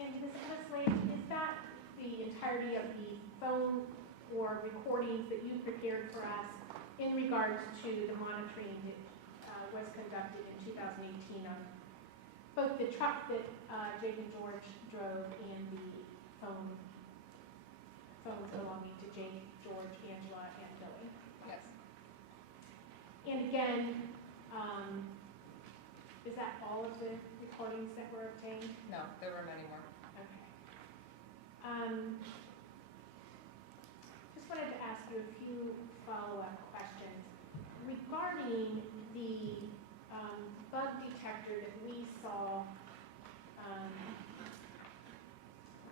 And Ms. Eveslade, is that the entirety of the phone or recordings that you prepared for us in regards to the monitoring that was conducted in 2018 of both the truck that Jake and George drove and the phones belonging to Jake, George, Angela, and Billy? Yes. And again, is that all of the recordings that were obtained? No, there were many more. Okay. Just wanted to ask you a few follow-up questions regarding the bug detector that we saw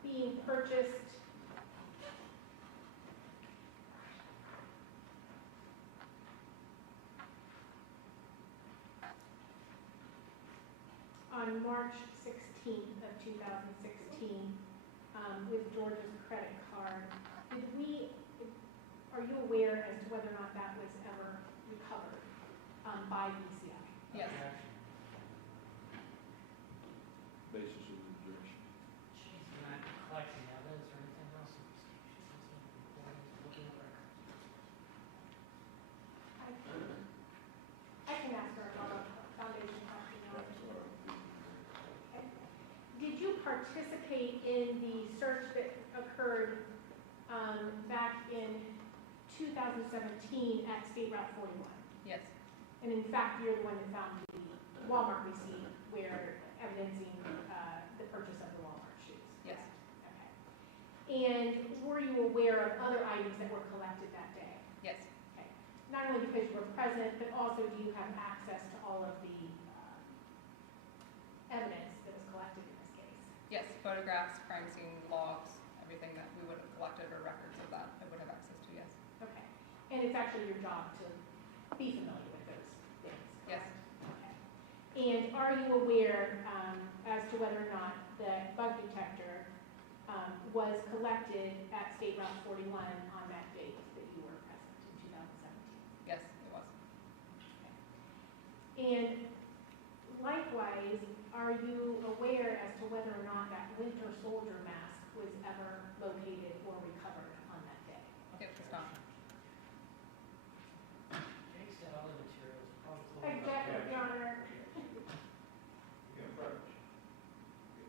being purchased on March 16th of 2016 with George's credit card. Are you aware as to whether or not that was ever recovered by BCI? Yes. Basis of objection. She's not collecting evidence or anything else. She's looking at records. I can ask her about a foundation question now. Okay. Did you participate in the search that occurred back in 2017 at State Route 41? Yes. And in fact, you're the one that found the Walmart receipt where evidencing the purchase of the Walmart shoes? Yes. Okay. And were you aware of other items that were collected that day? Yes. Okay. Not only because you were present, but also do you have access to all of the evidence that was collected in this case? Yes, photographs, crime scene logs, everything that we would have collected or records of that, I would have access to, yes. Okay. And it's actually your job to be familiar with those things? Yes. Okay. And are you aware as to whether or not the bug detector was collected at State Route 41 on that date that you were present in 2017? Yes, it was. Okay. And likewise, are you aware as to whether or not that Winter Soldier mask was ever located or recovered on that day? It was not. Jake's got all the materials. Objection, Your Honor. You can approach.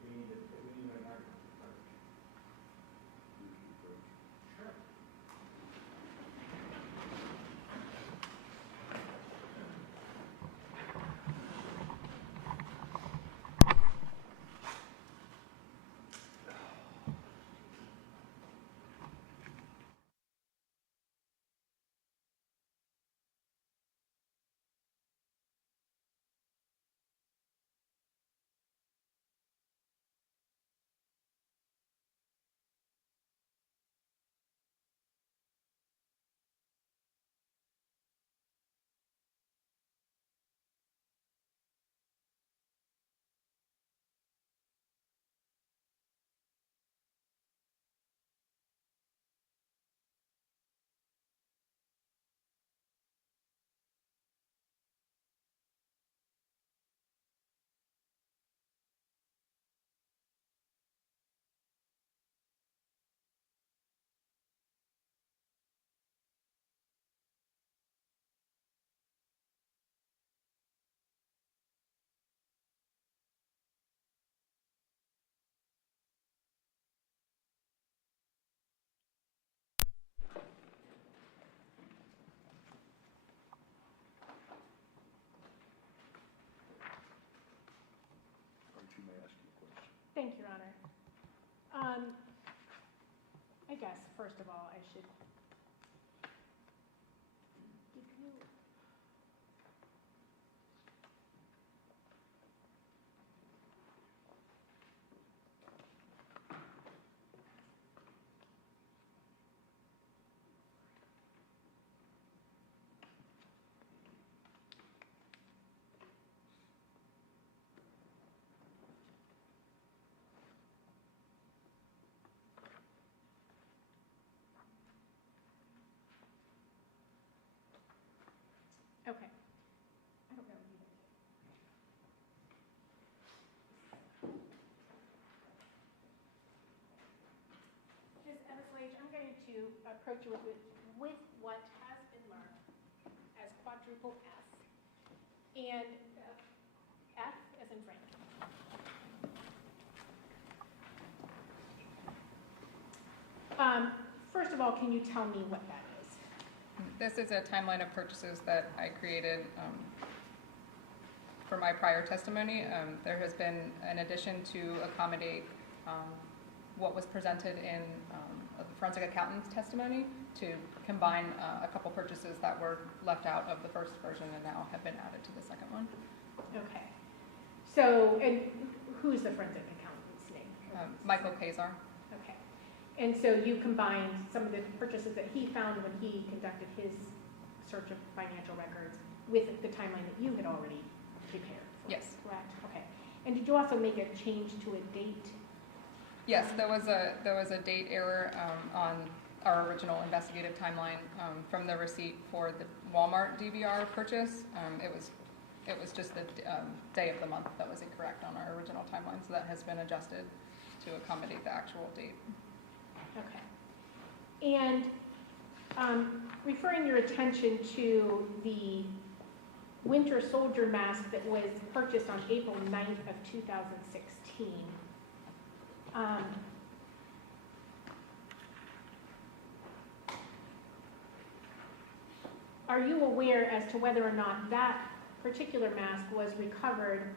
We need a microphone approach. Sure. Archie may ask you a question. Thank you, Your Honor. I guess, first of all, I should... Did you... to approach you with what has been marked as quadruple F. And F as in Frank. First of all, can you tell me what that is? This is a timeline of purchases that I created for my prior testimony. There has been an addition to accommodate what was presented in the forensic accountant's testimony to combine a couple purchases that were left out of the first version and now have been added to the second one. Okay. So, and who's the forensic accountant's name? Michael Kazar. Okay. And so you combined some of the purchases that he found when he conducted his search of financial records with the timeline that you had already prepared for. Yes. Correct? Okay. And did you also make a change to a date? Yes, there was a date error on our original investigative timeline from the receipt for the Walmart DVR purchase. It was just the day of the month that was incorrect on our original timeline, so that has been adjusted to accommodate the actual date. Okay. And referring your attention to the winter soldier mask that was purchased on April 9th of 2016. Are you aware as to whether or not that particular mask was recovered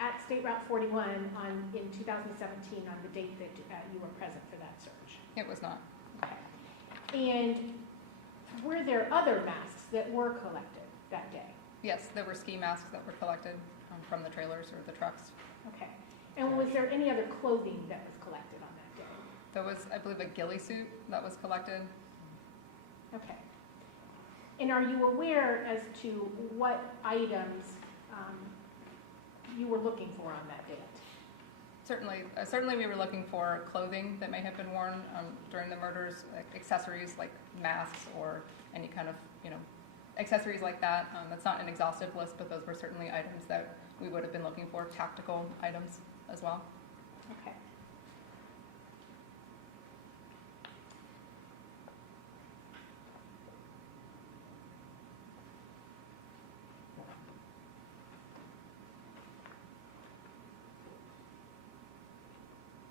at State Route 41 in 2017 on the date that you were present for that search? It was not. Okay. And were there other masks that were collected that day? Yes, there were ski masks that were collected from the trailers or the trucks. Okay. And was there any other clothing that was collected on that day? There was, I believe, a ghillie suit that was collected. Okay. And are you aware as to what items you were looking for on that date? Certainly we were looking for clothing that may have been worn during the murders, like accessories like masks or any kind of, accessories like that. That's not an exhaustive list, but those were certainly items that we would have been looking for, tactical items as well. Okay.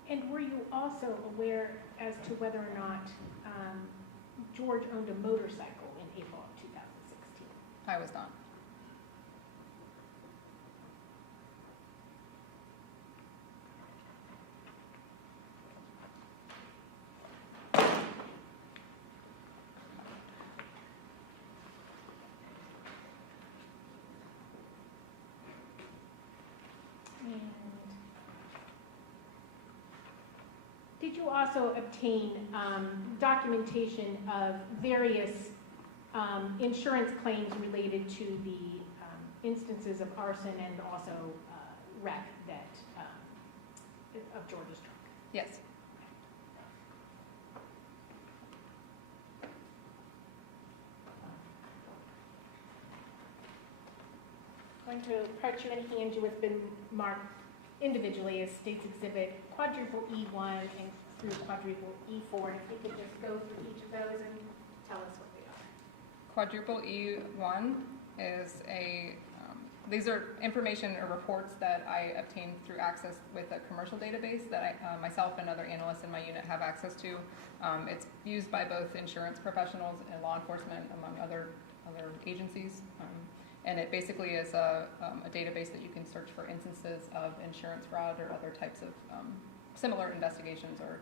And were you also aware as to whether or not George owned a motorcycle in April of 2016? I was not. And did you also obtain documentation of various insurance claims related to the instances of arson and also wreck that of George's truck? Yes. I'm going to approach you and hand you what's been marked individually as State's Exhibit quadruple E1 and through quadruple E4. And if you could just go through each of those and tell us what they are. Quadruple E1 is these are information or reports that I obtained through access with a commercial database that I, myself and other analysts in my unit have access to. It's used by both insurance professionals and law enforcement, among other agencies. And it basically is a database that you can search for instances of insurance fraud or other types of similar investigations or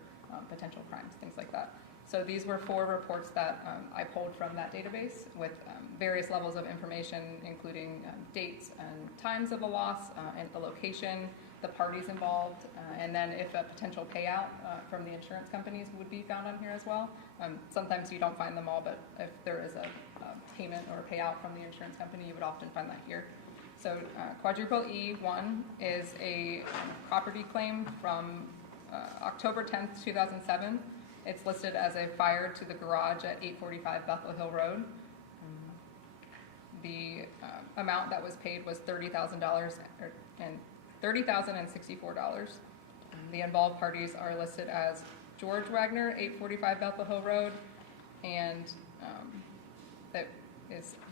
potential crimes, things like that. So these were 4 reports that I pulled from that database with various levels of information, including dates and times of the loss, and the location, the parties involved, and then if a potential payout from the insurance companies would be found on here as well. Sometimes you don't find them all, but if there is a payment or a payout from the insurance company, you would often find that here. So quadruple E1 is a property claim from October 10th, 2007. It's listed as a fire to the garage at 845 Bethel Hill Road. The amount that was paid was $30,000 and $30,064. The involved parties are listed as George Wagner, 845 Bethel Hill Road,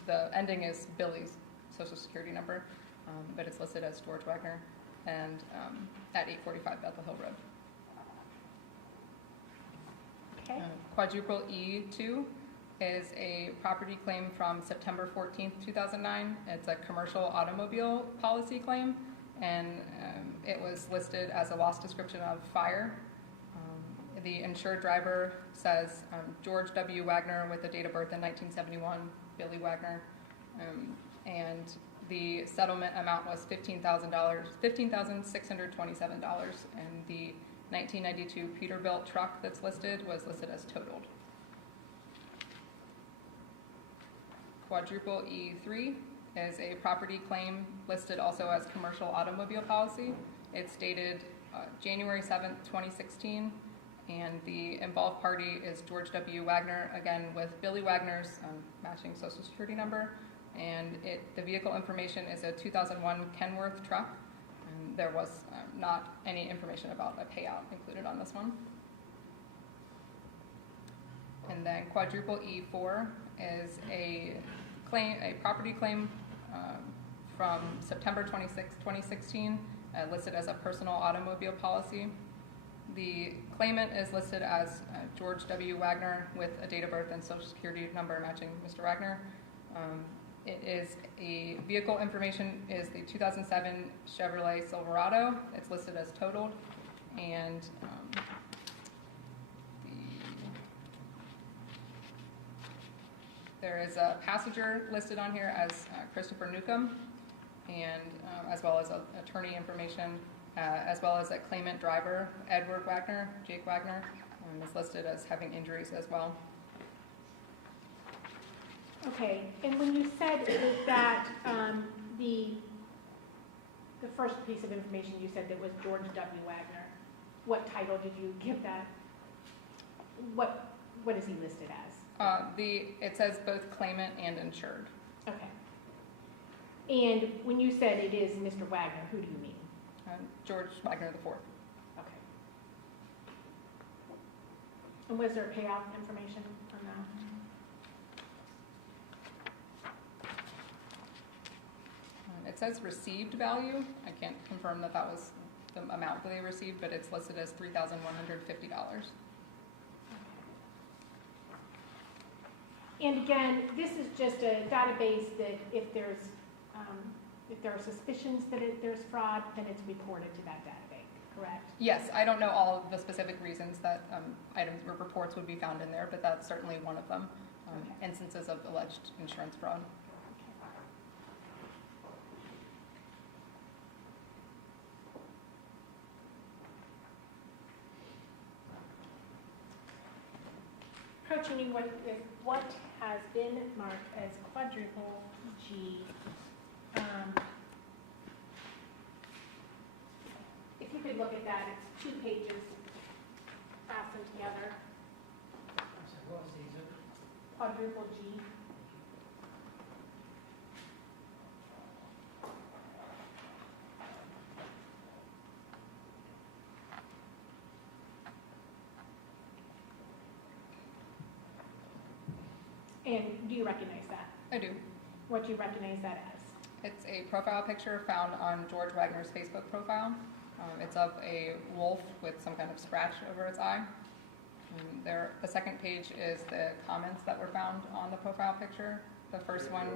the ending is Billy's social security number, but it's listed as George Wagner, and at 845 Bethel Hill Road. Okay. Quadruple E2 is a property claim from September 14th, 2009. It's a commercial automobile policy claim, and it was listed as a loss description of fire. The insured driver says George W. Wagner with a date of birth in 1971, Billy Wagner, and the settlement amount was $15,627, and the 1992 Peterbilt truck that's listed was listed as totaled. Quadruple E3 is a property claim listed also as commercial automobile policy. It's dated January 7th, 2016, and the involved party is George W. Wagner, again with Billy Wagner's matching social security number, and the vehicle information is a 2001 Kenworth truck. There was not any information about a payout included on this one. And then quadruple E4 is a property claim from September 26, 2016, listed as a personal automobile policy. The claimant is listed as George W. Wagner with a date of birth and social security number matching Mr. Wagner. It is a vehicle information is the 2007 Chevrolet Silverado. It's listed as totaled, and there is a passenger listed on here as Christopher Newcomb, and as well as attorney information, as well as a claimant driver, Edward Wagner, Jake Wagner, is listed as having injuries as well. Okay, and when you said that the first piece of information you said that was George W. Wagner, what title did you give that? What is he listed as? It says both claimant and insured. Okay. And when you said it is Mr. Wagner, who do you mean? George Wagner IV. Okay. And was there payout information on that? It says received value. I can't confirm that that was the amount that they received, but it's listed as $3,150. And again, this is just a database that if there are suspicions that there's fraud, then it's reported to that database, correct? Yes, I don't know all of the specific reasons that items or reports would be found in there, but that's certainly one of them, Okay. instances of alleged insurance fraud. Approaching you with what has been marked as quadruple G. If you could look at that, it's 2 pages fastened together. I'm sorry, what was the exhibit? Quadruple G. And do you recognize that? I do. What do you recognize that as? It's a profile picture found on George Wagner's Facebook profile. It's of a wolf with some kind of scratch over its eye. The second page is the comments that were found on the profile picture. The first one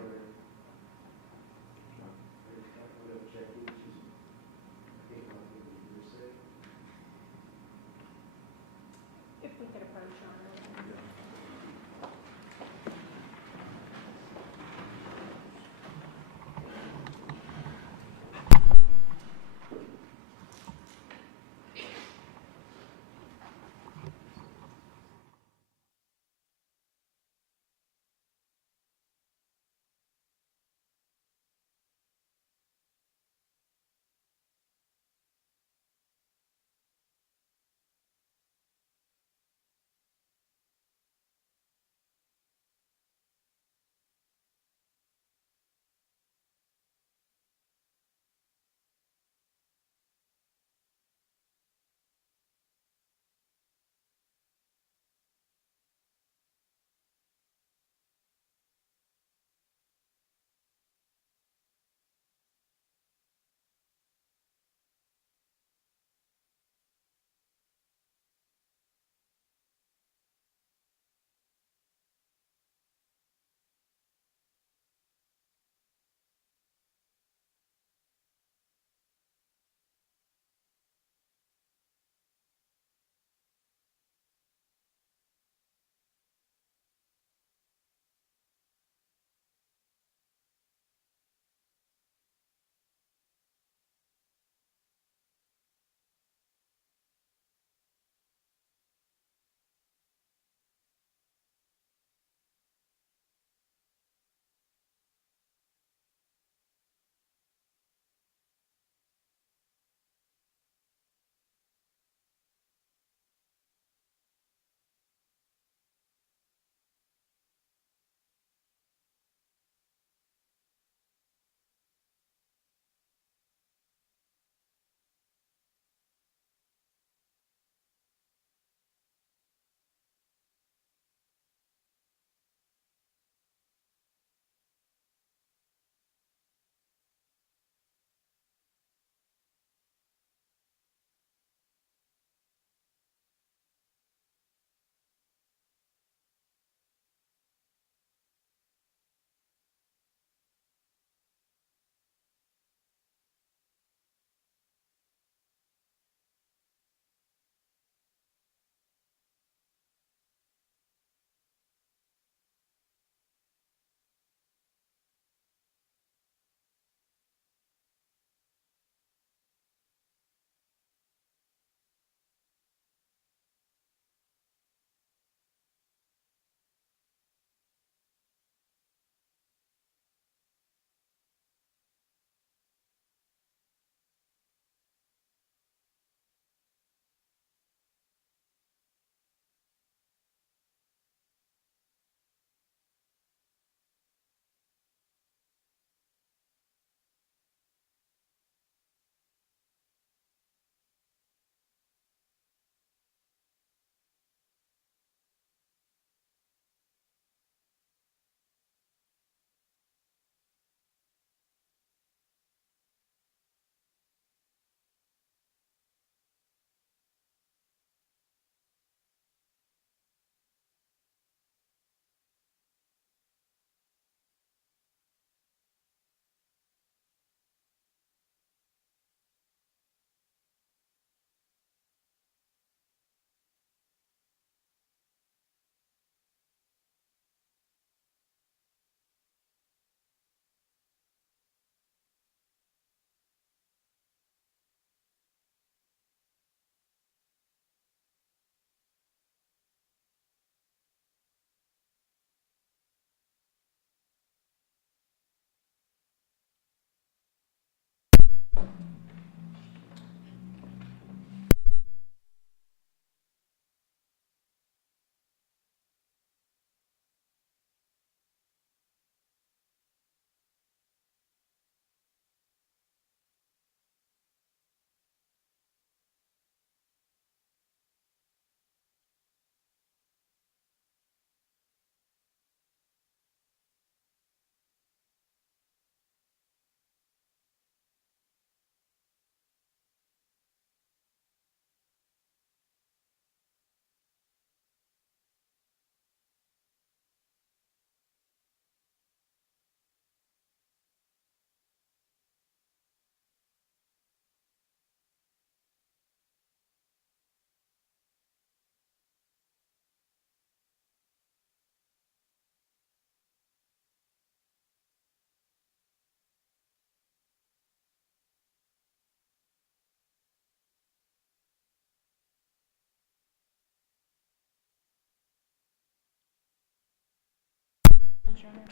Your Honor.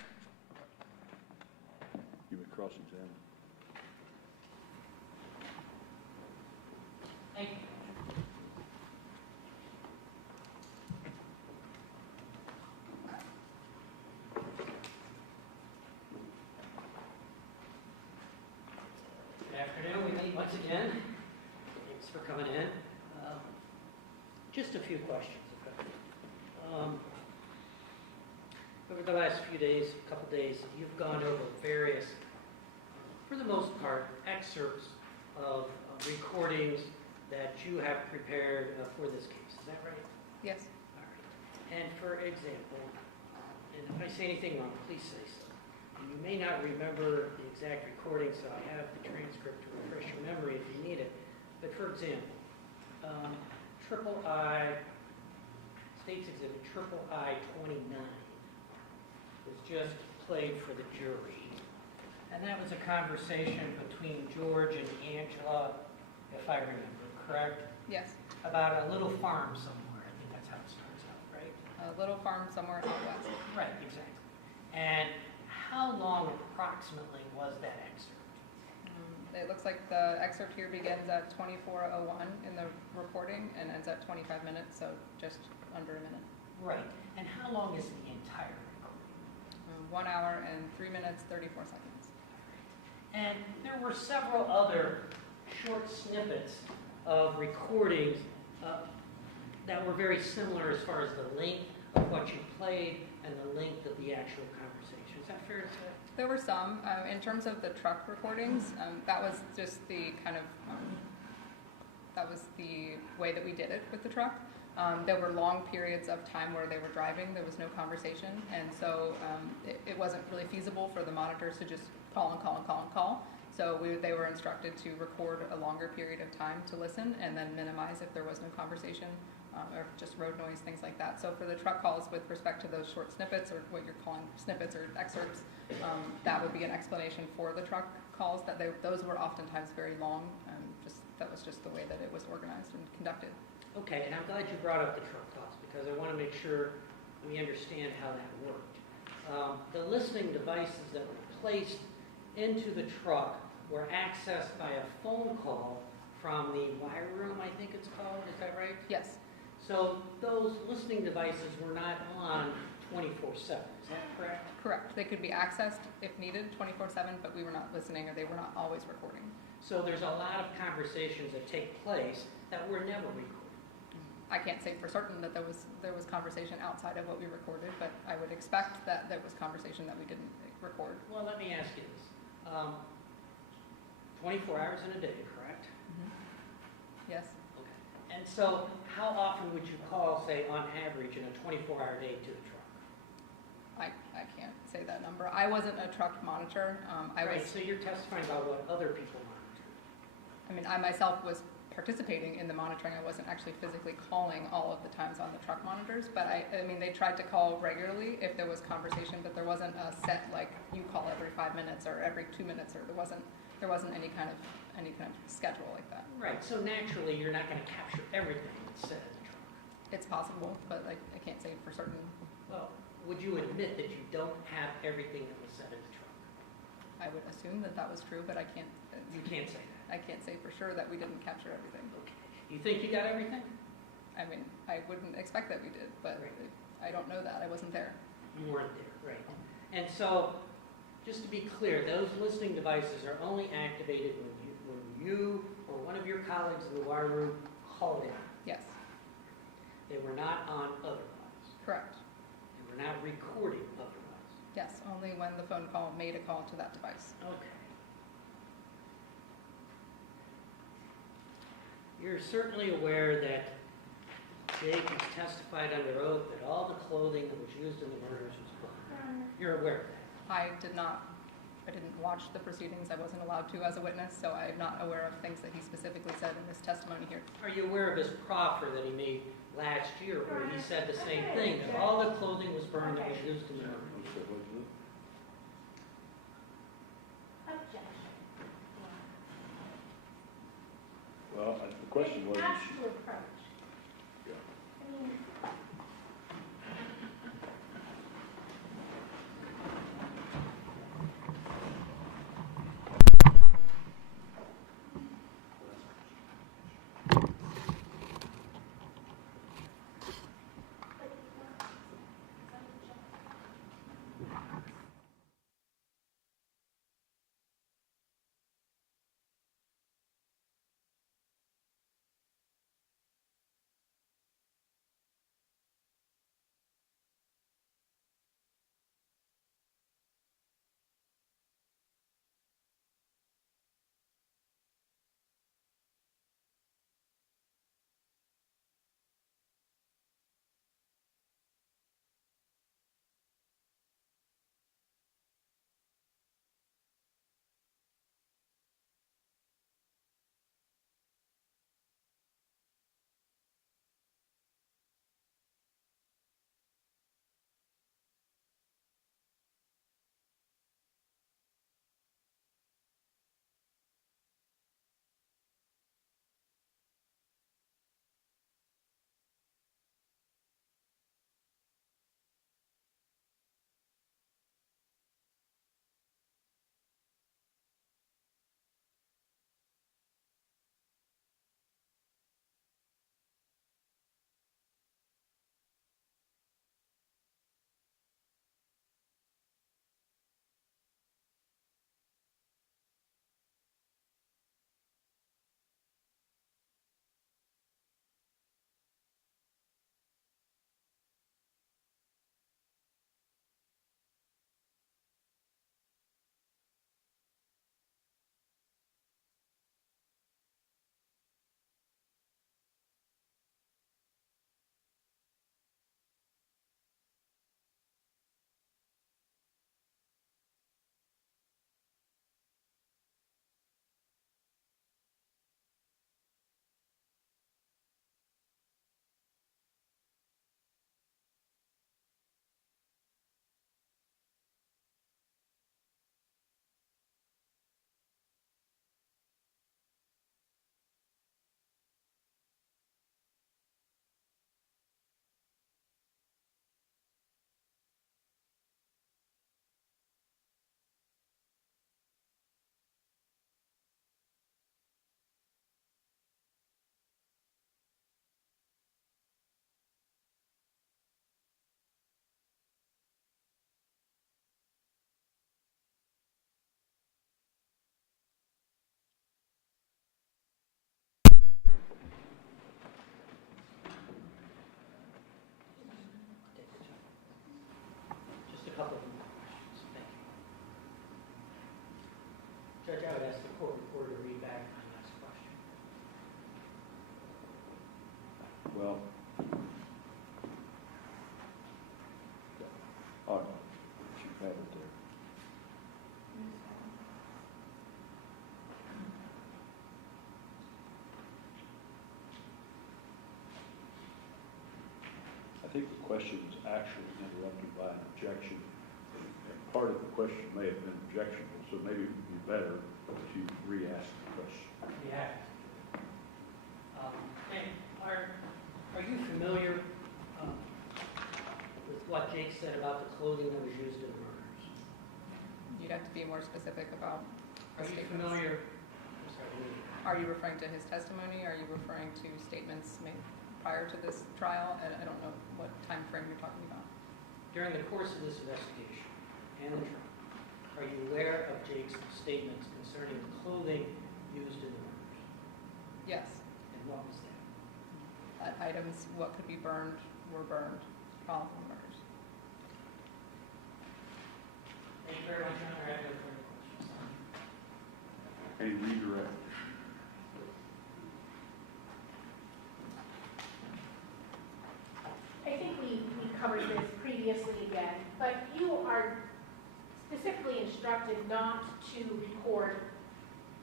You may cross-examine. Thank you. Good afternoon, we meet once again. Thanks for coming in. Just a few questions. Okay. Over the last few days, couple days, you've gone over various, for the most part, excerpts of recordings that you have prepared for this case. Is that right? Yes. All right. And for example, and if I say anything wrong, please say so. And you may not remember the exact recording, so I have the transcript to refresh your memory if you need it. But for example, triple I, State's Exhibit triple I 29 was just played for the jury. And that was a conversation between George and Angela, if I remember, correct? Yes. About a little farm somewhere. I think that's how it starts out, right? A little farm somewhere out west. Right, exactly. And how long approximately was that excerpt? It looks like the excerpt here begins at 24:01 in the reporting and ends at 25 minutes, so just under a minute. Right. And how long is the entire recording? 1 hour and 3 minutes, 34 seconds. And there were several other short snippets of recordings that were very similar as far as the length of what you played and the length of the actual conversation. Is that fair to say? There were some. In terms of the truck recordings, that was just the kind of, that was the way that we did it with the truck. There were long periods of time where they were driving, there was no conversation, and so it wasn't really feasible for the monitors to just call and call and call and call. So they were instructed to record a longer period of time to listen and then minimize if there was no conversation or just road noise, things like that. So for the truck calls with respect to those short snippets or what you're calling snippets or excerpts, that would be an explanation for the truck calls, that those were oftentimes very long. That was just the way that it was organized and conducted. Okay, and I'm glad you brought up the truck calls because I want to make sure we understand how that worked. The listening devices that were placed into the truck were accessed by a phone call from the wire room, I think it's called. Is that right? Yes. So those listening devices were not on 24/7. Is that correct? Correct. They could be accessed if needed 24/7, but we were not listening or they were not always recording. So there's a lot of conversations that take place that were never recorded. I can't say for certain that there was conversation outside of what we recorded, but I would expect that there was conversation that we didn't record. Well, let me ask you this. 24 hours in a day, correct? Yes. Okay. And so how often would you call, say, on average in a 24-hour day to the truck? I can't say that number. I wasn't a truck monitor. Right, so you're testifying about what other people monitored. I mean, I myself was participating in the monitoring. I wasn't actually physically calling all of the times on the truck monitors, but I mean, they tried to call regularly if there was conversation, but there wasn't a set, like, you call every 5 minutes or every 2 minutes, or there wasn't any kind of schedule like that. Right, so naturally, you're not going to capture everything that's said in the truck. It's possible, but I can't say for certain. Well, would you admit that you don't have everything that was said in the truck? I would assume that that was true, but I can't. You can't say that. I can't say for sure that we didn't capture everything. Okay. You think you got everything? I mean, I wouldn't expect that we did, but Right. I don't know that. I wasn't there. You weren't there, right. And so, just to be clear, those listening devices are only activated when you or one of your colleagues in the wire room called in. Yes, They were not on otherwise. correct. They were not recording otherwise. Yes, only when the phone call made a call to that device. Okay. You're certainly aware that Jake has testified under oath that all the clothing that was used in the murders was burned. You're aware of that? I didn't watch the proceedings. I wasn't allowed to as a witness, so I'm not aware of things that he specifically said in this testimony here. Are you aware of his proffer that he made last year where he said the same thing, that all the clothing was burned that was used in the murders? Objection. Well, the question was, Actual approach. Yeah. I mean, Judge, I would ask the court reporter to read back my last question. Well, all right, you have it there. I think the question was actually interrupted by an objection. And part of the question may have been objectionable, so maybe it would be better if you re-ask the question. Yeah. And are you familiar with what Jake said about the clothing that was used in the murders? You'd have to be more specific about Are the you statements. familiar? I'm sorry, Are you referring to his testimony? Are you referring to statements made prior to this trial? I don't know what time frame you're talking about. during the course of this investigation and the trial, are you aware of Jake's statements concerning the clothing used in the murders? Yes. And what was that? Items, what could be burned, were burned following the murders. Thank you very much, Your Honor. I have no further questions. Any redirect? I think we covered this previously again, but you are specifically instructed not to record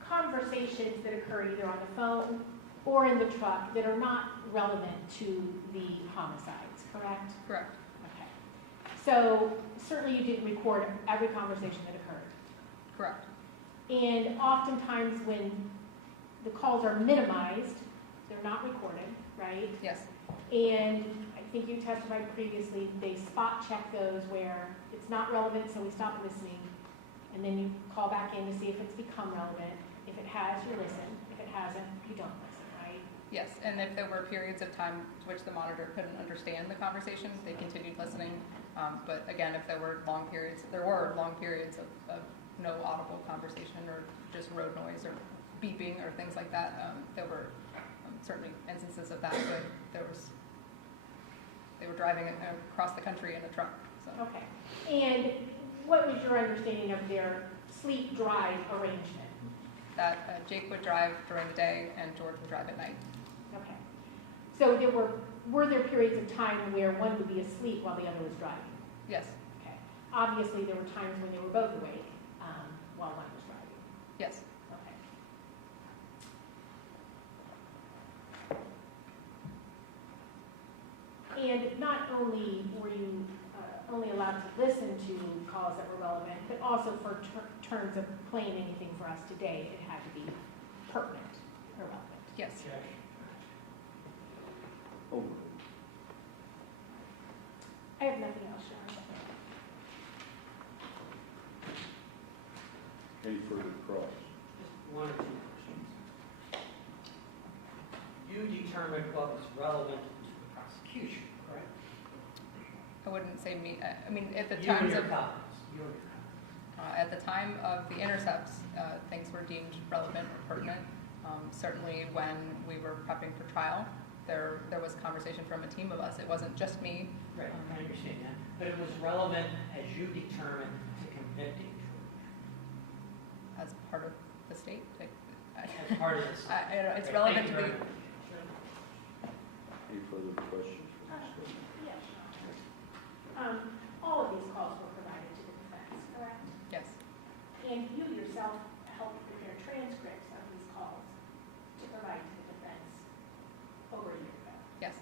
conversations that occur either on the phone or in the truck that are not relevant to the homicides, correct? Correct. Okay. So certainly you didn't record every conversation that occurred. Correct. And oftentimes when the calls are minimized, they're not recorded, right? Yes. And I think you testified previously, they spot check those where it's not relevant, so we stop listening. And then you call back in to see if it's become relevant. If it has, you listen. If it hasn't, you don't listen, right? Yes, and if there were periods of time to which the monitor couldn't understand the conversation, they continued listening. But again, if there were long periods of no audible conversation or just road noise or beeping or things like that, there were certainly instances of that, but they were driving across the country in a truck. So. Okay. And what was your understanding of their sleep-drive arrangement? That Jake would drive during the day and George would drive at night. Okay. So were there periods of time where one would be asleep while the other was driving? Yes. Okay. Obviously, there were times when they were both awake while one was driving. Yes. Okay. And not only were you only allowed to listen to calls that were relevant, but also for terms of playing anything for us today, it had to be pertinent or relevant. Yes. Oh, I have nothing else, Sharon. any further cross? Just one or two questions. You determined what was relevant to the prosecution, correct? I wouldn't say me. I mean, at the You and times your of colleagues. You and your colleagues. at the time of the intercepts, things were deemed relevant or pertinent. Certainly, when we were prepping for trial, there was conversation from a team of us. It wasn't just me. Right, I understand that. But it was relevant as you determined to convicting George. As part of the state. As part of this. I don't know, it's Okay, relevant thank to you the. very much. Any further questions? Yes. All of these calls were provided to the defense, correct? Yes. And you yourself helped prepare transcripts of these calls to provide to the defense over a year ago. Yes.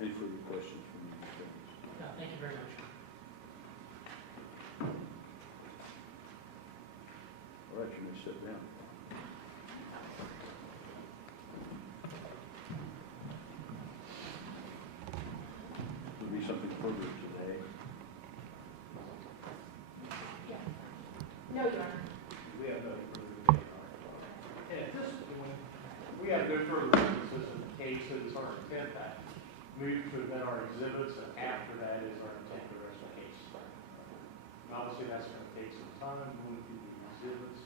Any further questions from the defense? No, thank you very much. All right, you may sit down. Will be something further today. Yeah. No, Your Honor. We have no further debate on it. And at this point, we have no further witnesses in the case, so it's our intent that move to amend our exhibits, and after that is our intent for the rest of the case. And obviously, that's going to take some time, going through the exhibits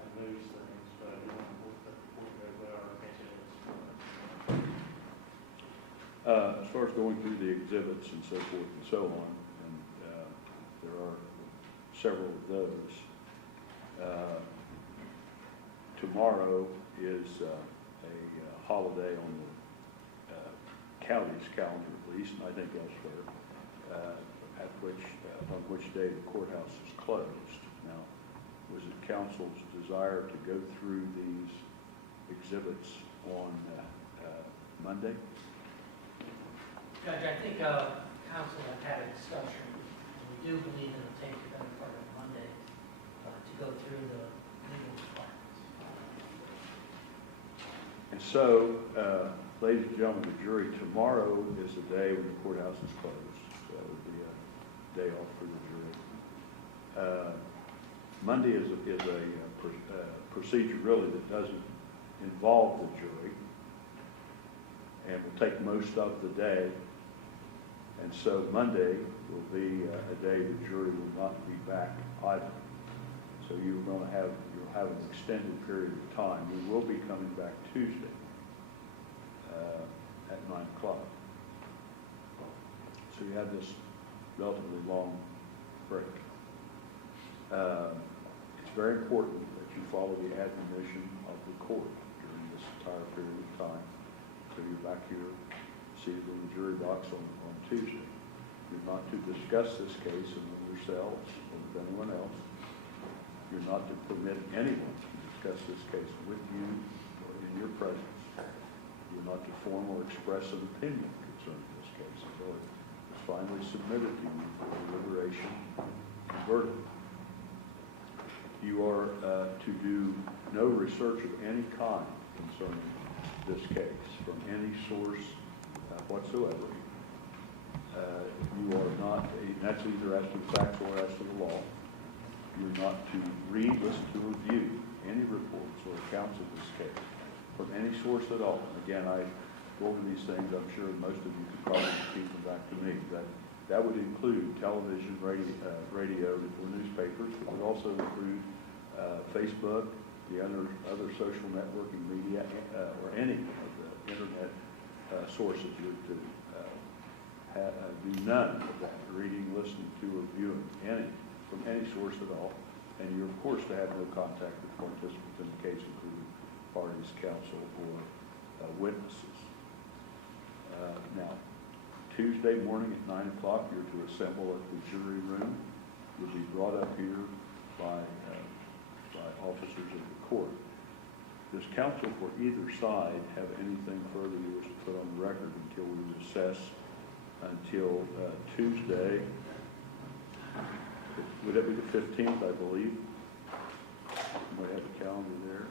and those things, but we want to let the court know what our intention is. As far as going through the exhibits and so forth and so on, There are several of those. Tomorrow is a holiday on the county's calendar, at least, and I think elsewhere, on which day the courthouse is closed. Now, was it council's desire to go through these exhibits on Monday? Judge, I think council have had a discussion, and we do believe it'll take the better part of Monday to go through the legal requirements. And so, ladies and gentlemen, the jury, tomorrow is the day when the courthouse is closed. So that would be a day off for the jury. Monday is a procedure really that doesn't involve the jury and will take most of the day. And so Monday will be a day the jury will not be back either. So you'll have an extended period of time. We will be coming back Tuesday at 9 o'clock. So you have this relatively long break. It's very important that you follow the admonition of the court during this entire period of time. So you're back here seated in the jury box on Tuesday. You're not to discuss this case among yourselves or with anyone else. You're not to permit anyone to discuss this case with you or in your presence. You're not to form or express an opinion concerning this case until it is finally submitted to you for deliberation and verdict. You are to do no research of any kind concerning this case from any source whatsoever. You are not, that's either as to the facts or as to the law. You're not to read, listen to, or review any reports or accounts of this case from any source at all. And again, I go over these things. I'm sure most of you could probably repeat them back to me. That would include television, radio, or newspapers. It would also include Facebook, the other social networking media, or any of the internet sources. You're to do none of that, reading, listening to, or viewing from any source at all. And you're, of course, to have no contact with participants in the case, including parties, counsel, or witnesses. Now, Tuesday morning at 9 o'clock, you're to assemble at the jury room. You'll be brought up here by officers of the court. Does counsel for either side have anything further you wish to put on the record until we recess until Tuesday? Would that be the 15th, I believe? You might have the calendar there.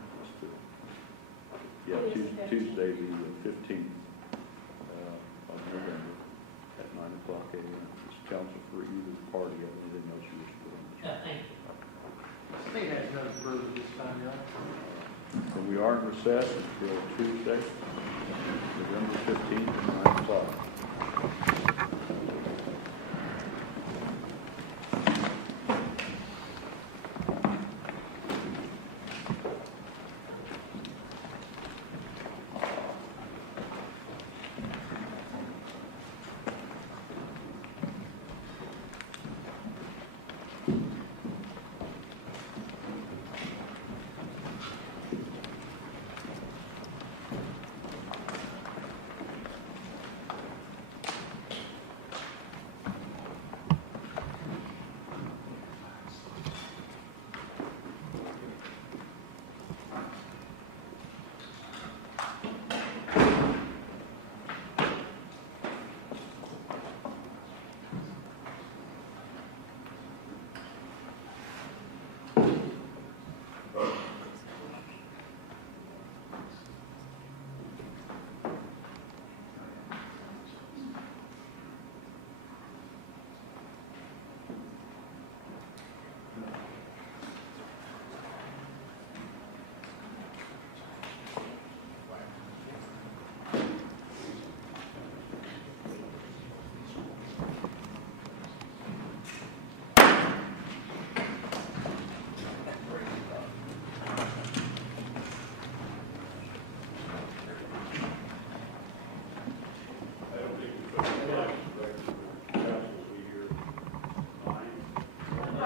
Tuesday, the 15th of November at 9 o'clock a.m. Does counsel for either party have anything else you wish to put on the record? Thank you. The state has no further this time, yeah? And we are in recess until Tuesday, November 15th at 9 o'clock.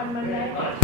on Monday.